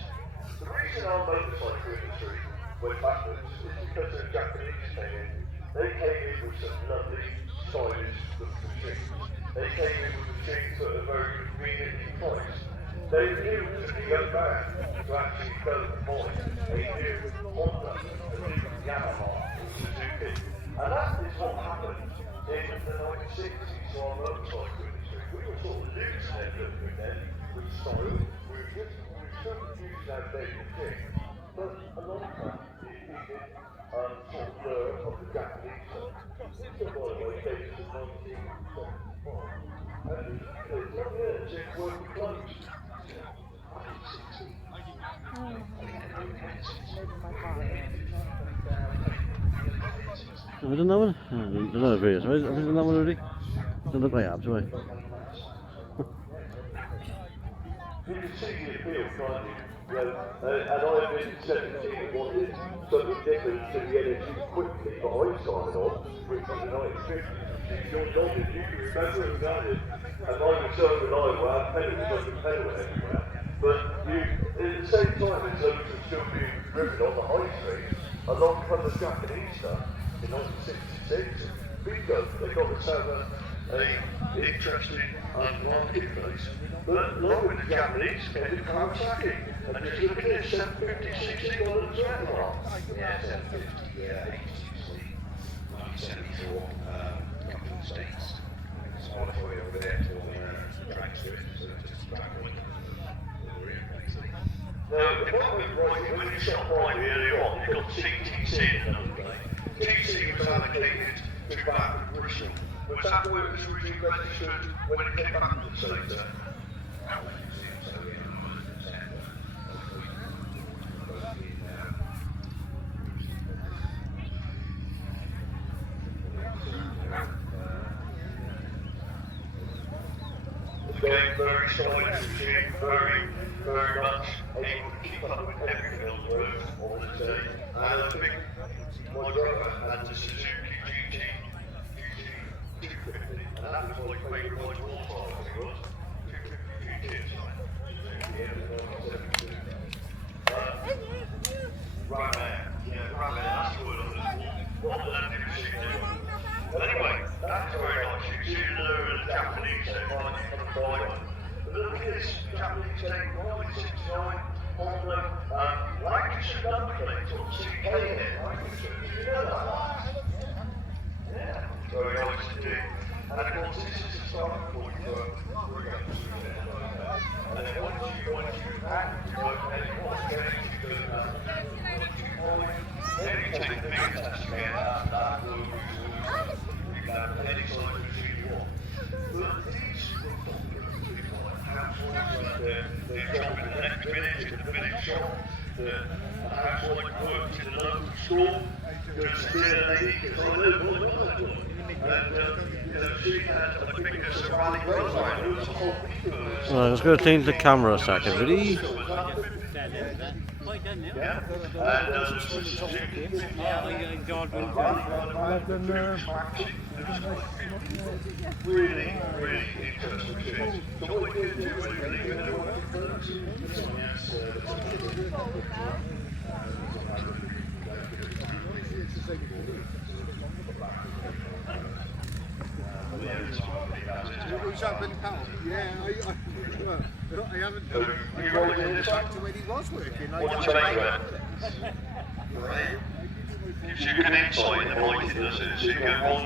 the reason our motorcycle industry went backwards is because the Japanese came in. They came in with some lovely, stylish looking machines. They came in with machines at a very convenient price. They knew to the young man to actually go and buy. They knew Honda, and they knew Yamaha, and Suzuki. And that is what happened in the 1960s to our motorcycle industry. We were sort of losing it a little bit then with style. We were just using our daily thing. But a lot of that is needed sort of blur of the Japanese stuff. This one, by the way, dates to 1975. And it's working close. Have we done that one? I don't know if it is. Have we done that one already? Doesn't look like abs, do I? You can see the appeal, can't you? And I've been 17 and wanted something different to the energy quickly, but I started off with the 1950s. You're nodding, you can remember it, can't you? And I was so reliable, I had pedals everywhere. But you, at the same time as those were still being driven on the high street, along from the Japanese stuff in 1966, bingo, they got themselves an interesting marketplace. But along with the Japanese came the Kawasaki, and just look at this, 750cc $60 as well. Yeah, 750, yeah, 80cc, 1974, a couple of the States. It's modified over there for track swift, so just back on. Now, if I remember right, when you shot right earlier on, you got CTC in another plane. TC was allocated to back with Bristol. Was that where it was originally registered when it came back to the States? Again, very stylish machine, very much able to keep up with everything on the road all the day. And I think my brother had the Suzuki GT 250, and that was like quite large horsepower, I think it was. 250 GT inside. Ram Air, that's the word on this. What the landing machine did. But anyway, that's very nice. You can see the lower of the Japanese there, right in the one. But look at this Japanese tank, 1969, Honda, Lancashire number plates on CK here, Lancashire. Did you know that? Yeah, very nice indeed. And of course, this is the starting point for and then once you act, you work anymore, you go down then you take the biggest test again, that will you can have any size machine you want. But these housewives, they're job in the next village, in the village shop, the housewife works in the local store, goes to the lady, because I know what I want. And she had, I think there's a rally design, it was a whole week. Right, let's go change the camera a second, ready? Yeah, really, really interesting machines. So what we can do when you leave it I haven't back to when he was working. What's your name, man? Gives you a good insight in the mightiness and so you go on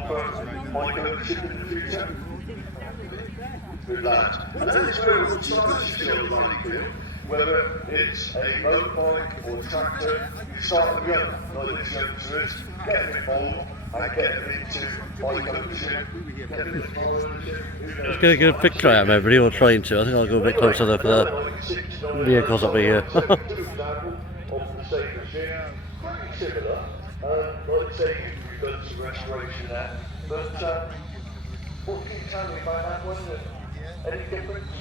my coaching in the future. Good lads. And then it's where what size you feel running with, whether it's a motorbike or tractor, you start with young, like this youngster is, get them involved and get them into bike ownership, get them into car ownership. Let's get a good picture out of everybody, or trying to. I think I'll go a bit closer look at the vehicles up here. Similar, like I say, you've done some restoration there, but what can you tell me about that one? Any difference?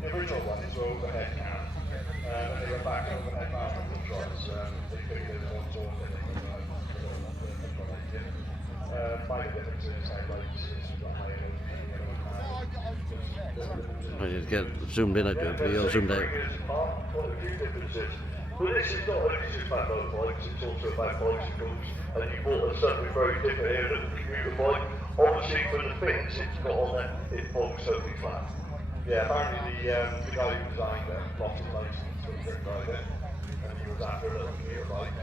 The original ones were overhead now, and they were back overhead now on the trucks. They figured there's one sort of thing. Minor differences, highlights, I just get zoomed in, I do, but you're zoomed out. Well, this is not only just about motorbikes, it's also about bicycles, and you bought something very different here than the commuter bike. Obviously, for the fix it's got on there, it folds totally flat. Yeah, apparently the guy who designed it lost his license to drink drive it, and he was after a little commuter bike,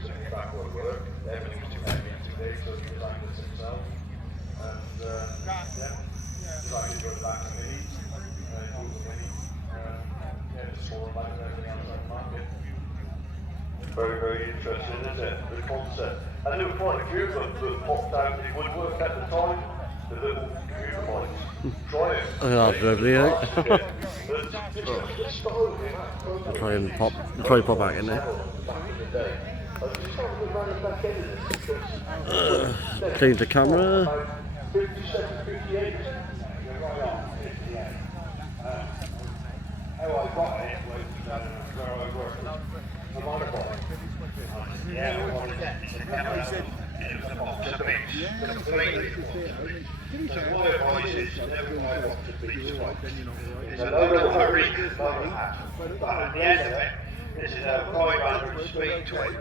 sitting back where we were. Everything was too heavy and too big, so he designed this himself. And decided to go back to Mini, Google Mini, just smaller bike than everything else on the market. Very, very interesting, isn't it? The concept. And there were quite a few of them that popped out in woodwork at the time. The little computer mics. Try it. I'll drove the I'll try and pop back in there. Change the camera. This is a 500 speed twin,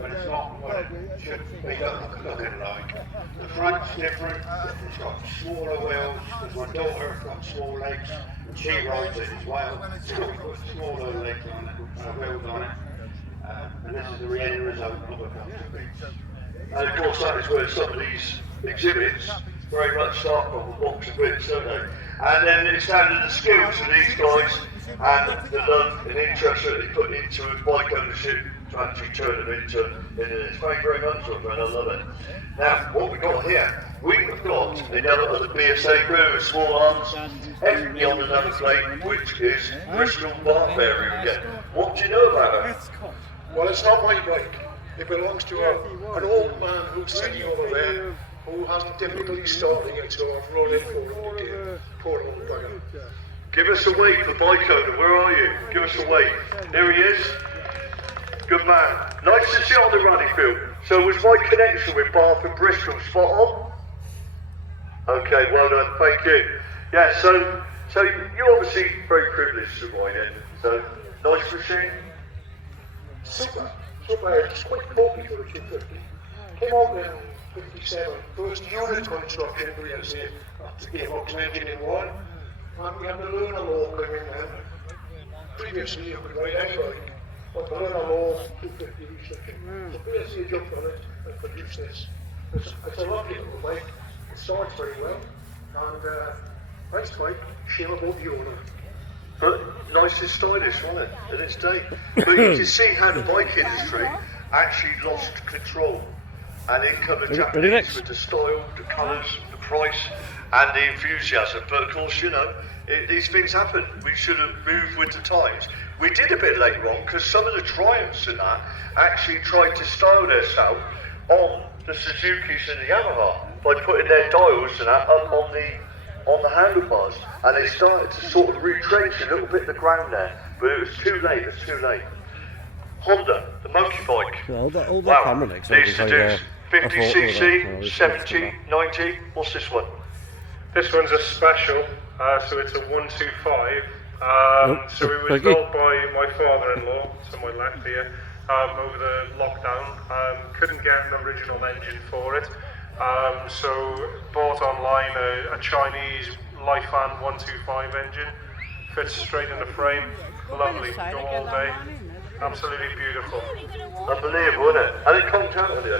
but it's not what it should be looking like. The front's different, it's got smaller wheels, because my daughter got small legs, and she rides it as well. It's got smaller legs on it, wheels on it. And this is the end result of a couple. And of course that is where some of these exhibits very much start from a box of bits, don't they? And then it's down to the skills of these guys and the love and interest that they put into bike ownership to actually turn them into this. Thank you very much, my friend, I love it. Now, what we've got here, we've got another BSA crew with small arms, everything on the number plate, which is Bristol Barbarian again. What do you know about it? Well, it's not my bike. It belongs to an old man who's sitting over there who has difficulty starting it, so I've run it for him today. Poor old bugger. Give us a wave for bike owner, where are you? Give us a wave. There he is. Good man. Nice to see you on the running field. So was my connection with Bath and Bristol spot on? Okay, well done, thank you. Yeah, so you're obviously very privileged to ride it. So, nice machine. Super. It's quite bulky for a 250. Came out in 57. First unit construction, we had to say, the gearbox engine in one. And we had the lunar law coming in. Previously, you could ride any bike, but the lunar law 250 restriction. So basically, jumped on it and produced this. It's a lovely little bike. It starts very well. And nice bike, shame about the owner. But nice and stylish, wasn't it, in its day? But you can see how the bike industry actually lost control. And in come the Japanese with the style, the colours, the price, and the enthusiasm. But of course, you know, these things happen. We should have moved with the times. We did a bit later on, because some of the Triumphs and that actually tried to style themselves on the Suzukis and the Yamaha by putting their dials and that up on the handlebars, and they started to sort of retrench a little bit the ground there, but it was too late, Honda, the monkey bike. All the wow, camera next these to do 50cc, 70, 90, what's this one? This one's a special, so it's a 125. So it was built by my father-in-law, to my left here, over the lockdown. Couldn't get an original engine for it. So bought online a Chinese Lifan 125 engine, fits straight in the frame, lovely, go all day, absolutely beautiful. Unbelievable, isn't it? And it conked out on you.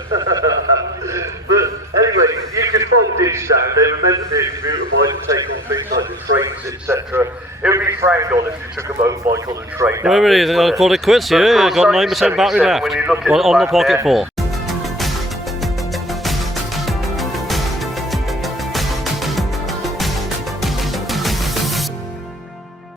But anyway, you can fold these down. They were meant to be a commuter bike to take on things like the trains, etc. It would be frowned on if you took a motorbike on a train. Well, really, I'll call it quits here. I've got 9% battery left on the Pocket 4.